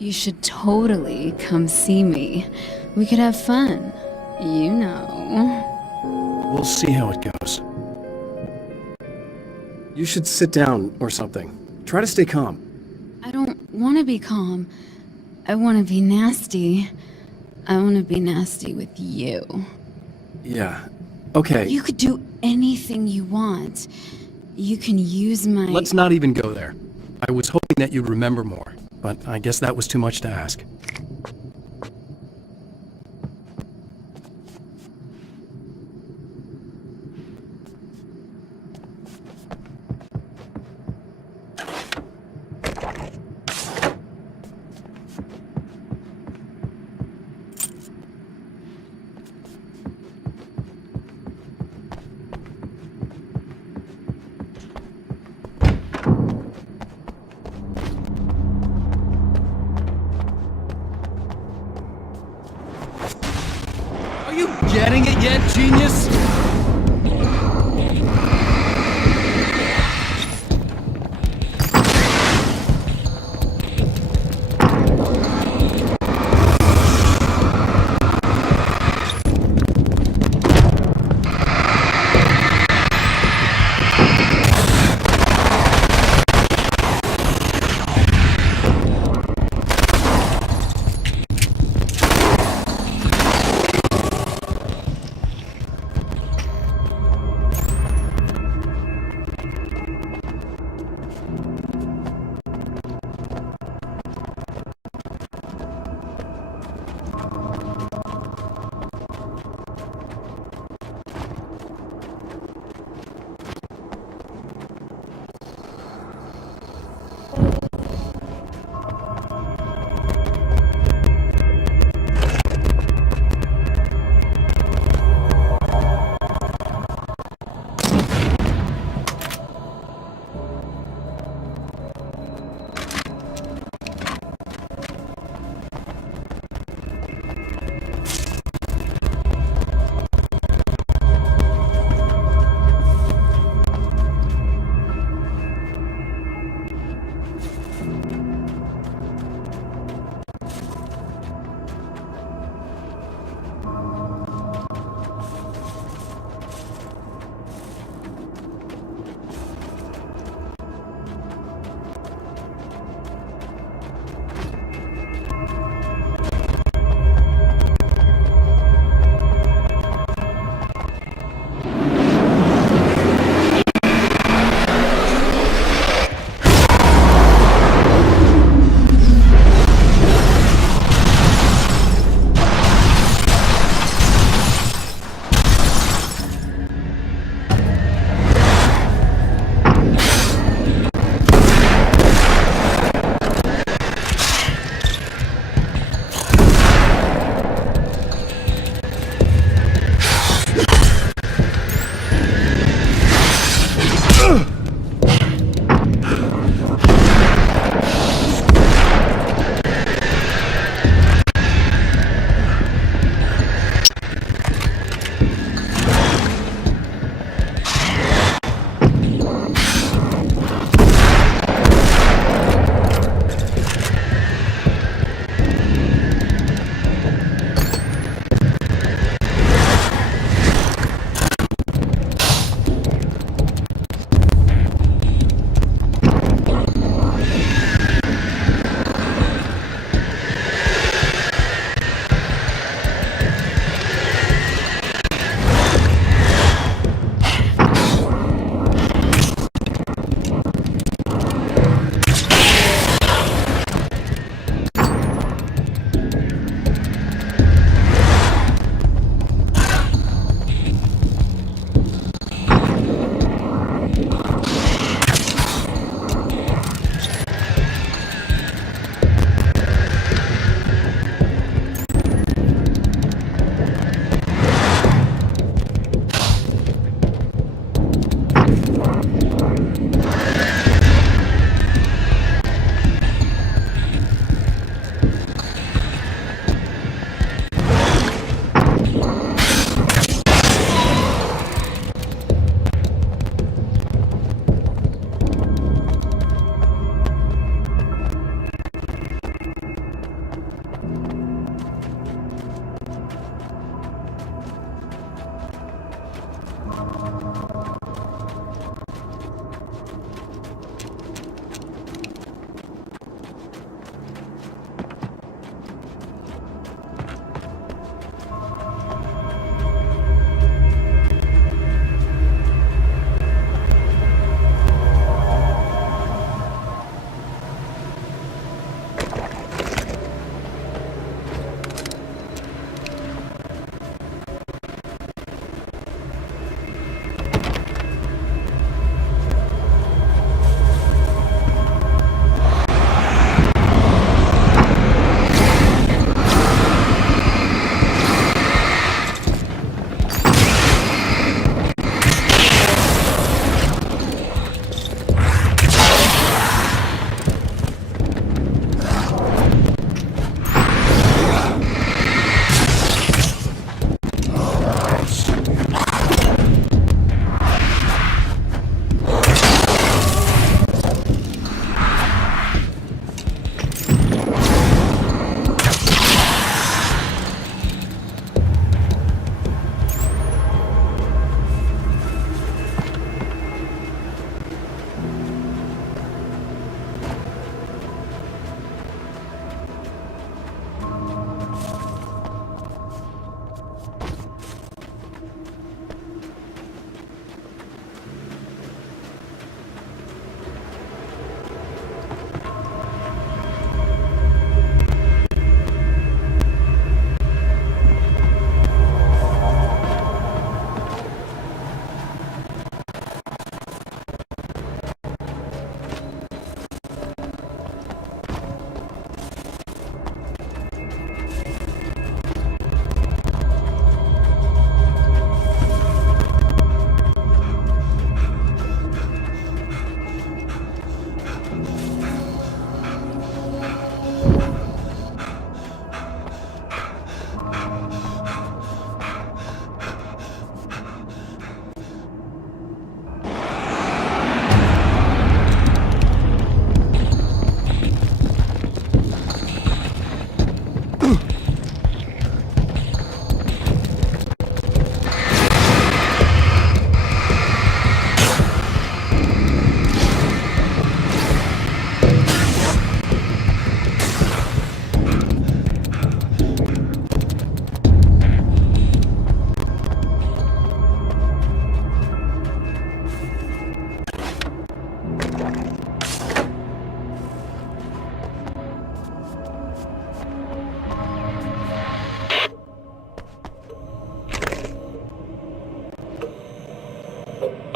You should totally come see me. We could have fun. You know. We'll see how it goes. You should sit down or something. Try to stay calm. I don't want to be calm. I want to be nasty. I want to be nasty with you. Yeah, okay. You could do anything you want. You can use my... Let's not even go there. I was hoping that you'd remember more, but I guess that was too much to ask. Getting it yet, genius?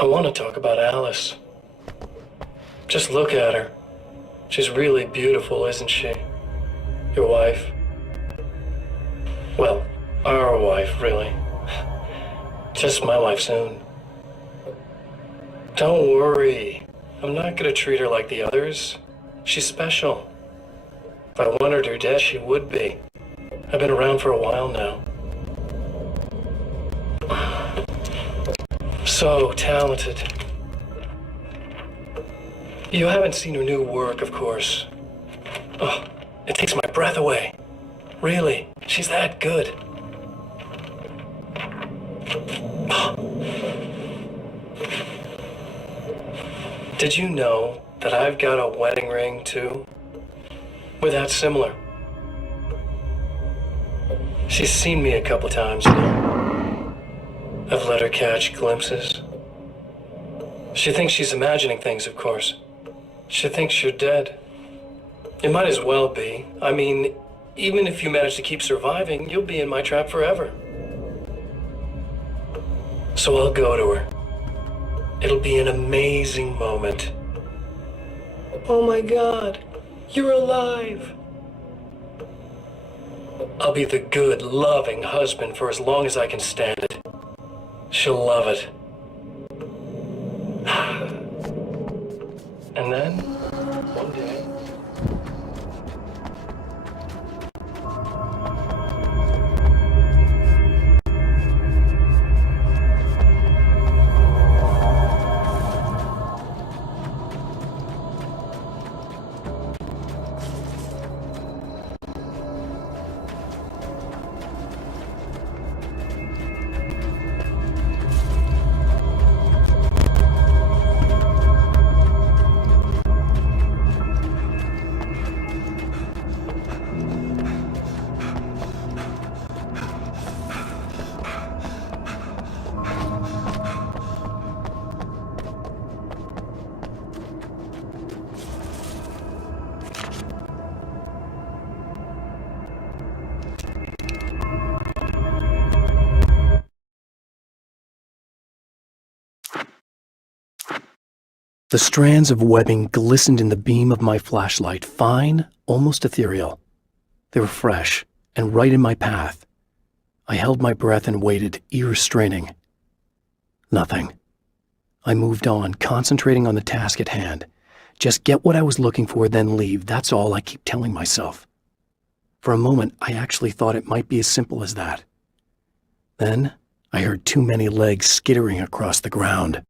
I want to talk about Alice. Just look at her. She's really beautiful, isn't she? Your wife. Well, our wife, really. Just my wife soon. Don't worry. I'm not gonna treat her like the others. She's special. If I wanted her dead, she would be. I've been around for a while now. So talented. You haven't seen her new work, of course. Oh, it takes my breath away. Really, she's that good. Did you know that I've got a wedding ring, too? We're that similar. She's seen me a couple times now. I've let her catch glimpses. She thinks she's imagining things, of course. She thinks you're dead. It might as well be. I mean, even if you manage to keep surviving, you'll be in my trap forever. So I'll go to her. It'll be an amazing moment. Oh my God, you're alive. I'll be the good, loving husband for as long as I can stand it. She'll love it. And then, one day... The strands of webbing glistened in the beam of my flashlight, fine, almost ethereal. They were fresh and right in my path. I held my breath and waited, ears straining. Nothing. I moved on, concentrating on the task at hand. Just get what I was looking for, then leave. That's all I keep telling myself. For a moment, I actually thought it might be as simple as that. Then, I heard too many legs skittering across the ground.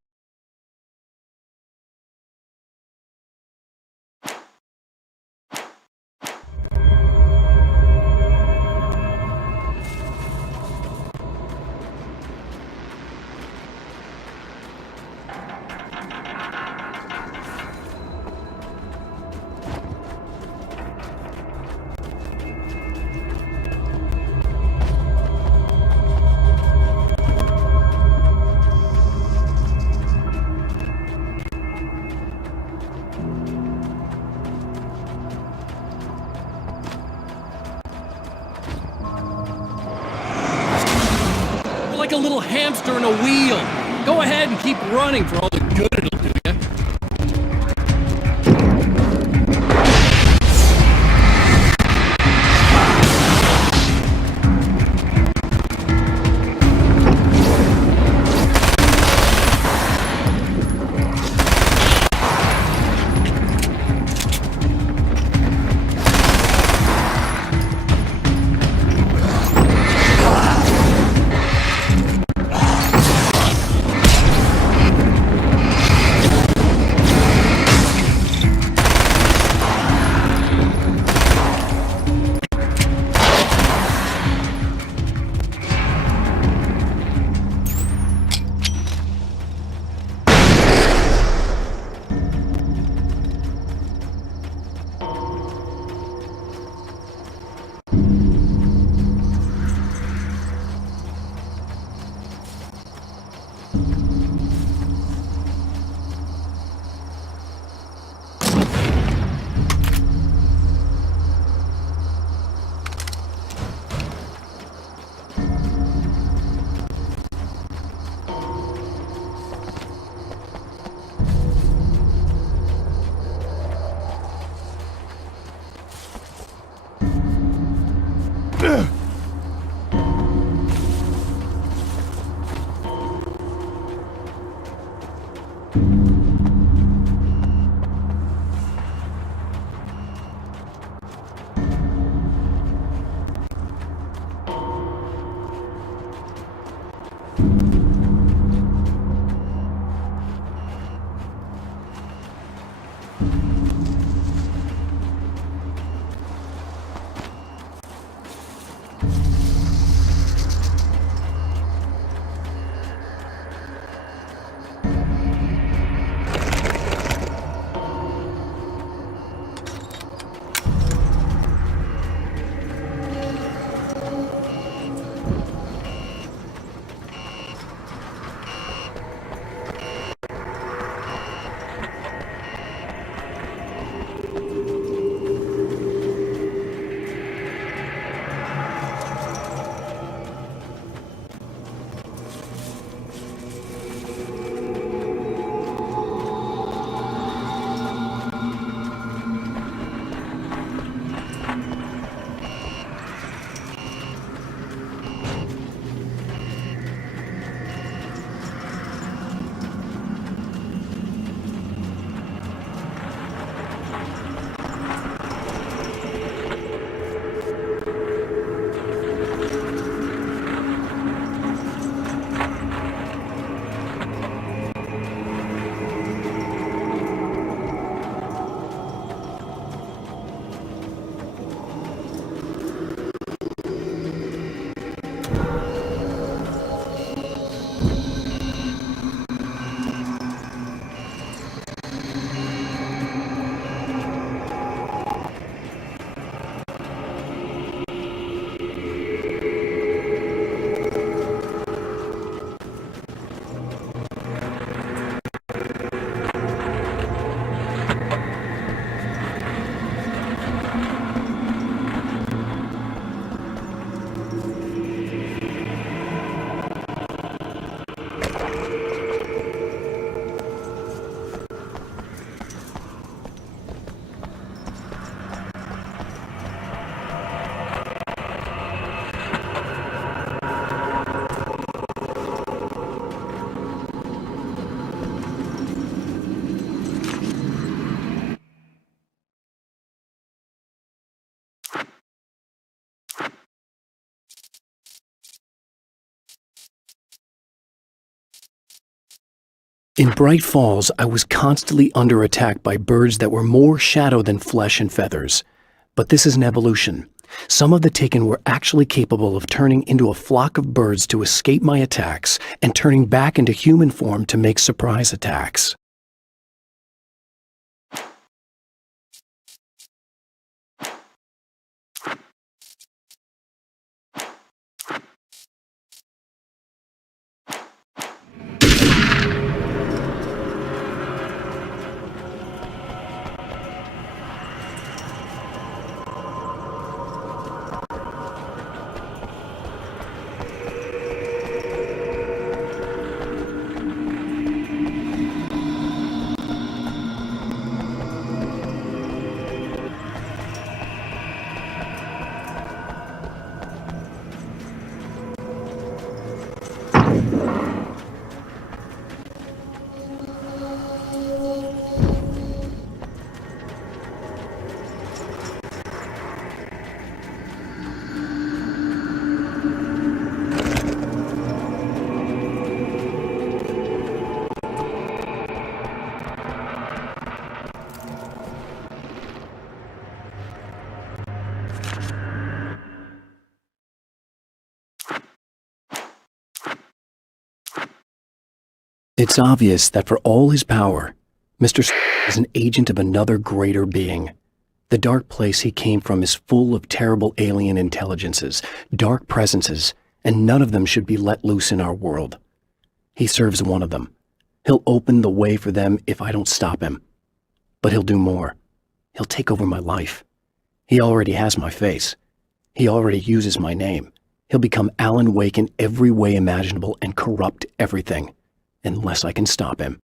Like a little hamster in a wheel. Go ahead and keep running for all the good it'll do ya. In Bright Falls, I was constantly under attack by birds that were more shadow than flesh and feathers. But this is an evolution. Some of the Taken were actually capable of turning into a flock of birds to escape my attacks and turning back into human form to make surprise attacks. It's obvious that for all his power, Mr. is an agent of another greater being. The dark place he came from is full of terrible alien intelligences, dark presences, and none of them should be let loose in our world. He serves one of them. He'll open the way for them if I don't stop him. But he'll do more. He'll take over my life. He already has my face. He already uses my name. He'll become Alan Wake in every way imaginable and corrupt everything. Unless I can stop him.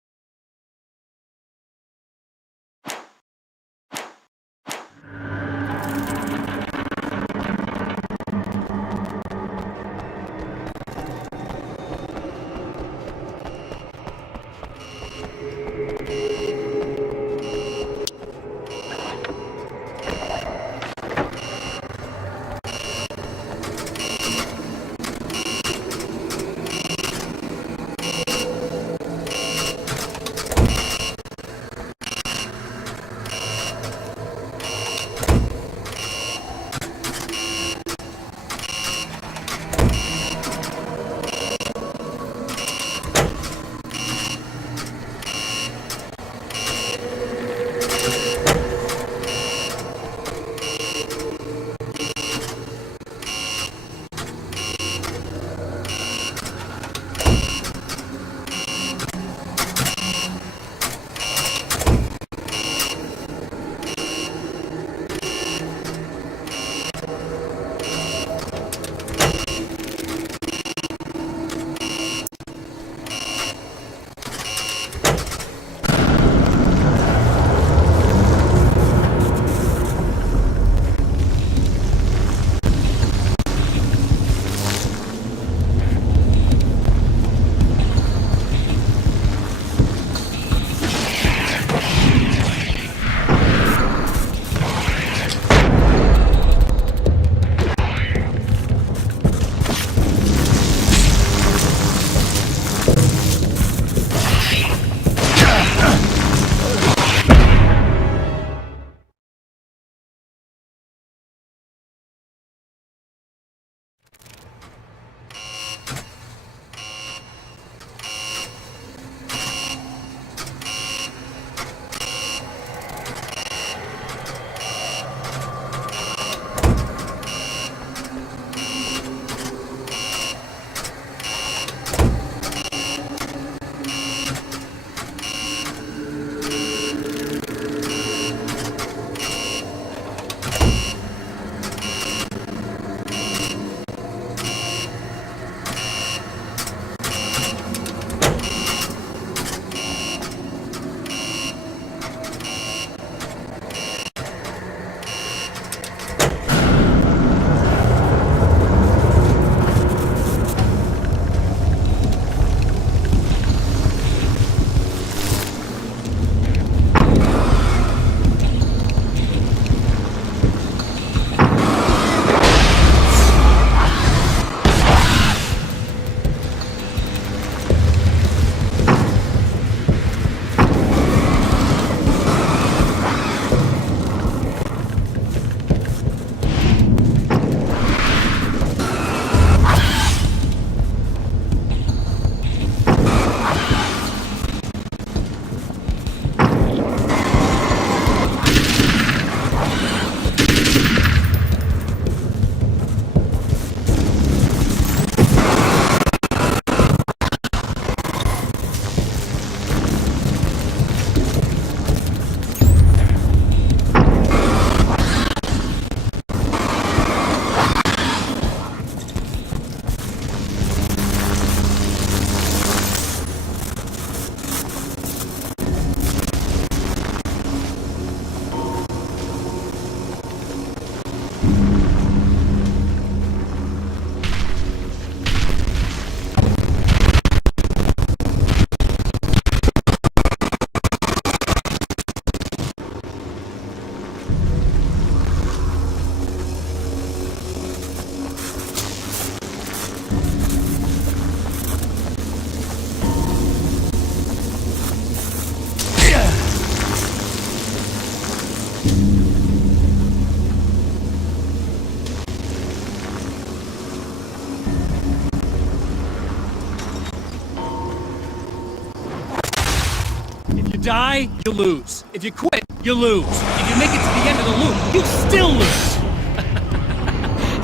You die, you lose. If you quit, you lose. If you make it to the end of the loop, you still lose.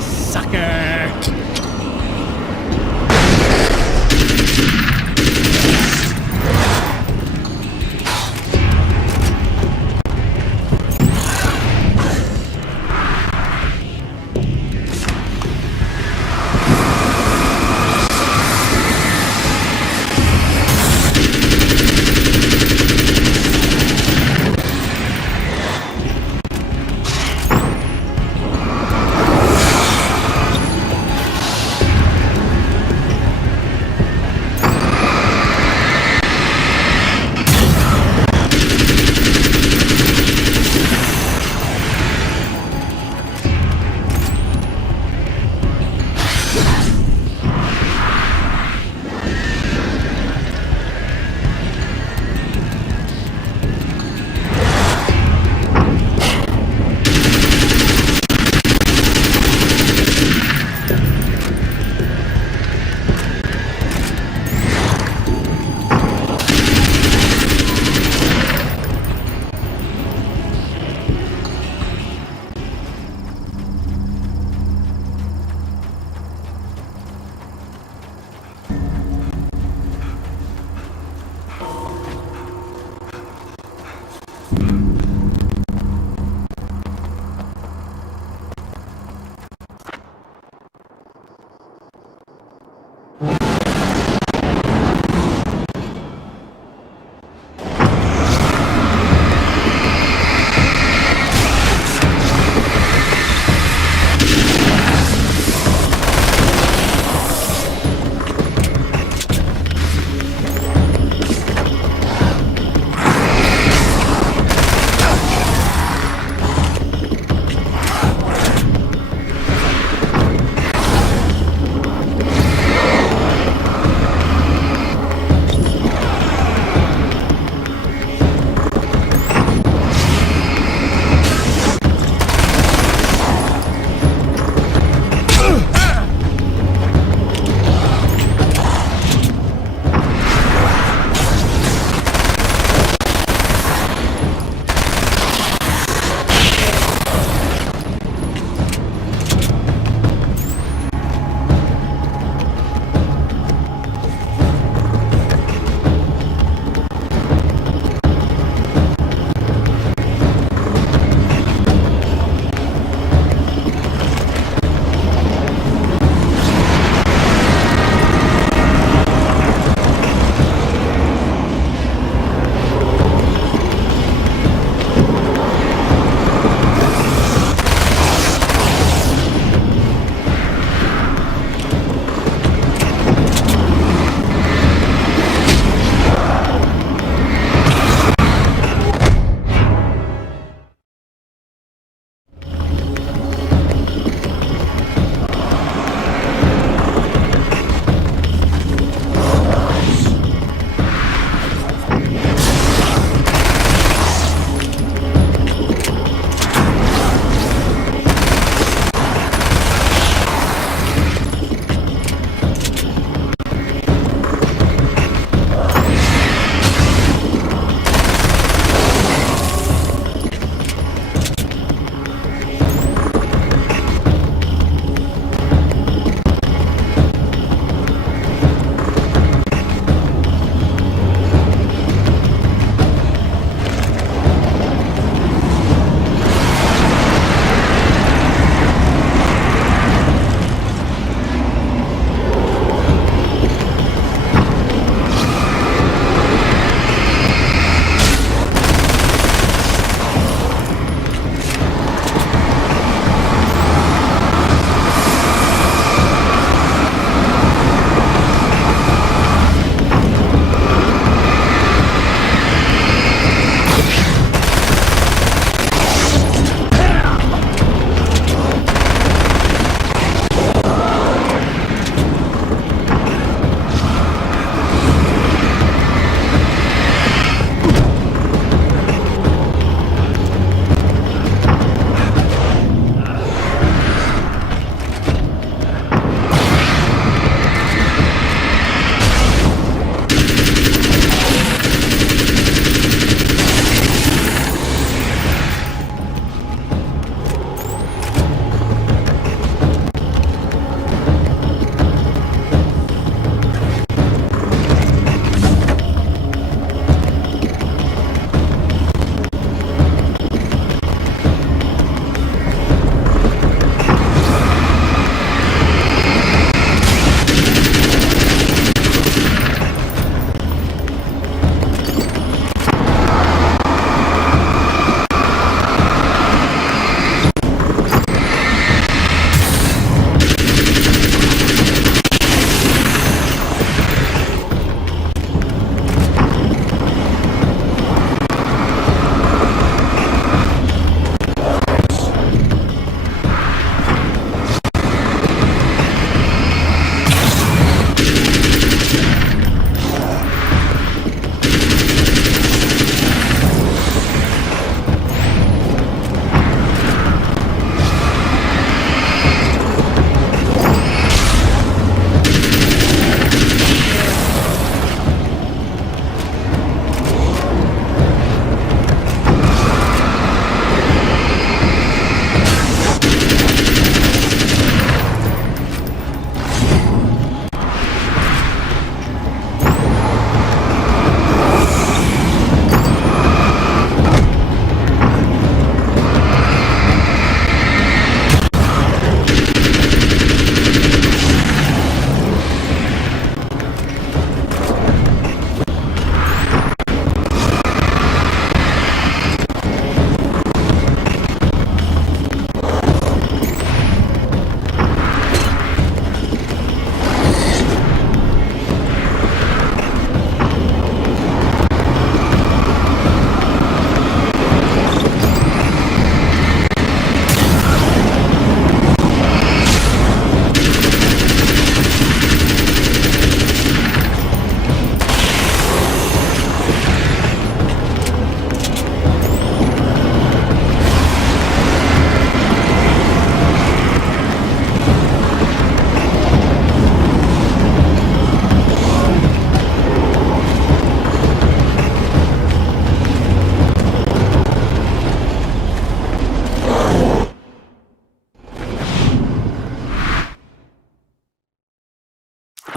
Sucker.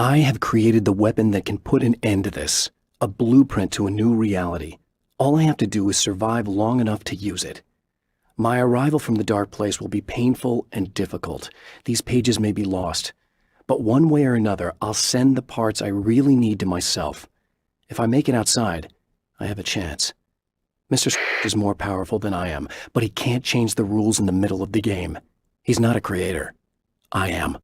I have created the weapon that can put an end to this. A blueprint to a new reality. All I have to do is survive long enough to use it. My arrival from the dark place will be painful and difficult. These pages may be lost. But one way or another, I'll send the parts I really need to myself. If I make it outside, I have a chance. Mr. is more powerful than I am, but he can't change the rules in the middle of the game. He's not a creator. I am.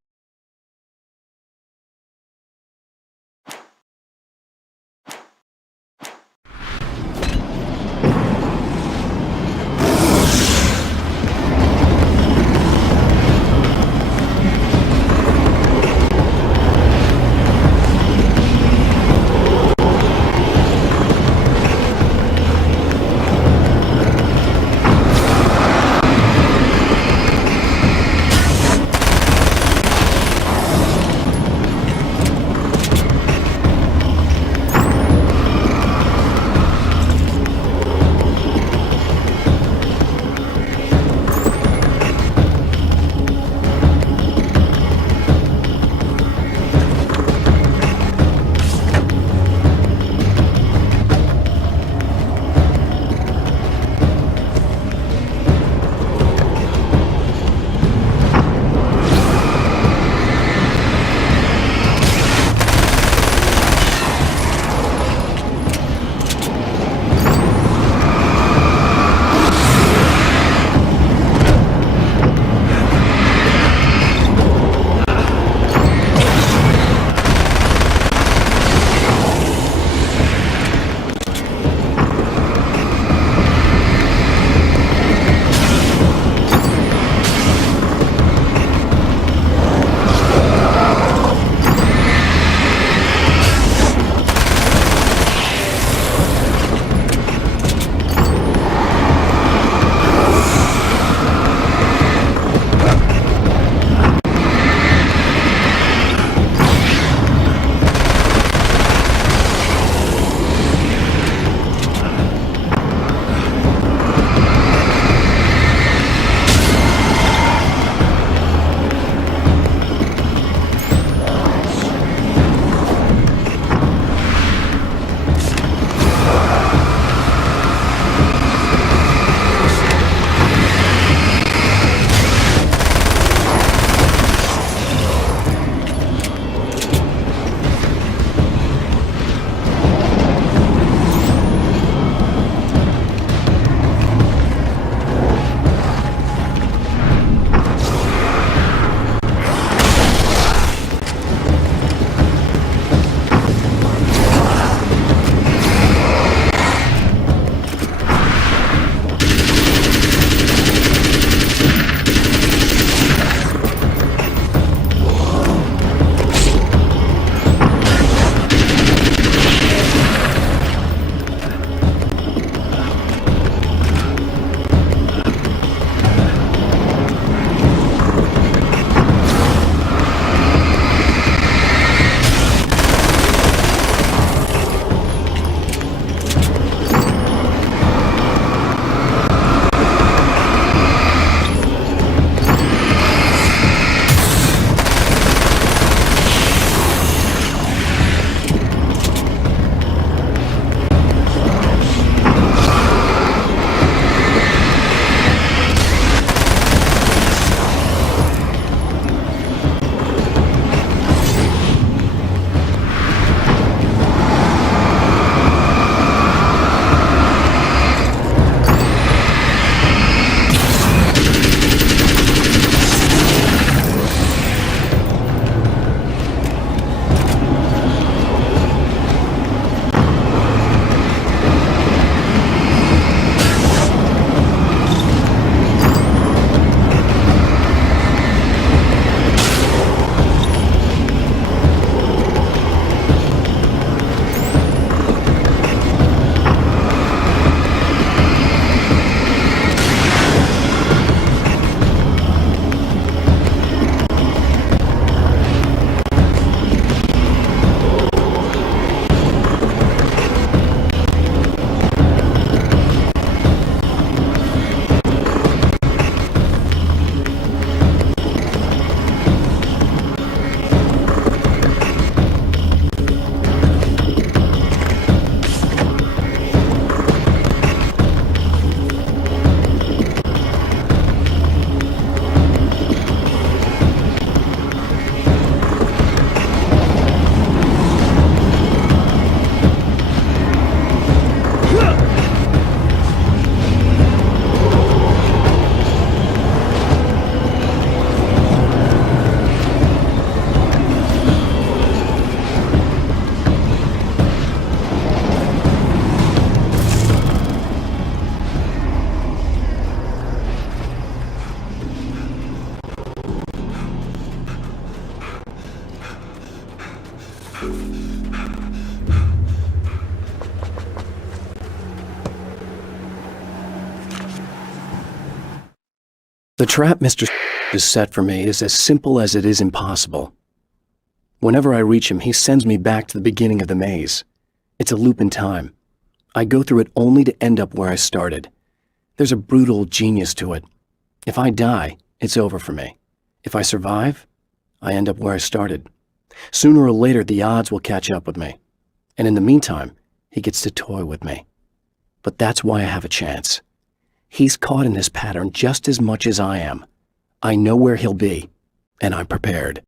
The trap Mr. is set for me is as simple as it is impossible. Whenever I reach him, he sends me back to the beginning of the maze. It's a loop in time. I go through it only to end up where I started. There's a brutal genius to it. If I die, it's over for me. If I survive, I end up where I started. Sooner or later, the odds will catch up with me. And in the meantime, he gets to toy with me. But that's why I have a chance. He's caught in this pattern just as much as I am. I know where he'll be, and I'm prepared.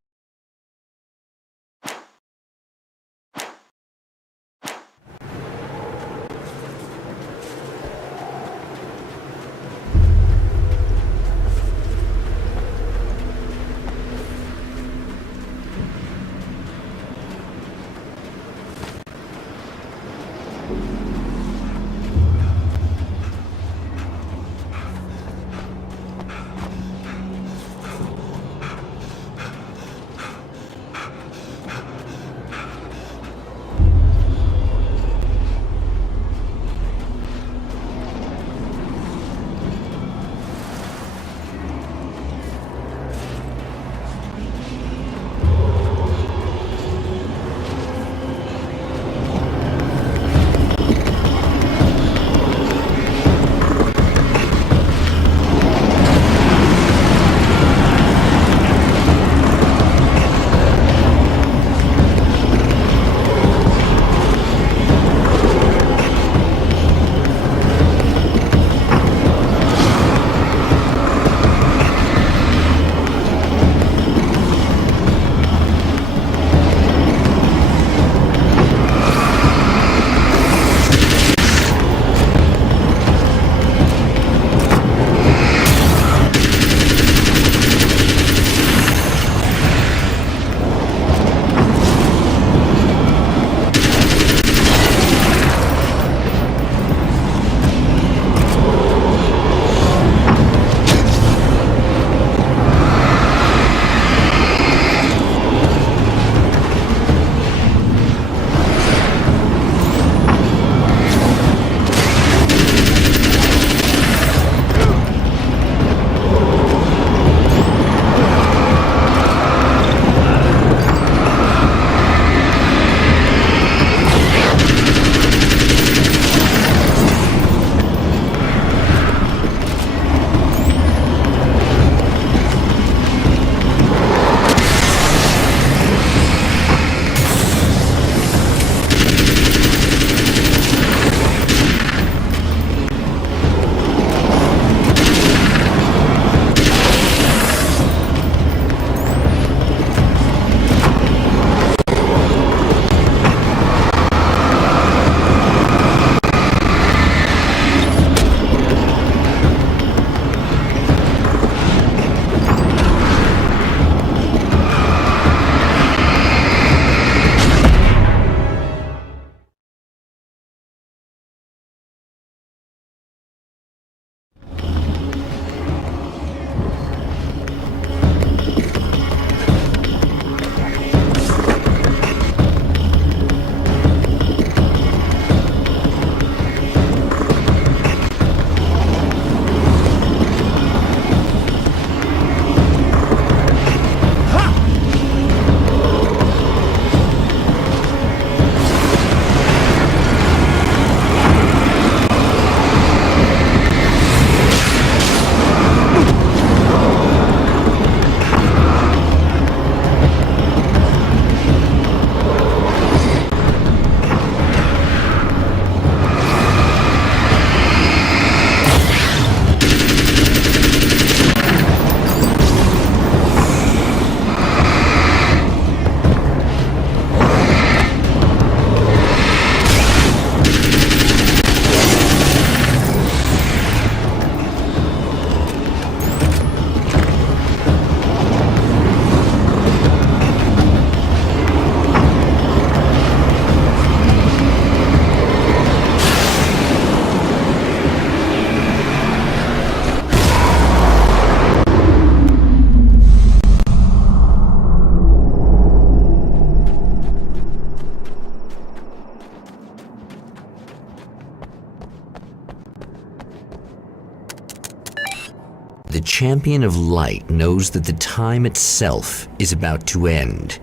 The champion of light knows that the time itself is about to end.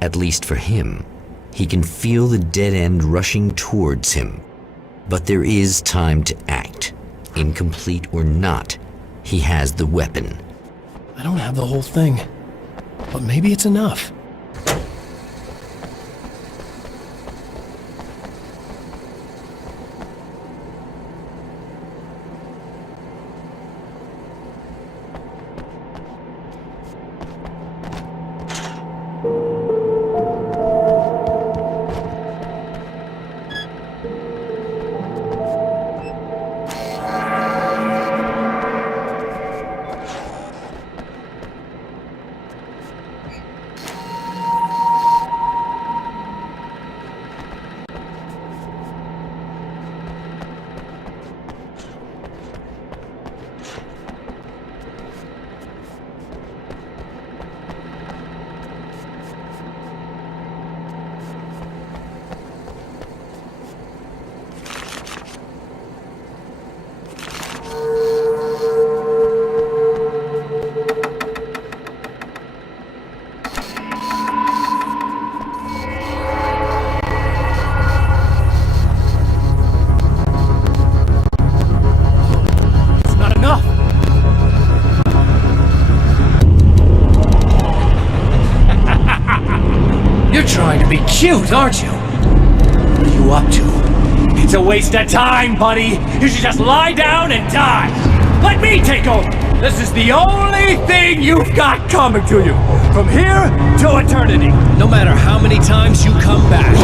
At least for him. He can feel the dead end rushing towards him. But there is time to act. Incomplete or not, he has the weapon. I don't have the whole thing, but maybe it's enough. Cute, aren't you? What are you up to? It's a waste of time, buddy. You should just lie down and die. Let me take over. This is the only thing you've got coming to you. From here to eternity. No matter how many times you come back.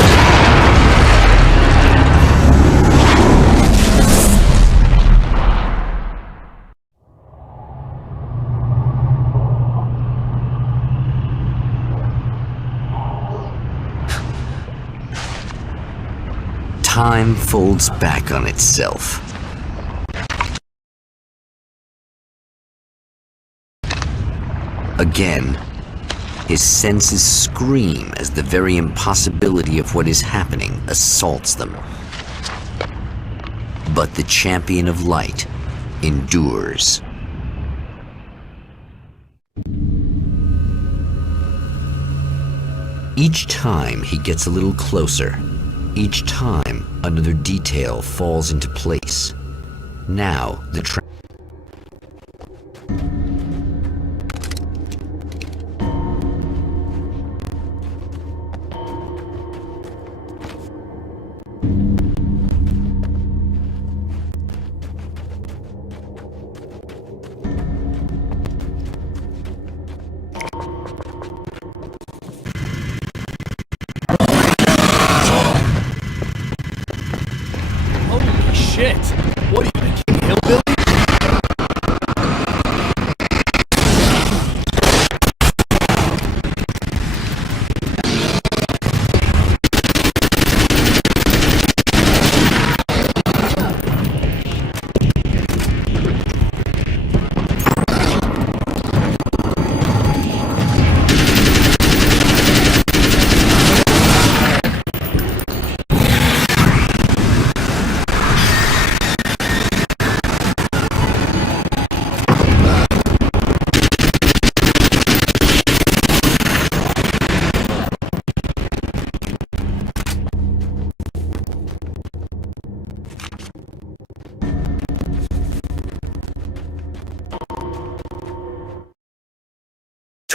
Time folds back on itself. Again, his senses scream as the very impossibility of what is happening assaults them. But the champion of light endures. Each time he gets a little closer. Each time, another detail falls into place. Now, the Shit! What are you, the King Hillbilly?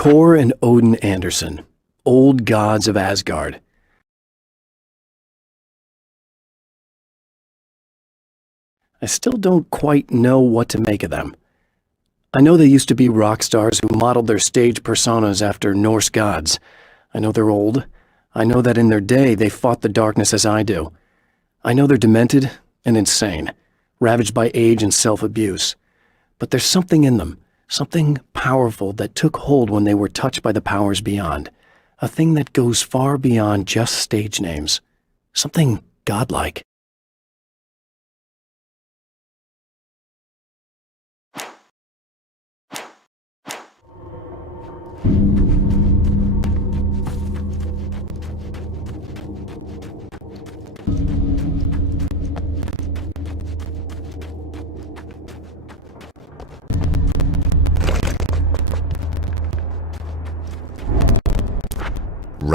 Thor and Odin Anderson, old gods of Asgard. I still don't quite know what to make of them. I know they used to be rock stars who modeled their stage personas after Norse gods. I know they're old. I know that in their day they fought the darkness as I do. I know they're demented and insane, ravaged by age and self-abuse. But there's something in them. Something powerful that took hold when they were touched by the powers beyond. A thing that goes far beyond just stage names. Something godlike.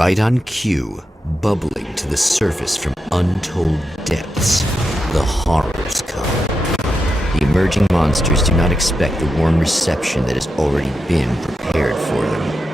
Right on cue, bubbling to the surface from untold depths, the horrors come. The emerging monsters do not expect the warm reception that has already been prepared for them.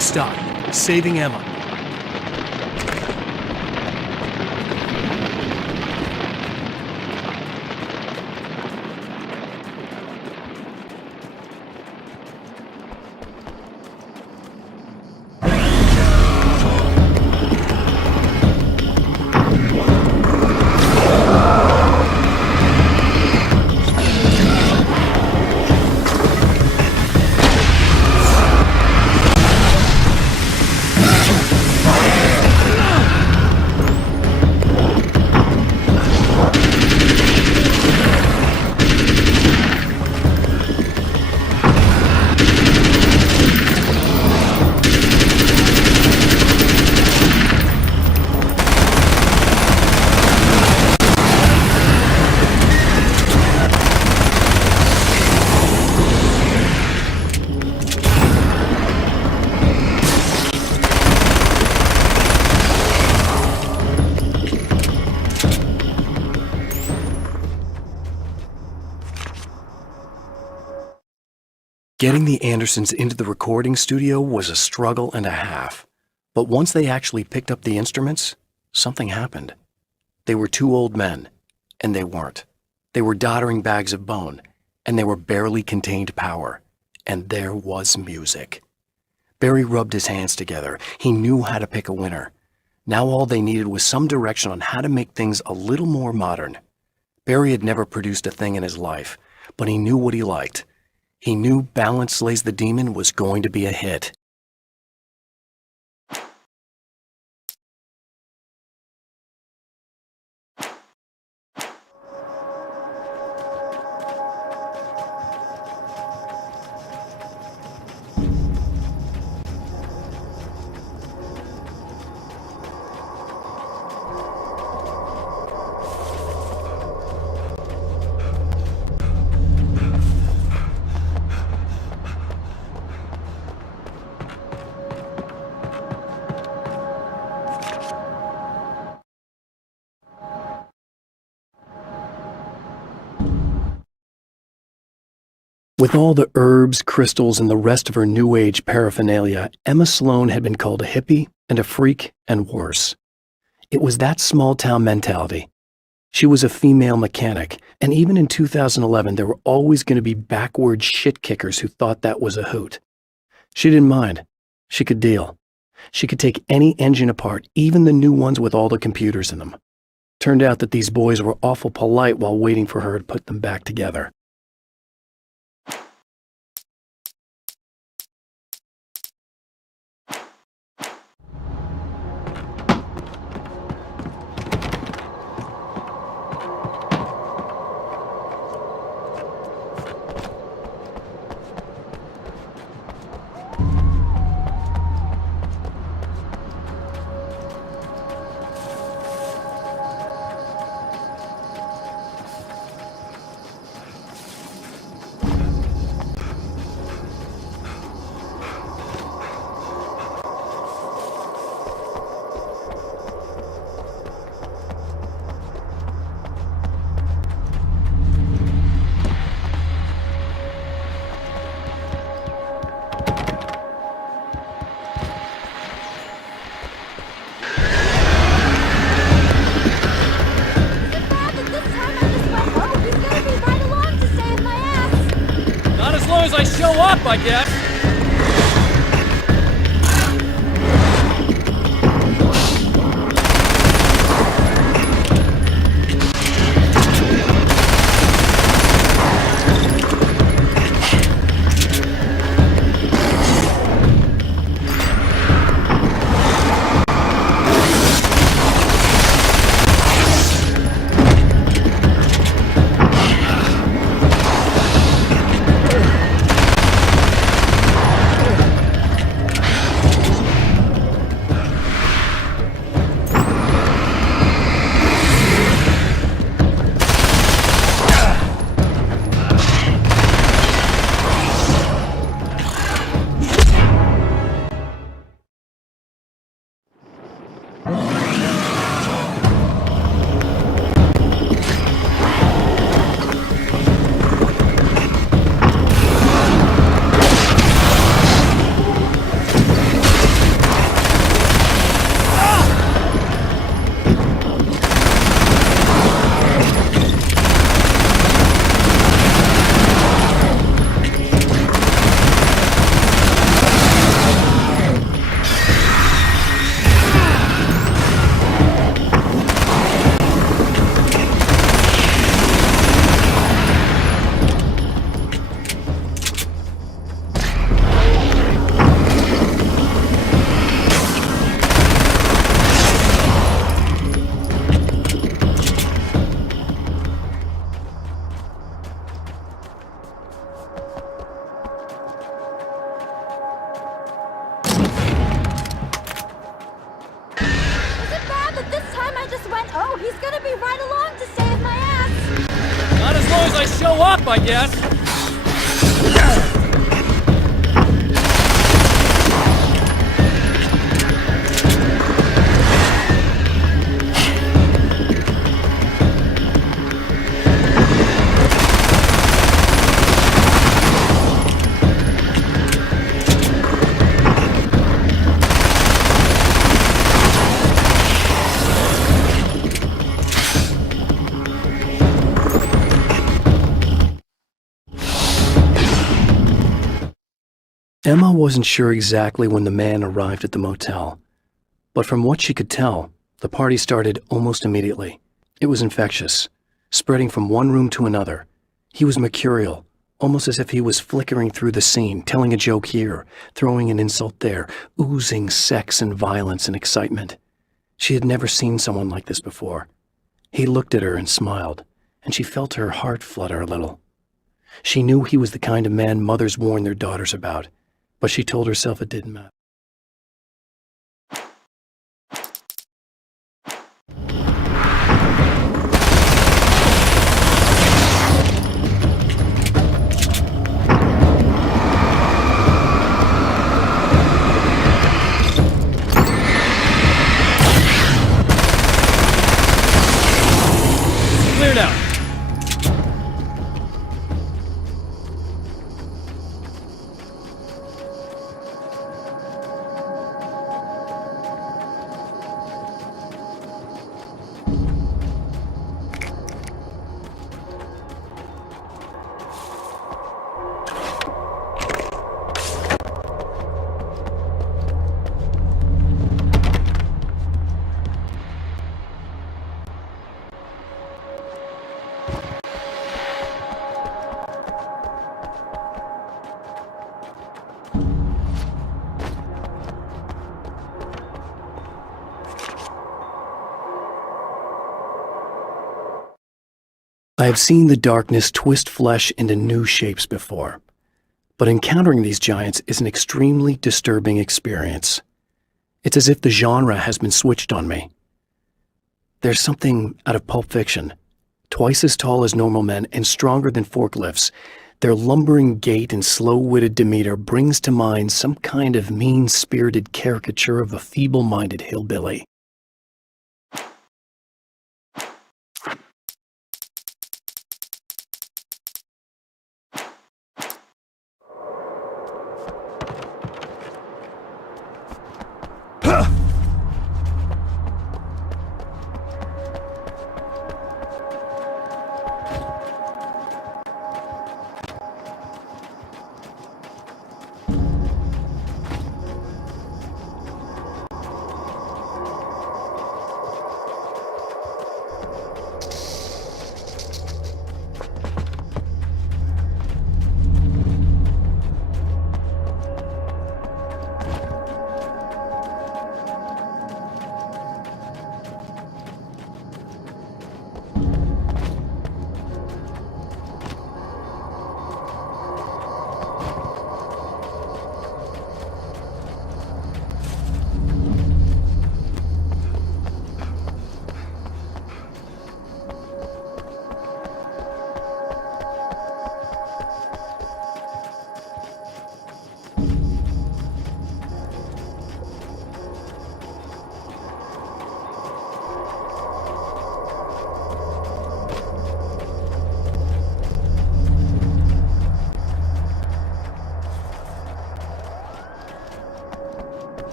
Stop. Saving Emma. Getting the Andersons into the recording studio was a struggle and a half. But once they actually picked up the instruments, something happened. They were two old men, and they weren't. They were doddering bags of bone, and they were barely contained power. And there was music. Barry rubbed his hands together. He knew how to pick a winner. Now all they needed was some direction on how to make things a little more modern. Barry had never produced a thing in his life, but he knew what he liked. He knew Balance Slays the Demon was going to be a hit. With all the herbs, crystals, and the rest of her New Age paraphernalia, Emma Sloan had been called a hippie and a freak and worse. It was that small-town mentality. She was a female mechanic, and even in 2011 there were always going to be backward shit-kickers who thought that was a hoot. She didn't mind. She could deal. She could take any engine apart, even the new ones with all the computers in them. Turned out that these boys were awful polite while waiting for her to put them back together. As I show up, I guess. I show up, I guess. Emma wasn't sure exactly when the man arrived at the motel, but from what she could tell, the party started almost immediately. It was infectious, spreading from one room to another. He was mercurial, almost as if he was flickering through the scene, telling a joke here, throwing an insult there, oozing sex and violence and excitement. She had never seen someone like this before. He looked at her and smiled, and she felt her heart flutter a little. She knew he was the kind of man mothers warn their daughters about, but she told herself it didn't matter. Cleared out. I have seen the darkness twist flesh into new shapes before, but encountering these giants is an extremely disturbing experience. It's as if the genre has been switched on me. There's something out of Pulp Fiction. Twice as tall as normal men and stronger than forklifts, their lumbering gait and slow-witted demeanor brings to mind some kind of mean-spirited caricature of a feeble-minded hillbilly.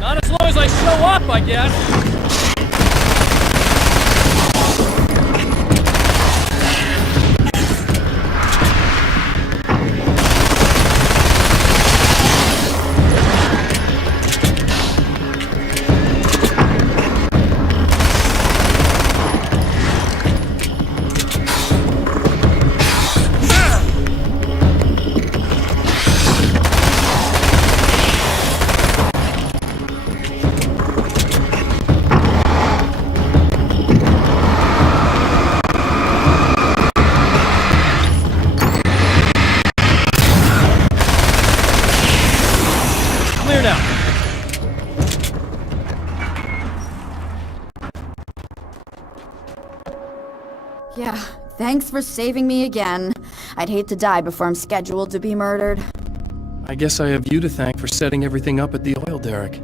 Not as long as I show up, I guess. Yeah, thanks for saving me again. I'd hate to die before I'm scheduled to be murdered. I guess I have you to thank for setting everything up at the oil derrick.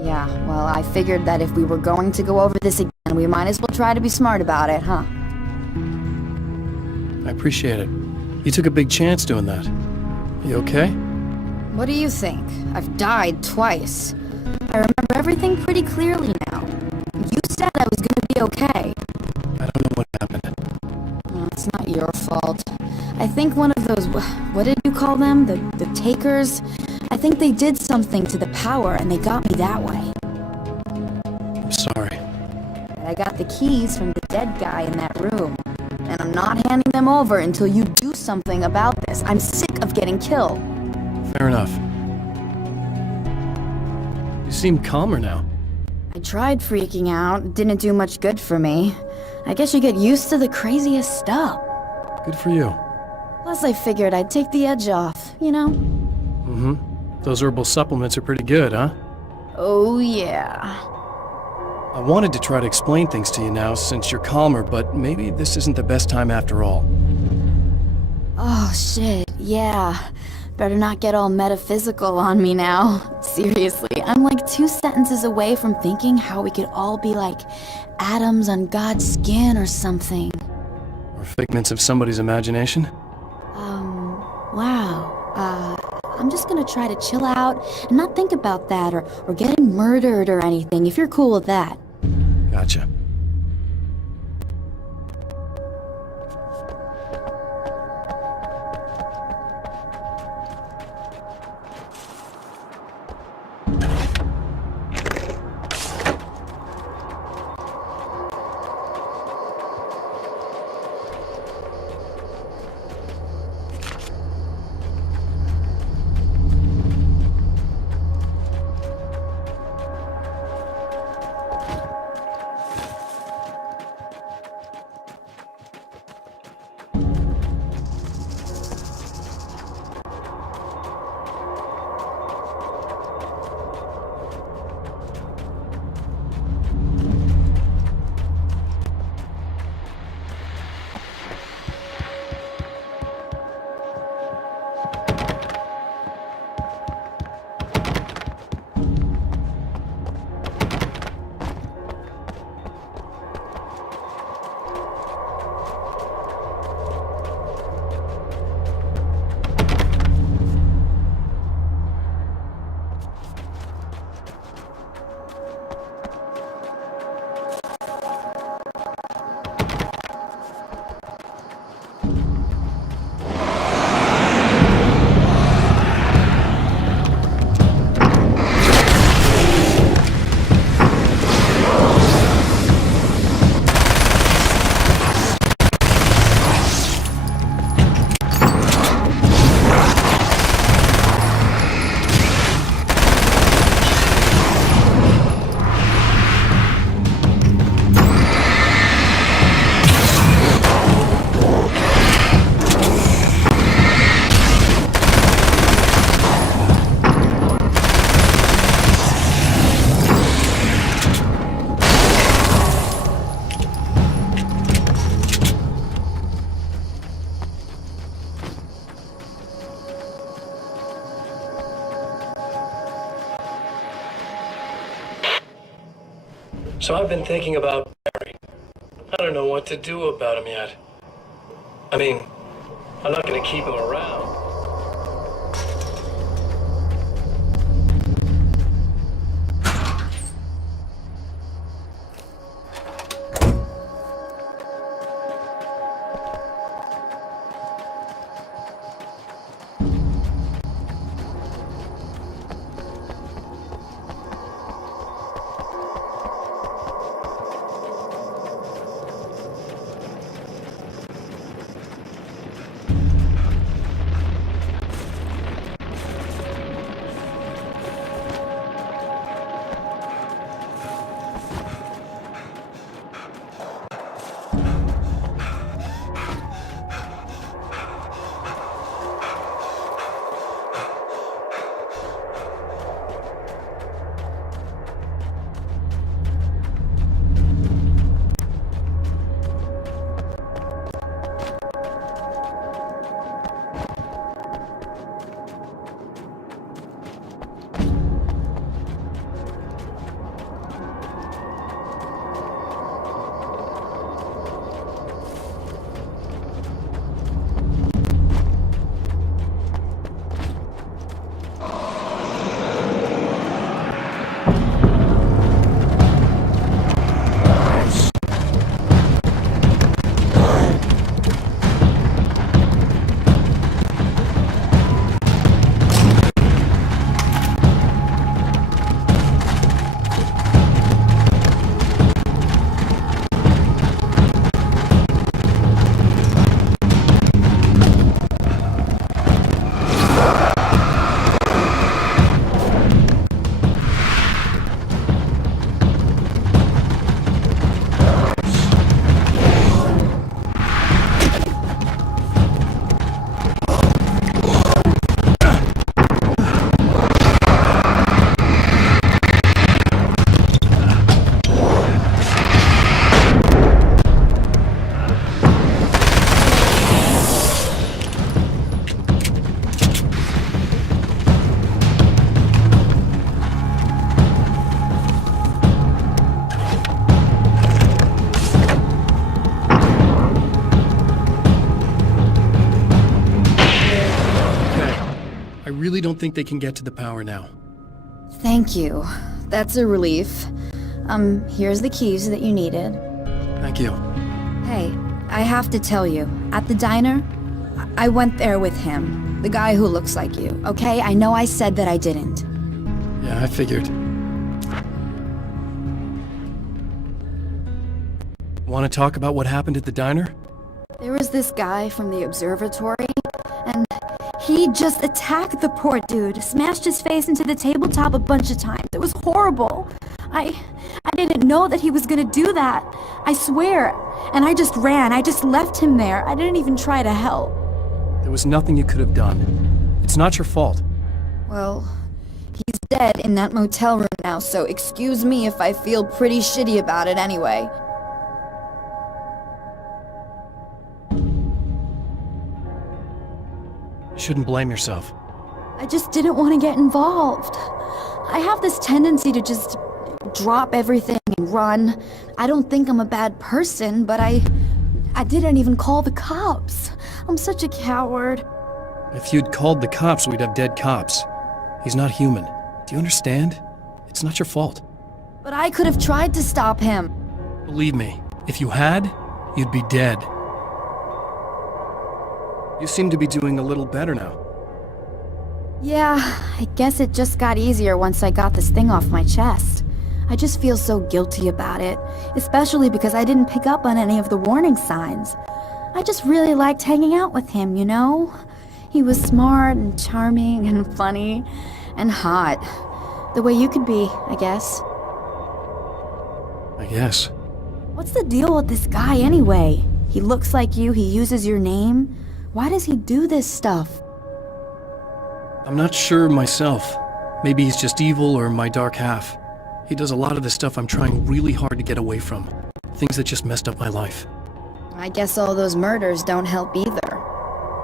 Yeah, well, I figured that if we were going to go over this again, we might as well try to be smart about it, huh? I appreciate it. You took a big chance doing that. You okay? What do you think? I've died twice. I remember everything pretty clearly now. You said I was gonna be okay. I don't know what happened. Well, it's not your fault. I think one of those, what did you call them? The takers? I think they did something to the power and they got me that way. I'm sorry. But I got the keys from the dead guy in that room. And I'm not handing them over until you do something about this. I'm sick of getting killed. Fair enough. You seem calmer now. I tried freaking out. It didn't do much good for me. I guess you get used to the craziest stuff. Good for you. Plus I figured I'd take the edge off, you know? Mm-hmm. Those herbal supplements are pretty good, huh? Oh yeah. I wanted to try to explain things to you now since you're calmer, but maybe this isn't the best time after all. Oh shit, yeah. Better not get all metaphysical on me now. Seriously, I'm like 2 sentences away from thinking how we could all be like atoms on God's skin or something. Or figments of somebody's imagination? Wow. I'm just gonna try to chill out and not think about that or getting murdered or anything, if you're cool with that. Gotcha. So I've been thinking about Barry. I don't know what to do about him yet. I mean, I'm not going to keep him around. I really don't think they can get to the power now. Thank you. That's a relief. Here's the keys that you needed. Thank you. Hey, I have to tell you, at the diner, I went there with him. The guy who looks like you, okay? I know I said that I didn't. Yeah, I figured. Want to talk about what happened at the diner? There was this guy from the observatory, and he just attacked the poor dude, smashed his face into the tabletop a bunch of times. It was horrible. I didn't know that he was gonna do that. I swear. And I just ran. I just left him there. I didn't even try to help. There was nothing you could have done. It's not your fault. Well, he's dead in that motel room now, so excuse me if I feel pretty shitty about it anyway. You shouldn't blame yourself. I just didn't want to get involved. I have this tendency to just drop everything and run. I don't think I'm a bad person, but I didn't even call the cops. I'm such a coward. If you'd called the cops, we'd have dead cops. He's not human. Do you understand? It's not your fault. But I could have tried to stop him. Believe me, if you had, you'd be dead. You seem to be doing a little better now. Yeah, I guess it just got easier once I got this thing off my chest. I just feel so guilty about it, especially because I didn't pick up on any of the warning signs. I just really liked hanging out with him, you know? He was smart and charming and funny and hot. The way you could be, I guess. I guess. What's the deal with this guy anyway? He looks like you, he uses your name. Why does he do this stuff? I'm not sure myself. Maybe he's just evil or my dark half. He does a lot of the stuff I'm trying really hard to get away from. Things that just messed up my life. I guess all those murders don't help either.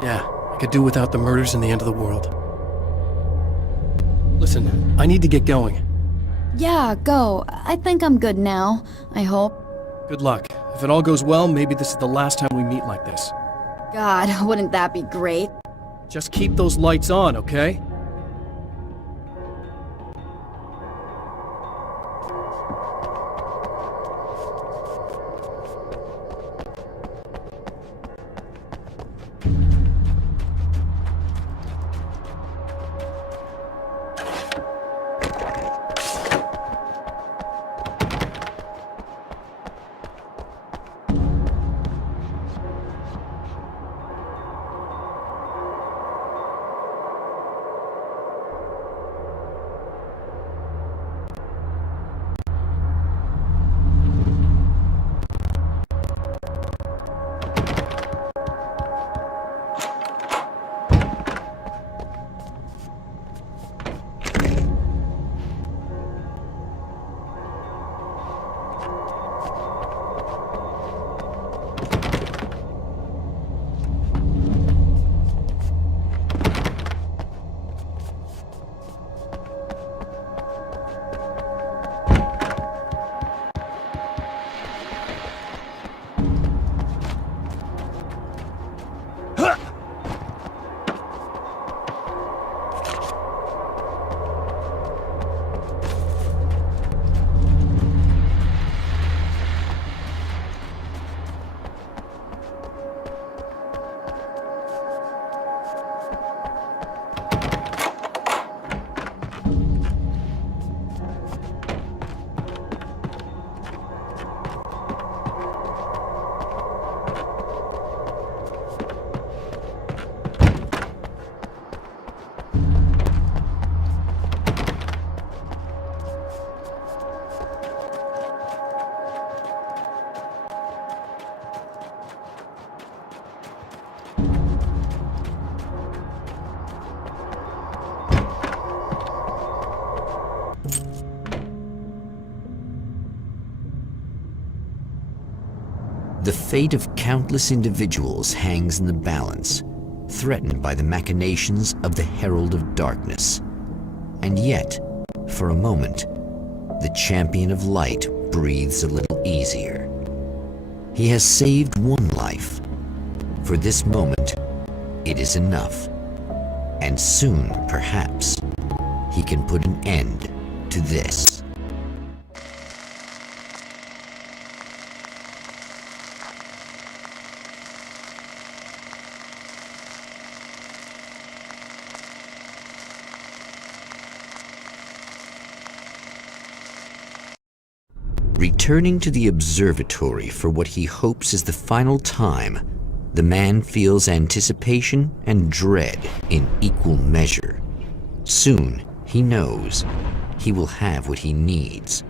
Yeah, I could do without the murders and the end of the world. Listen, I need to get going. Yeah, go. I think I'm good now. I hope. Good luck. If it all goes well, maybe this is the last time we meet like this. God, wouldn't that be great? Just keep those lights on, okay? The fate of countless individuals hangs in the balance, threatened by the machinations of the Herald of Darkness. And yet, for a moment, the champion of light breathes a little easier. He has saved one life. For this moment, it is enough. And soon, perhaps, he can put an end to this. Returning to the observatory for what he hopes is the final time, the man feels anticipation and dread in equal measure. Soon, he knows he will have what he needs.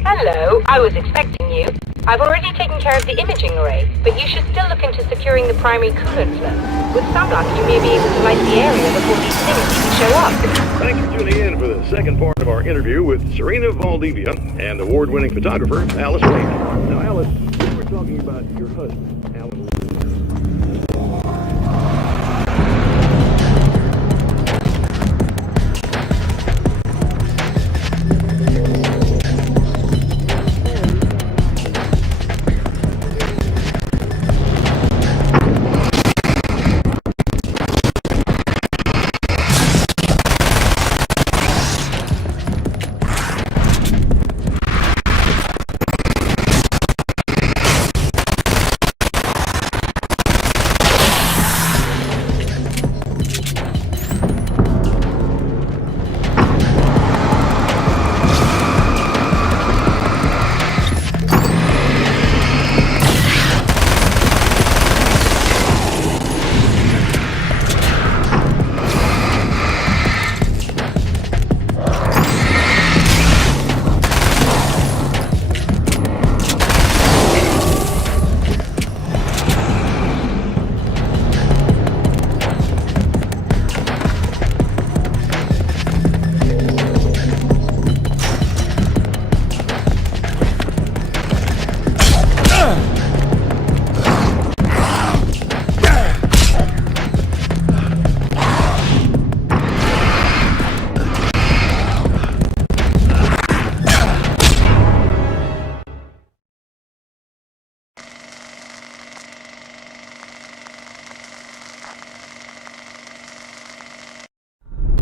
Hello, I was expecting you. I've already taken care of the imaging array, but you should still look into securing the primary coolant flow. With some luck, you may be able to light the area before these things even show up. Thanks for tuning in for the second part of our interview with Serena Valdivia and award-winning photographer Alice Wade. Now, Alice, we were talking about your husband, Alan.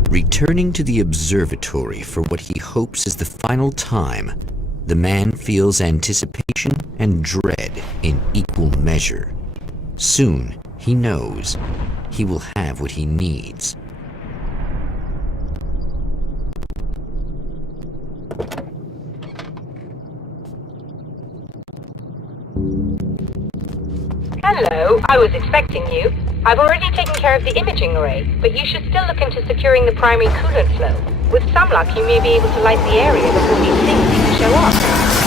Returning to the observatory for what he hopes is the final time, the man feels anticipation and dread in equal measure. Soon, he knows he will have what he needs. Hello, I was expecting you. I've already taken care of the imaging array, but you should still look into securing the primary coolant flow. With some luck, you may be able to light the area before these things even show up.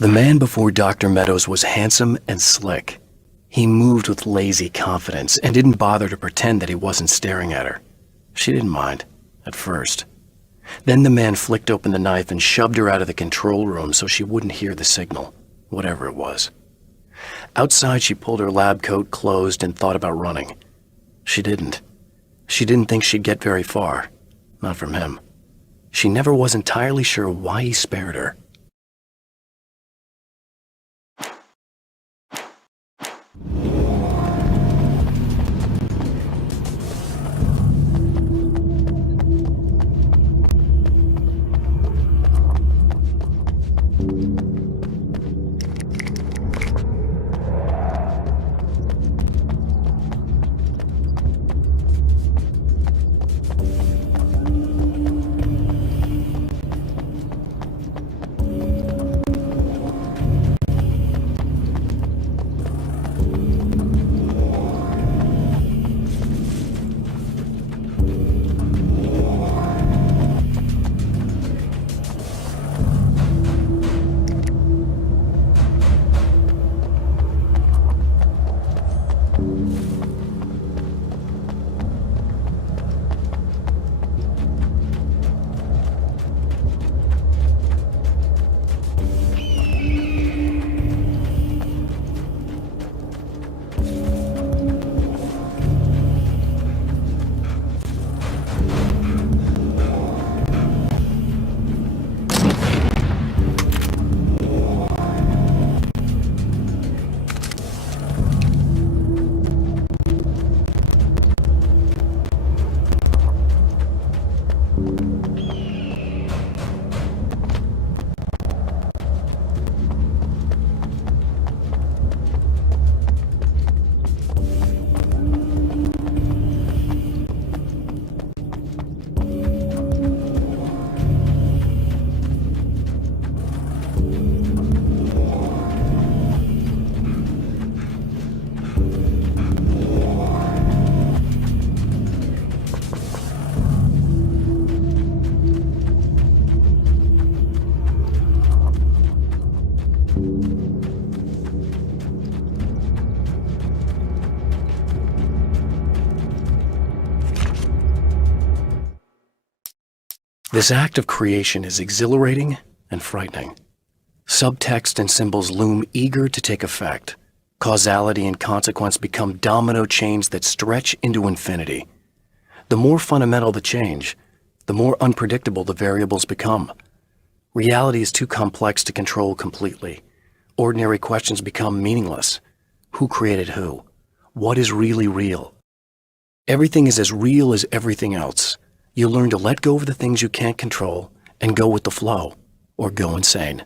The man before Dr. Meadows was handsome and slick. He moved with lazy confidence and didn't bother to pretend that he wasn't staring at her. She didn't mind, at first. Then the man flicked open the knife and shoved her out of the control room so she wouldn't hear the signal, whatever it was. Outside, she pulled her lab coat closed and thought about running. She didn't. She didn't think she'd get very far. Not from him. She never was entirely sure why he spared her. This act of creation is exhilarating and frightening. Subtext and symbols loom eager to take effect. Causality and consequence become domino chains that stretch into infinity. The more fundamental the change, the more unpredictable the variables become. Reality is too complex to control completely. Ordinary questions become meaningless. Who created who? What is really real? Everything is as real as everything else. You learn to let go of the things you can't control and go with the flow, or go insane.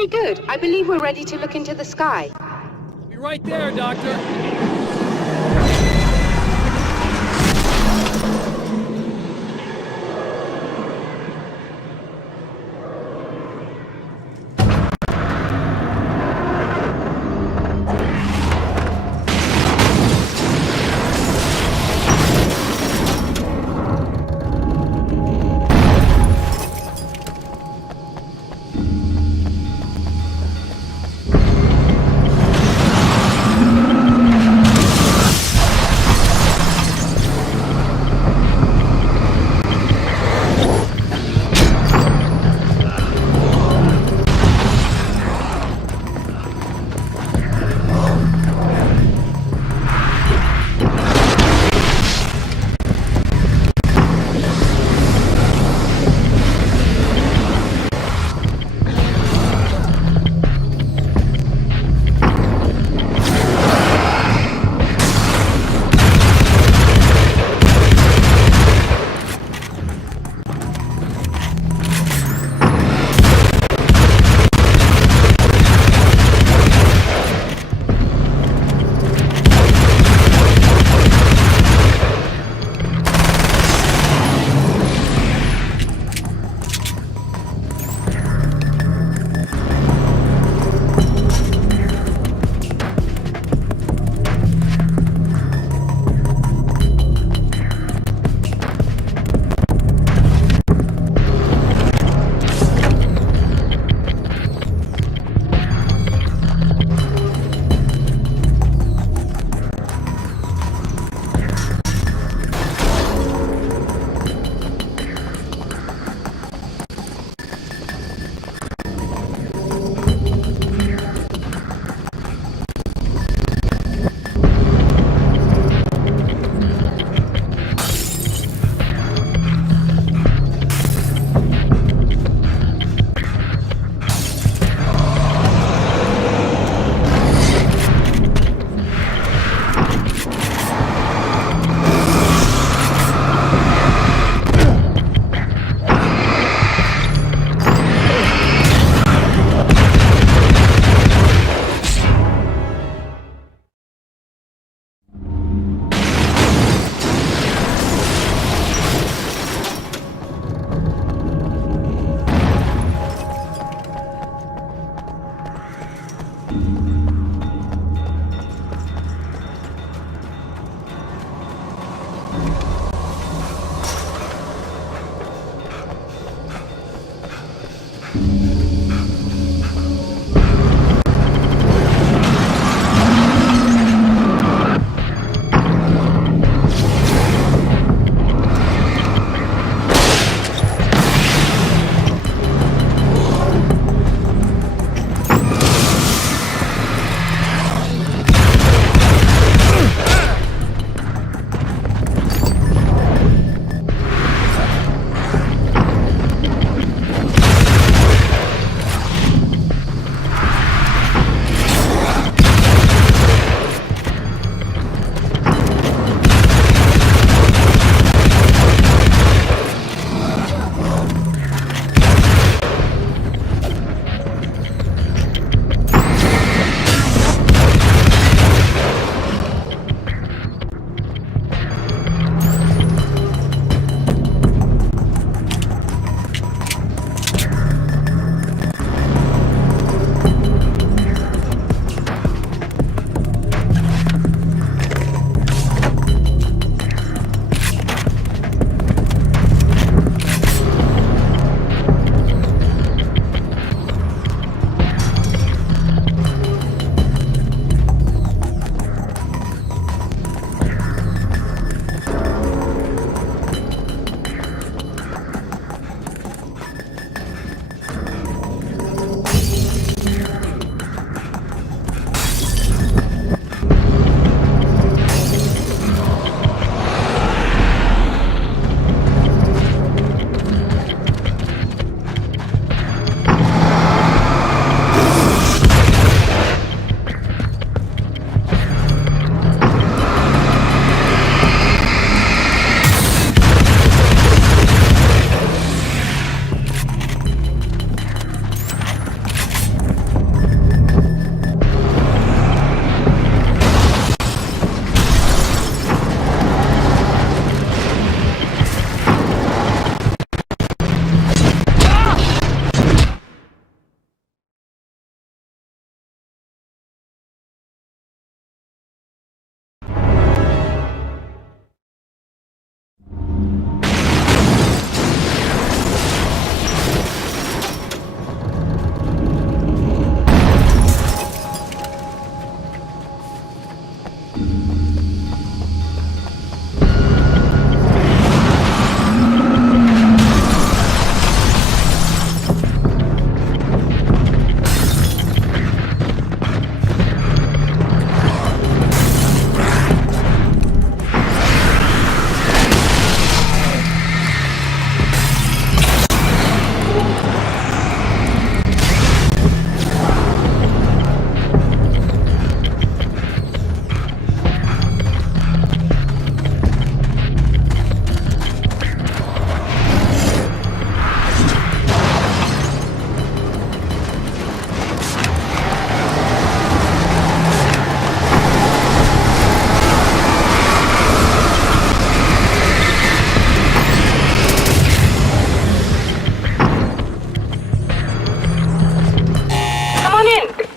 Very good. I believe we're ready to look into the sky. Be right there, Doctor. on in.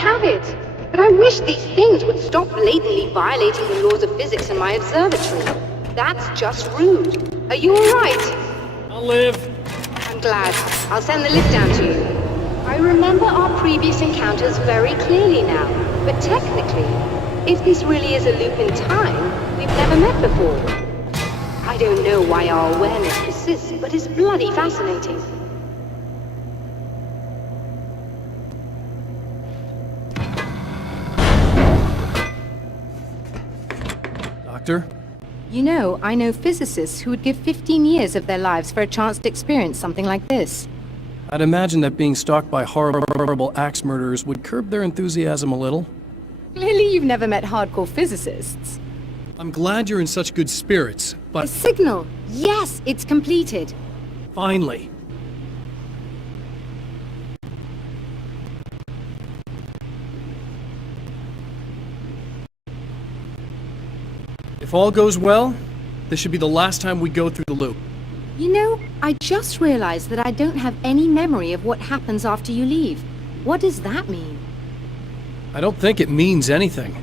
have it. But I wish these things would stop blatantly violating the laws of physics in my observatory. That's just rude. Are you alright? I'll live. I'm glad. I'll send the lift down to you. I remember our previous encounters very clearly now, but technically, if this really is a loop in time, we've never met before. I don't know why our awareness persists, but it's bloody fascinating. Doctor? You know, I know physicists who would give 15 years of their lives for a chance to experience something like this. I'd imagine that being stalked by horrible axe murderers would curb their enthusiasm a little. Clearly you've never met hardcore physicists. I'm glad you're in such good spirits, but... The signal! Yes, it's completed. Finally. If all goes well, this should be the last time we go through the loop. You know, I just realized that I don't have any memory of what happens after you leave. What does that mean? I don't think it means anything.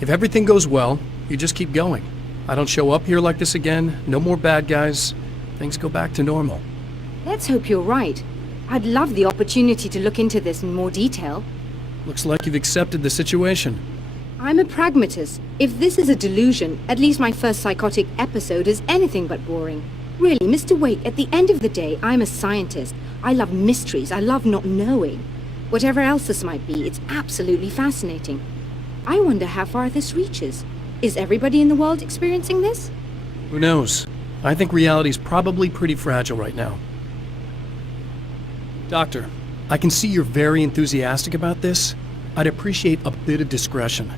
If everything goes well, you just keep going. I don't show up here like this again, no more bad guys. Things go back to normal. Let's hope you're right. I'd love the opportunity to look into this in more detail. Looks like you've accepted the situation. I'm a pragmatist. If this is a delusion, at least my first psychotic episode is anything but boring. Really, Mr. Wake, at the end of the day, I'm a scientist. I love mysteries. I love not knowing. Whatever else this might be, it's absolutely fascinating. I wonder how far this reaches. Is everybody in the world experiencing this? Who knows? I think reality's probably pretty fragile right now. Doctor, I can see you're very enthusiastic about this. I'd appreciate a bit of discretion.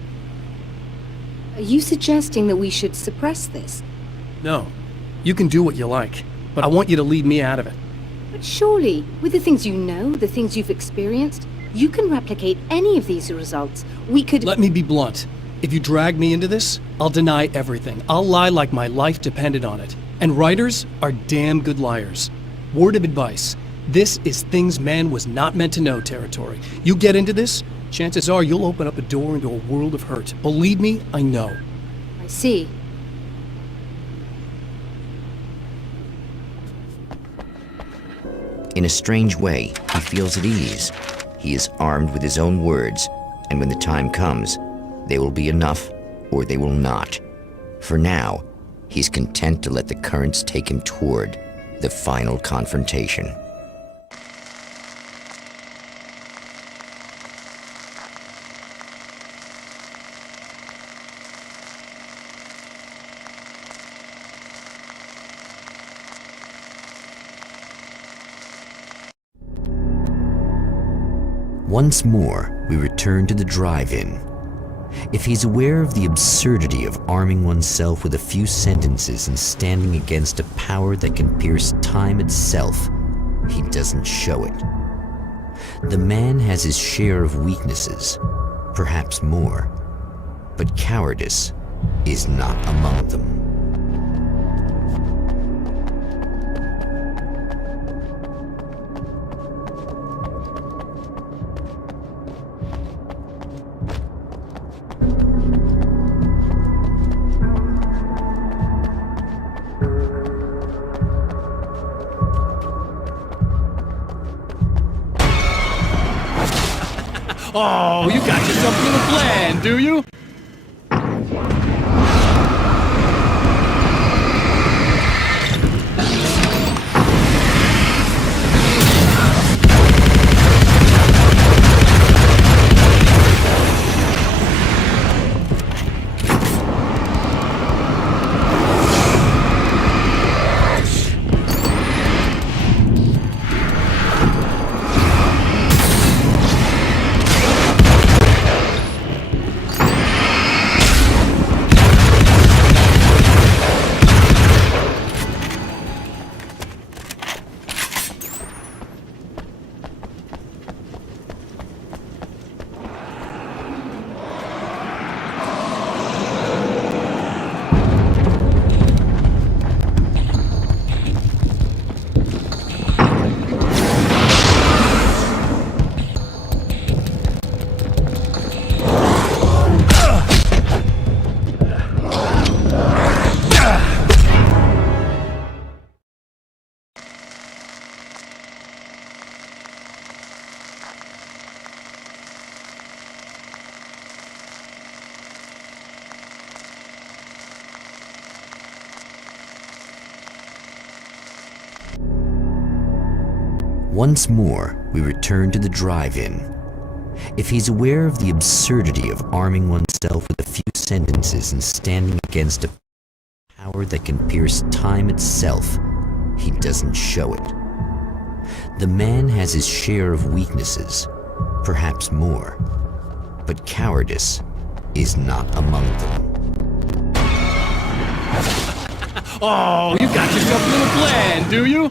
Are you suggesting that we should suppress this? No. You can do what you like, but I want you to leave me out of it. But surely, with the things you know, the things you've experienced, you can replicate any of these results. We could— Let me be blunt. If you drag me into this, I'll deny everything. I'll lie like my life depended on it. And writers are damn good liars. Word of advice. This is things man was not meant to know territory. You get into this, chances are you'll open up a door into a world of hurt. Believe me, I know. I see. In a strange way, he feels at ease. He is armed with his own words, and when the time comes, they will be enough or they will not. For now, he's content to let the currents take him toward the final confrontation. Once more, we return to the drive-in. If he's aware of the absurdity of arming oneself with a few sentences and standing against a power that can pierce time itself, he doesn't show it. The man has his share of weaknesses, perhaps more, but cowardice is not among them. Oh, you got yourself a little plan, do you? Once more, we return to the drive-in. If he's aware of the absurdity of arming oneself with a few sentences and standing against a power that can pierce time itself, he doesn't show it. The man has his share of weaknesses, perhaps more, but cowardice is not among them. Oh, you got yourself a little plan, do you?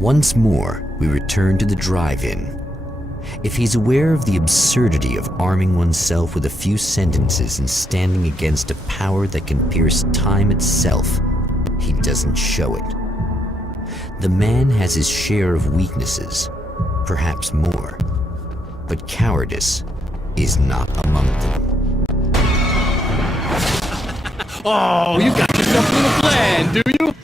Once more, we return to the drive-in. If he's aware of the absurdity of arming oneself with a few sentences and standing against a power that can pierce time itself, he doesn't show it. The man has his share of weaknesses, perhaps more, but cowardice is not among them. Oh, you got yourself a little plan, do you?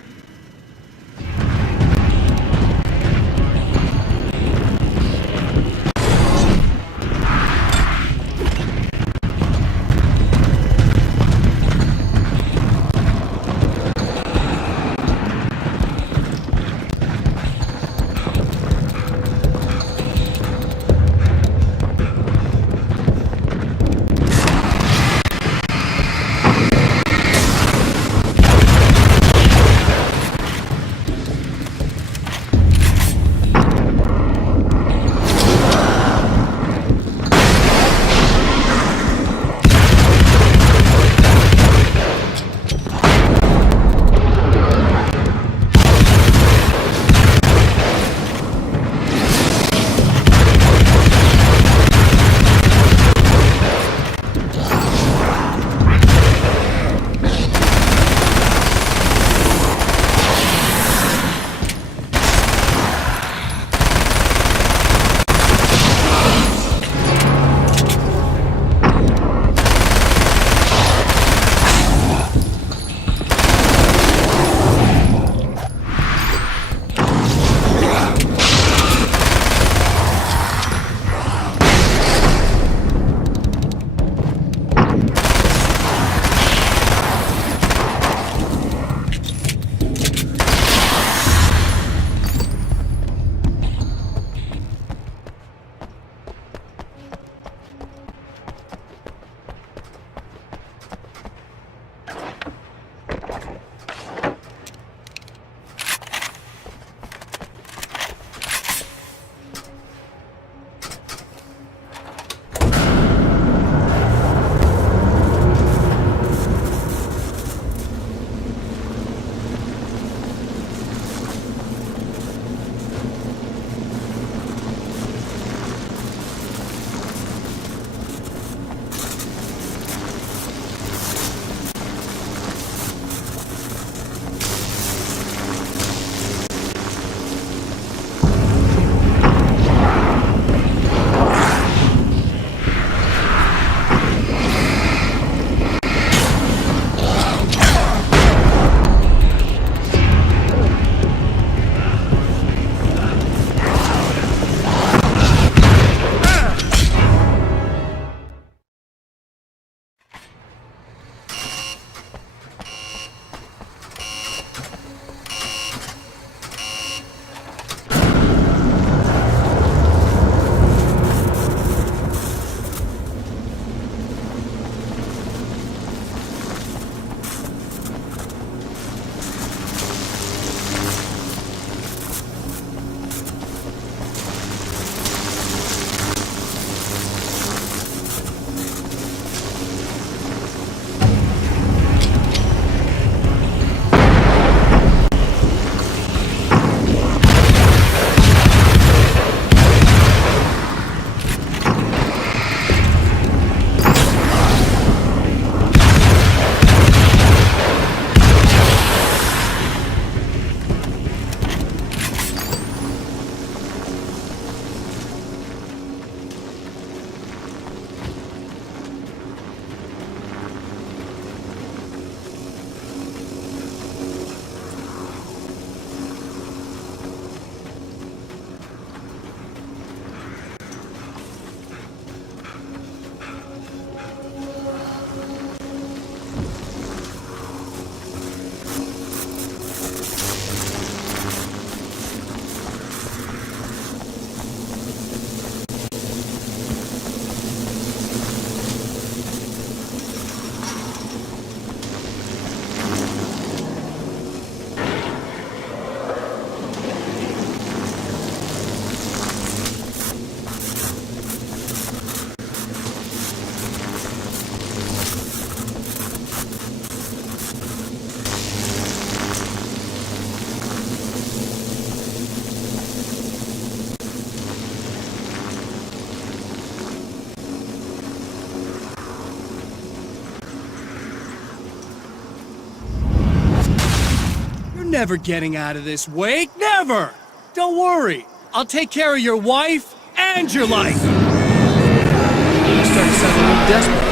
never getting out of this wake, never! Don't worry, I'll take care of your wife and your life! I'm starting to sound a little desperate.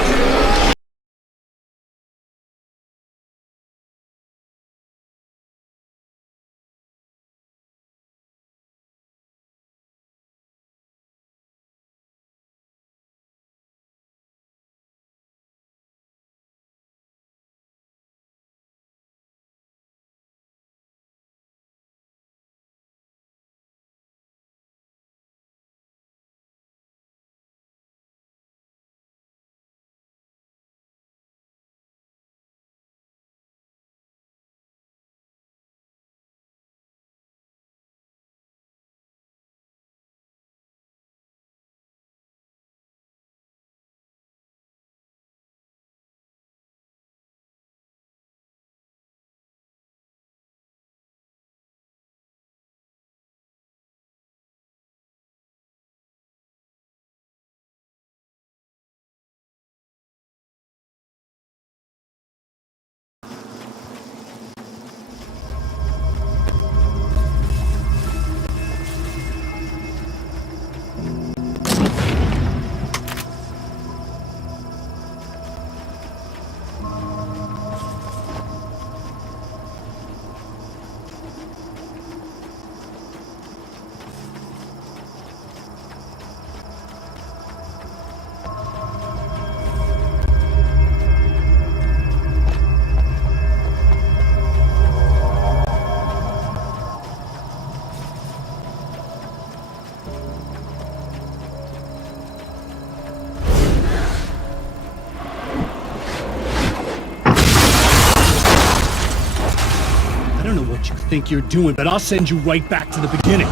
You think you're doing, but I'll send you right back to the beginning.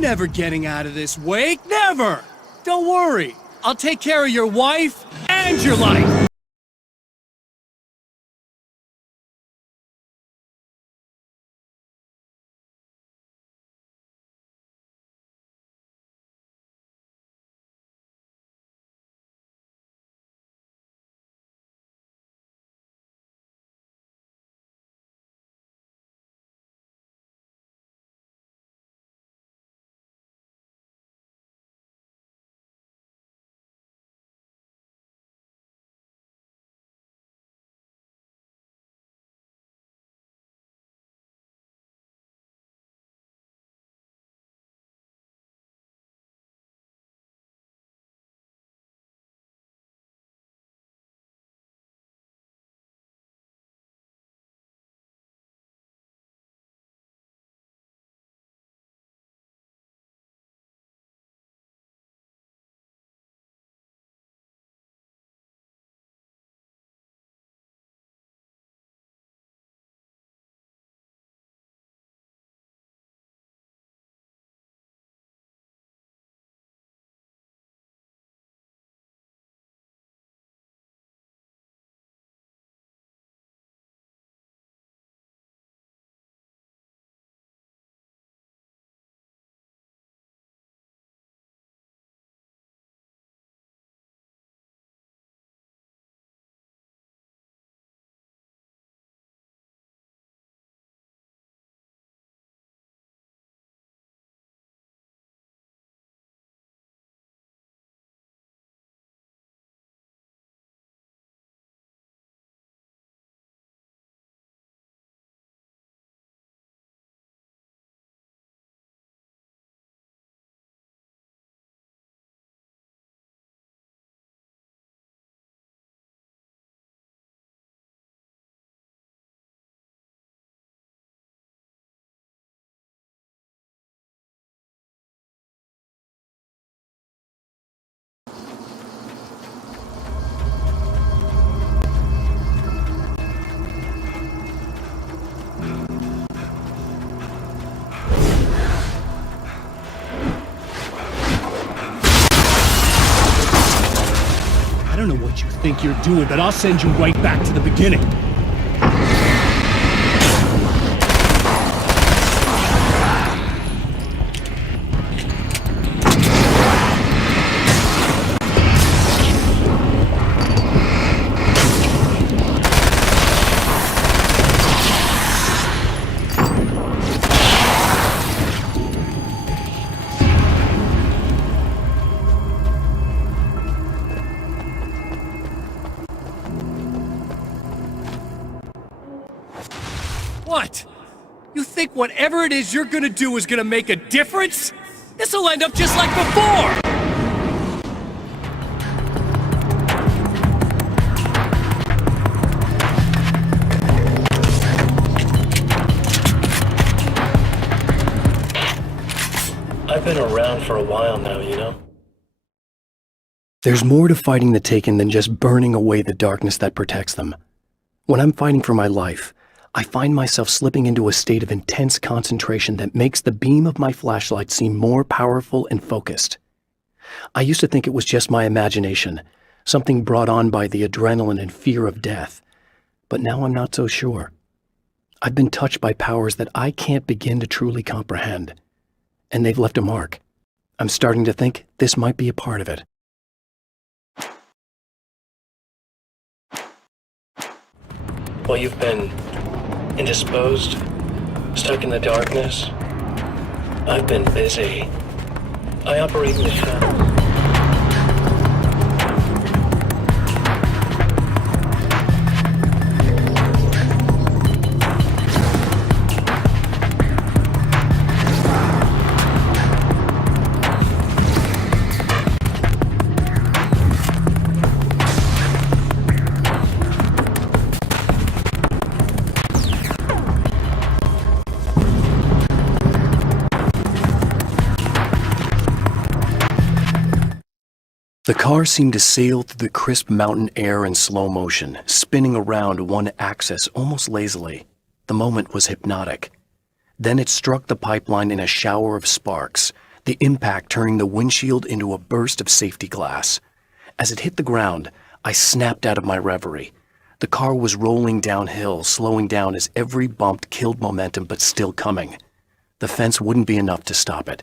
Never getting out of this wake, never! Don't worry, I'll take care of your wife and your life! think you're doing, but I'll send you right back to the beginning. What? You think whatever it is you're gonna do is gonna make a difference? This'll end up just like before! I've been around for a while now, you know? There's more to fighting the Taken than just burning away the darkness that protects them. When I'm fighting for my life, I find myself slipping into a state of intense concentration that makes the beam of my flashlight seem more powerful and focused. I used to think it was just my imagination, something brought on by the adrenaline and fear of death, but now I'm not so sure. I've been touched by powers that I can't begin to truly comprehend, and they've left a mark. I'm starting to think this might be a part of it. Well, you've been indisposed, stuck in the darkness. I've been busy. I operate in the shadows. The car seemed to sail through the crisp mountain air in slow motion, spinning around one axis almost lazily. The moment was hypnotic. Then it struck the pipeline in a shower of sparks, the impact turning the windshield into a burst of safety glass. As it hit the ground, I snapped out of my reverie. The car was rolling downhill, slowing down as every bump killed momentum but still coming. The fence wouldn't be enough to stop it.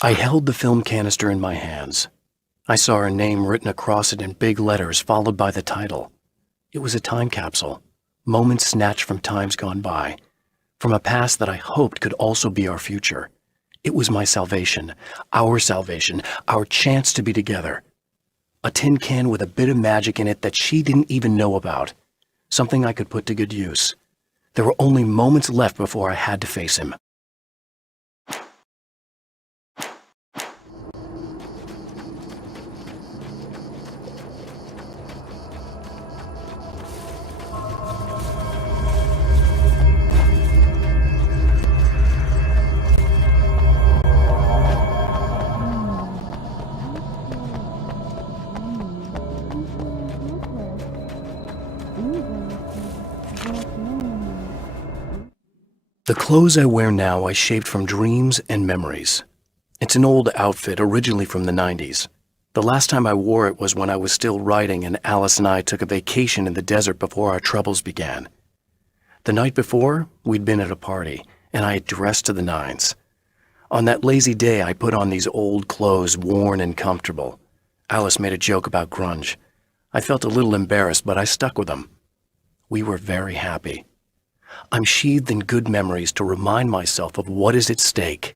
I held the film canister in my hands. I saw her name written across it in big letters, followed by the title. It was a time capsule, moments snatched from times gone by, from a past that I hoped could also be our future. It was my salvation, our chance to be together. A tin can with a bit of magic in it that she didn't even know about, something I could put to good use. There were only moments left before I had to face him. The clothes I wear now I shaped from dreams and memories. It's an old outfit originally from the 90s. The last time I wore it was when I was still writing and Alice and I took a vacation in the desert before our troubles began. The night before, we'd been at a party, and I had dressed to the nines. On that lazy day, I put on these old clothes, worn and comfortable. Alice made a joke about grunge. I felt a little embarrassed, but I stuck with them. We were very happy. I'm sheathed in good memories to remind myself of what is at stake.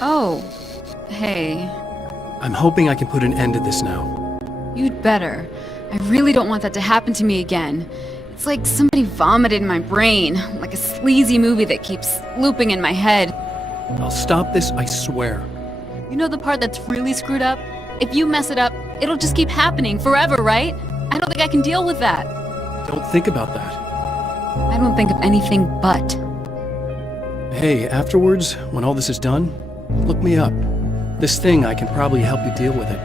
Oh, hey. I'm hoping I can put an end to this now. You'd better. I really don't want that to happen to me again. It's like somebody vomited in my brain, like a sleazy movie that keeps looping in my head. I'll stop this, I swear. You know the part that's really screwed up? If you mess it up, it'll just keep happening forever, right? I don't think I can deal with that. Don't think about that. I don't think of anything but. Hey, afterwards, when all this is done, look me up. This thing, I can probably help you deal with it.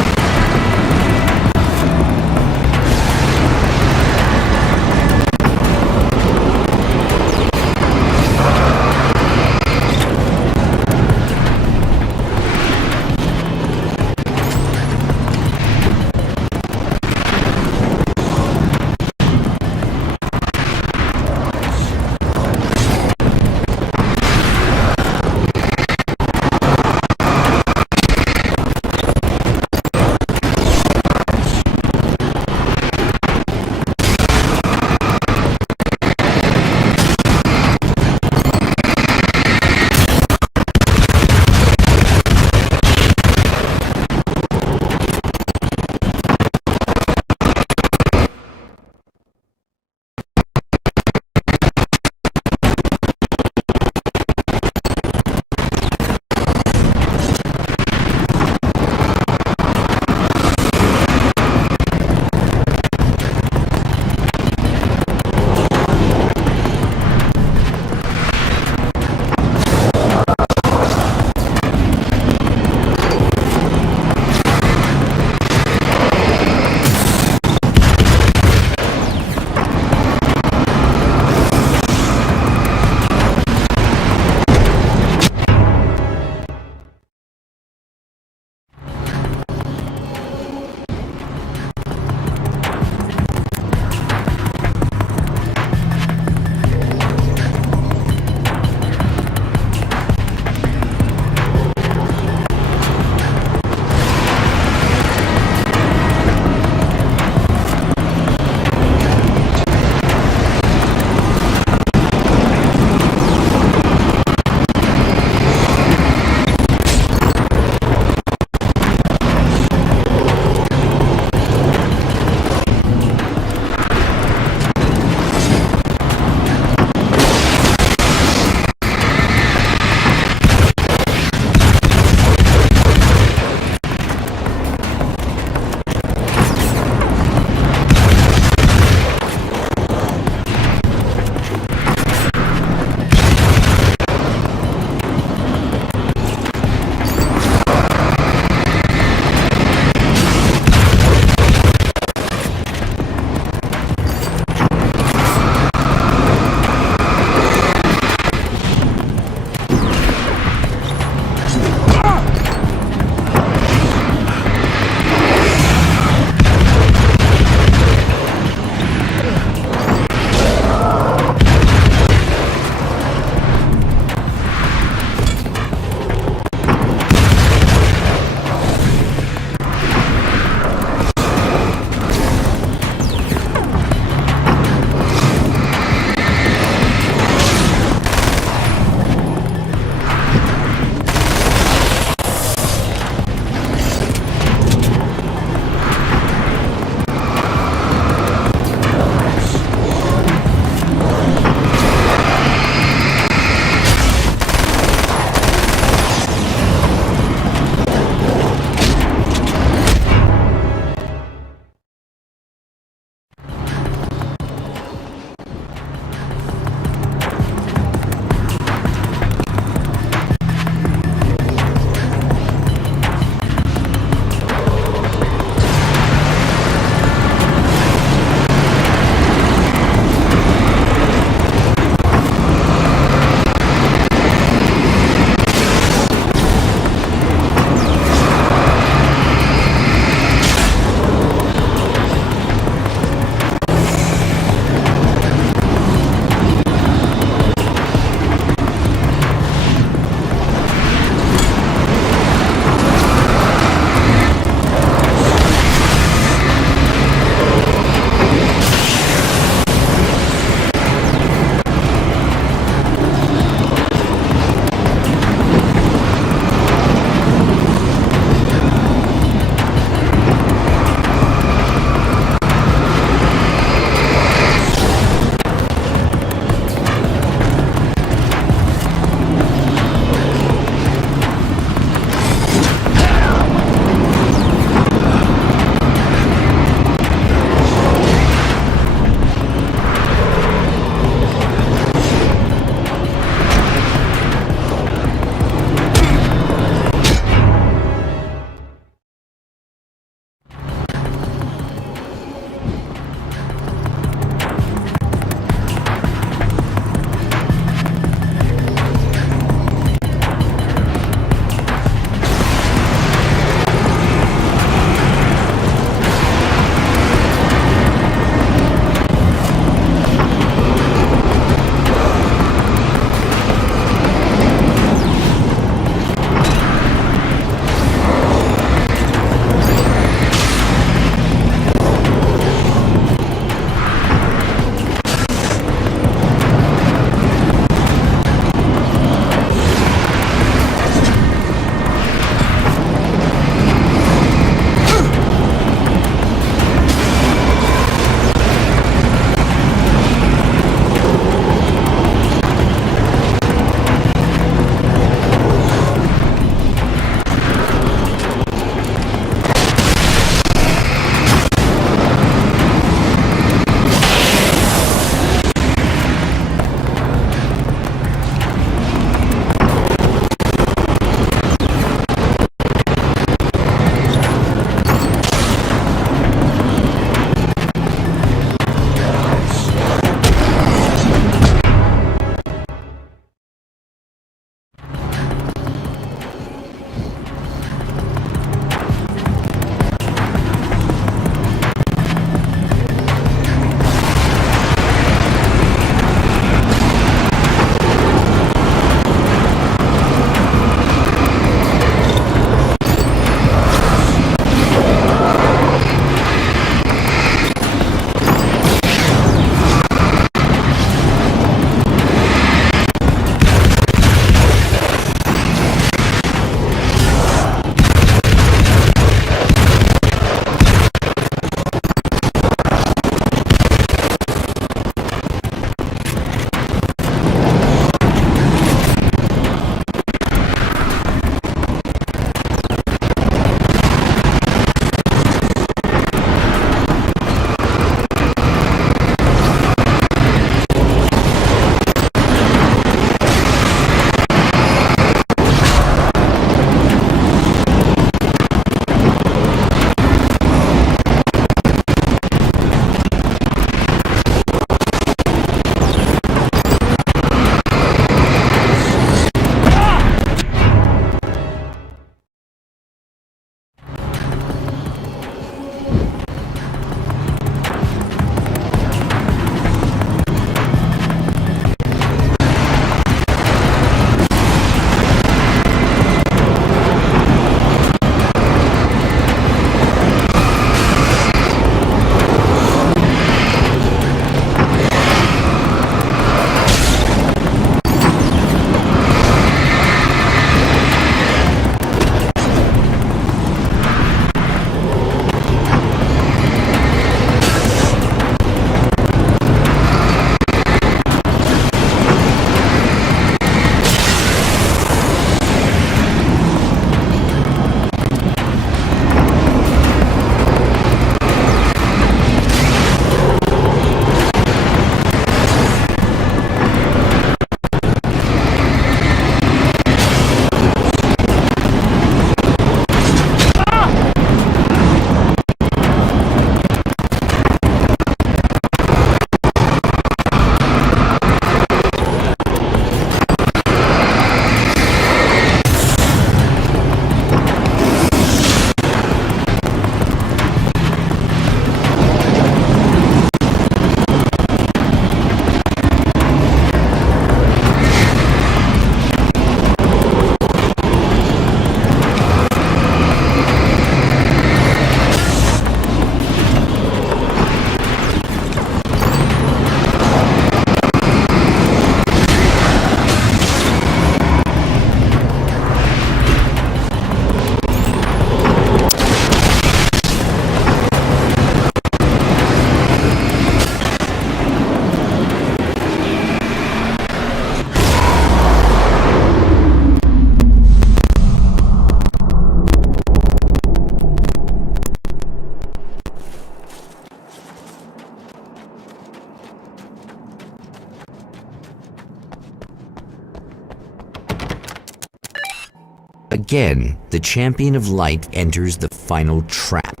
Again, the champion of light enters the final trap.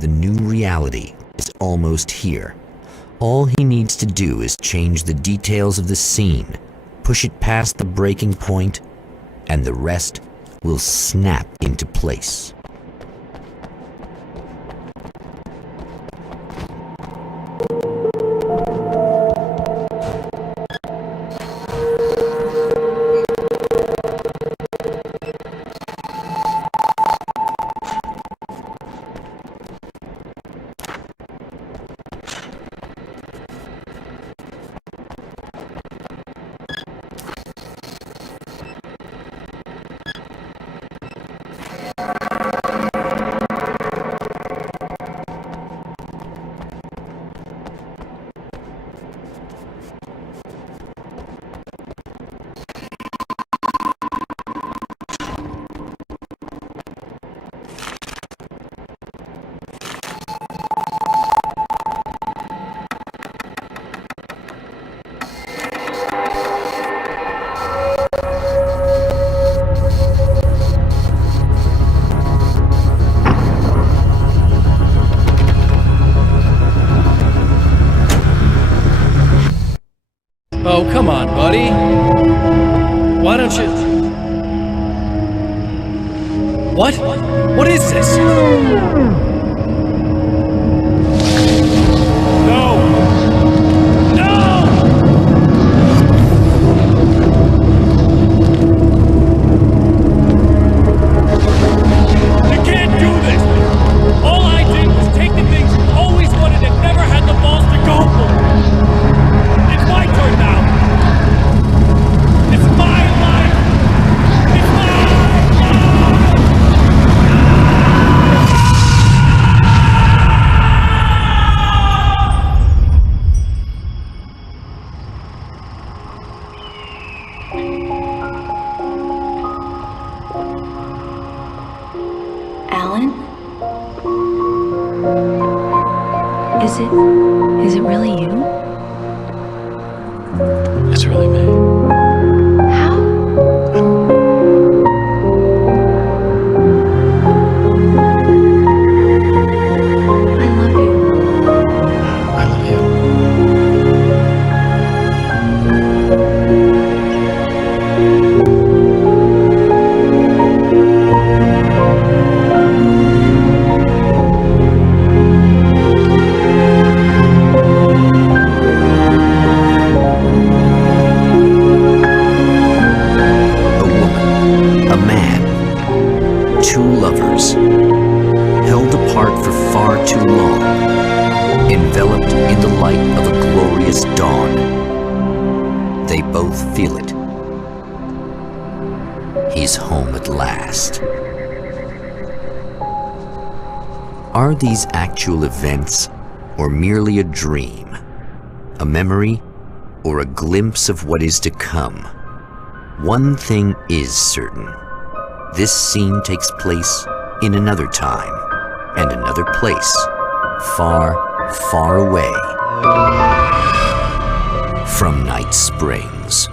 The new reality is almost here. All he needs to do is change the details of the scene, push it past the breaking point, and the rest will snap into place. Oh, come on, buddy. Why don't you... What? What is this? No! No! You can't do this! All I did was take the things you always wanted and never had the balls to go for. It's my turn now! It's my life! It's my life! Alan? Is it really you? It's really me. How? I love you. I love you. Two lovers, held apart for far too long, enveloped in the light of a glorious dawn. They both feel it. He's home at last. Are these actual events, or merely a dream? A memory, or a glimpse of what is to come? One thing is certain. This scene takes place in another time and another place, far, far away from Night Springs.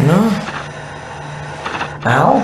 No? Al?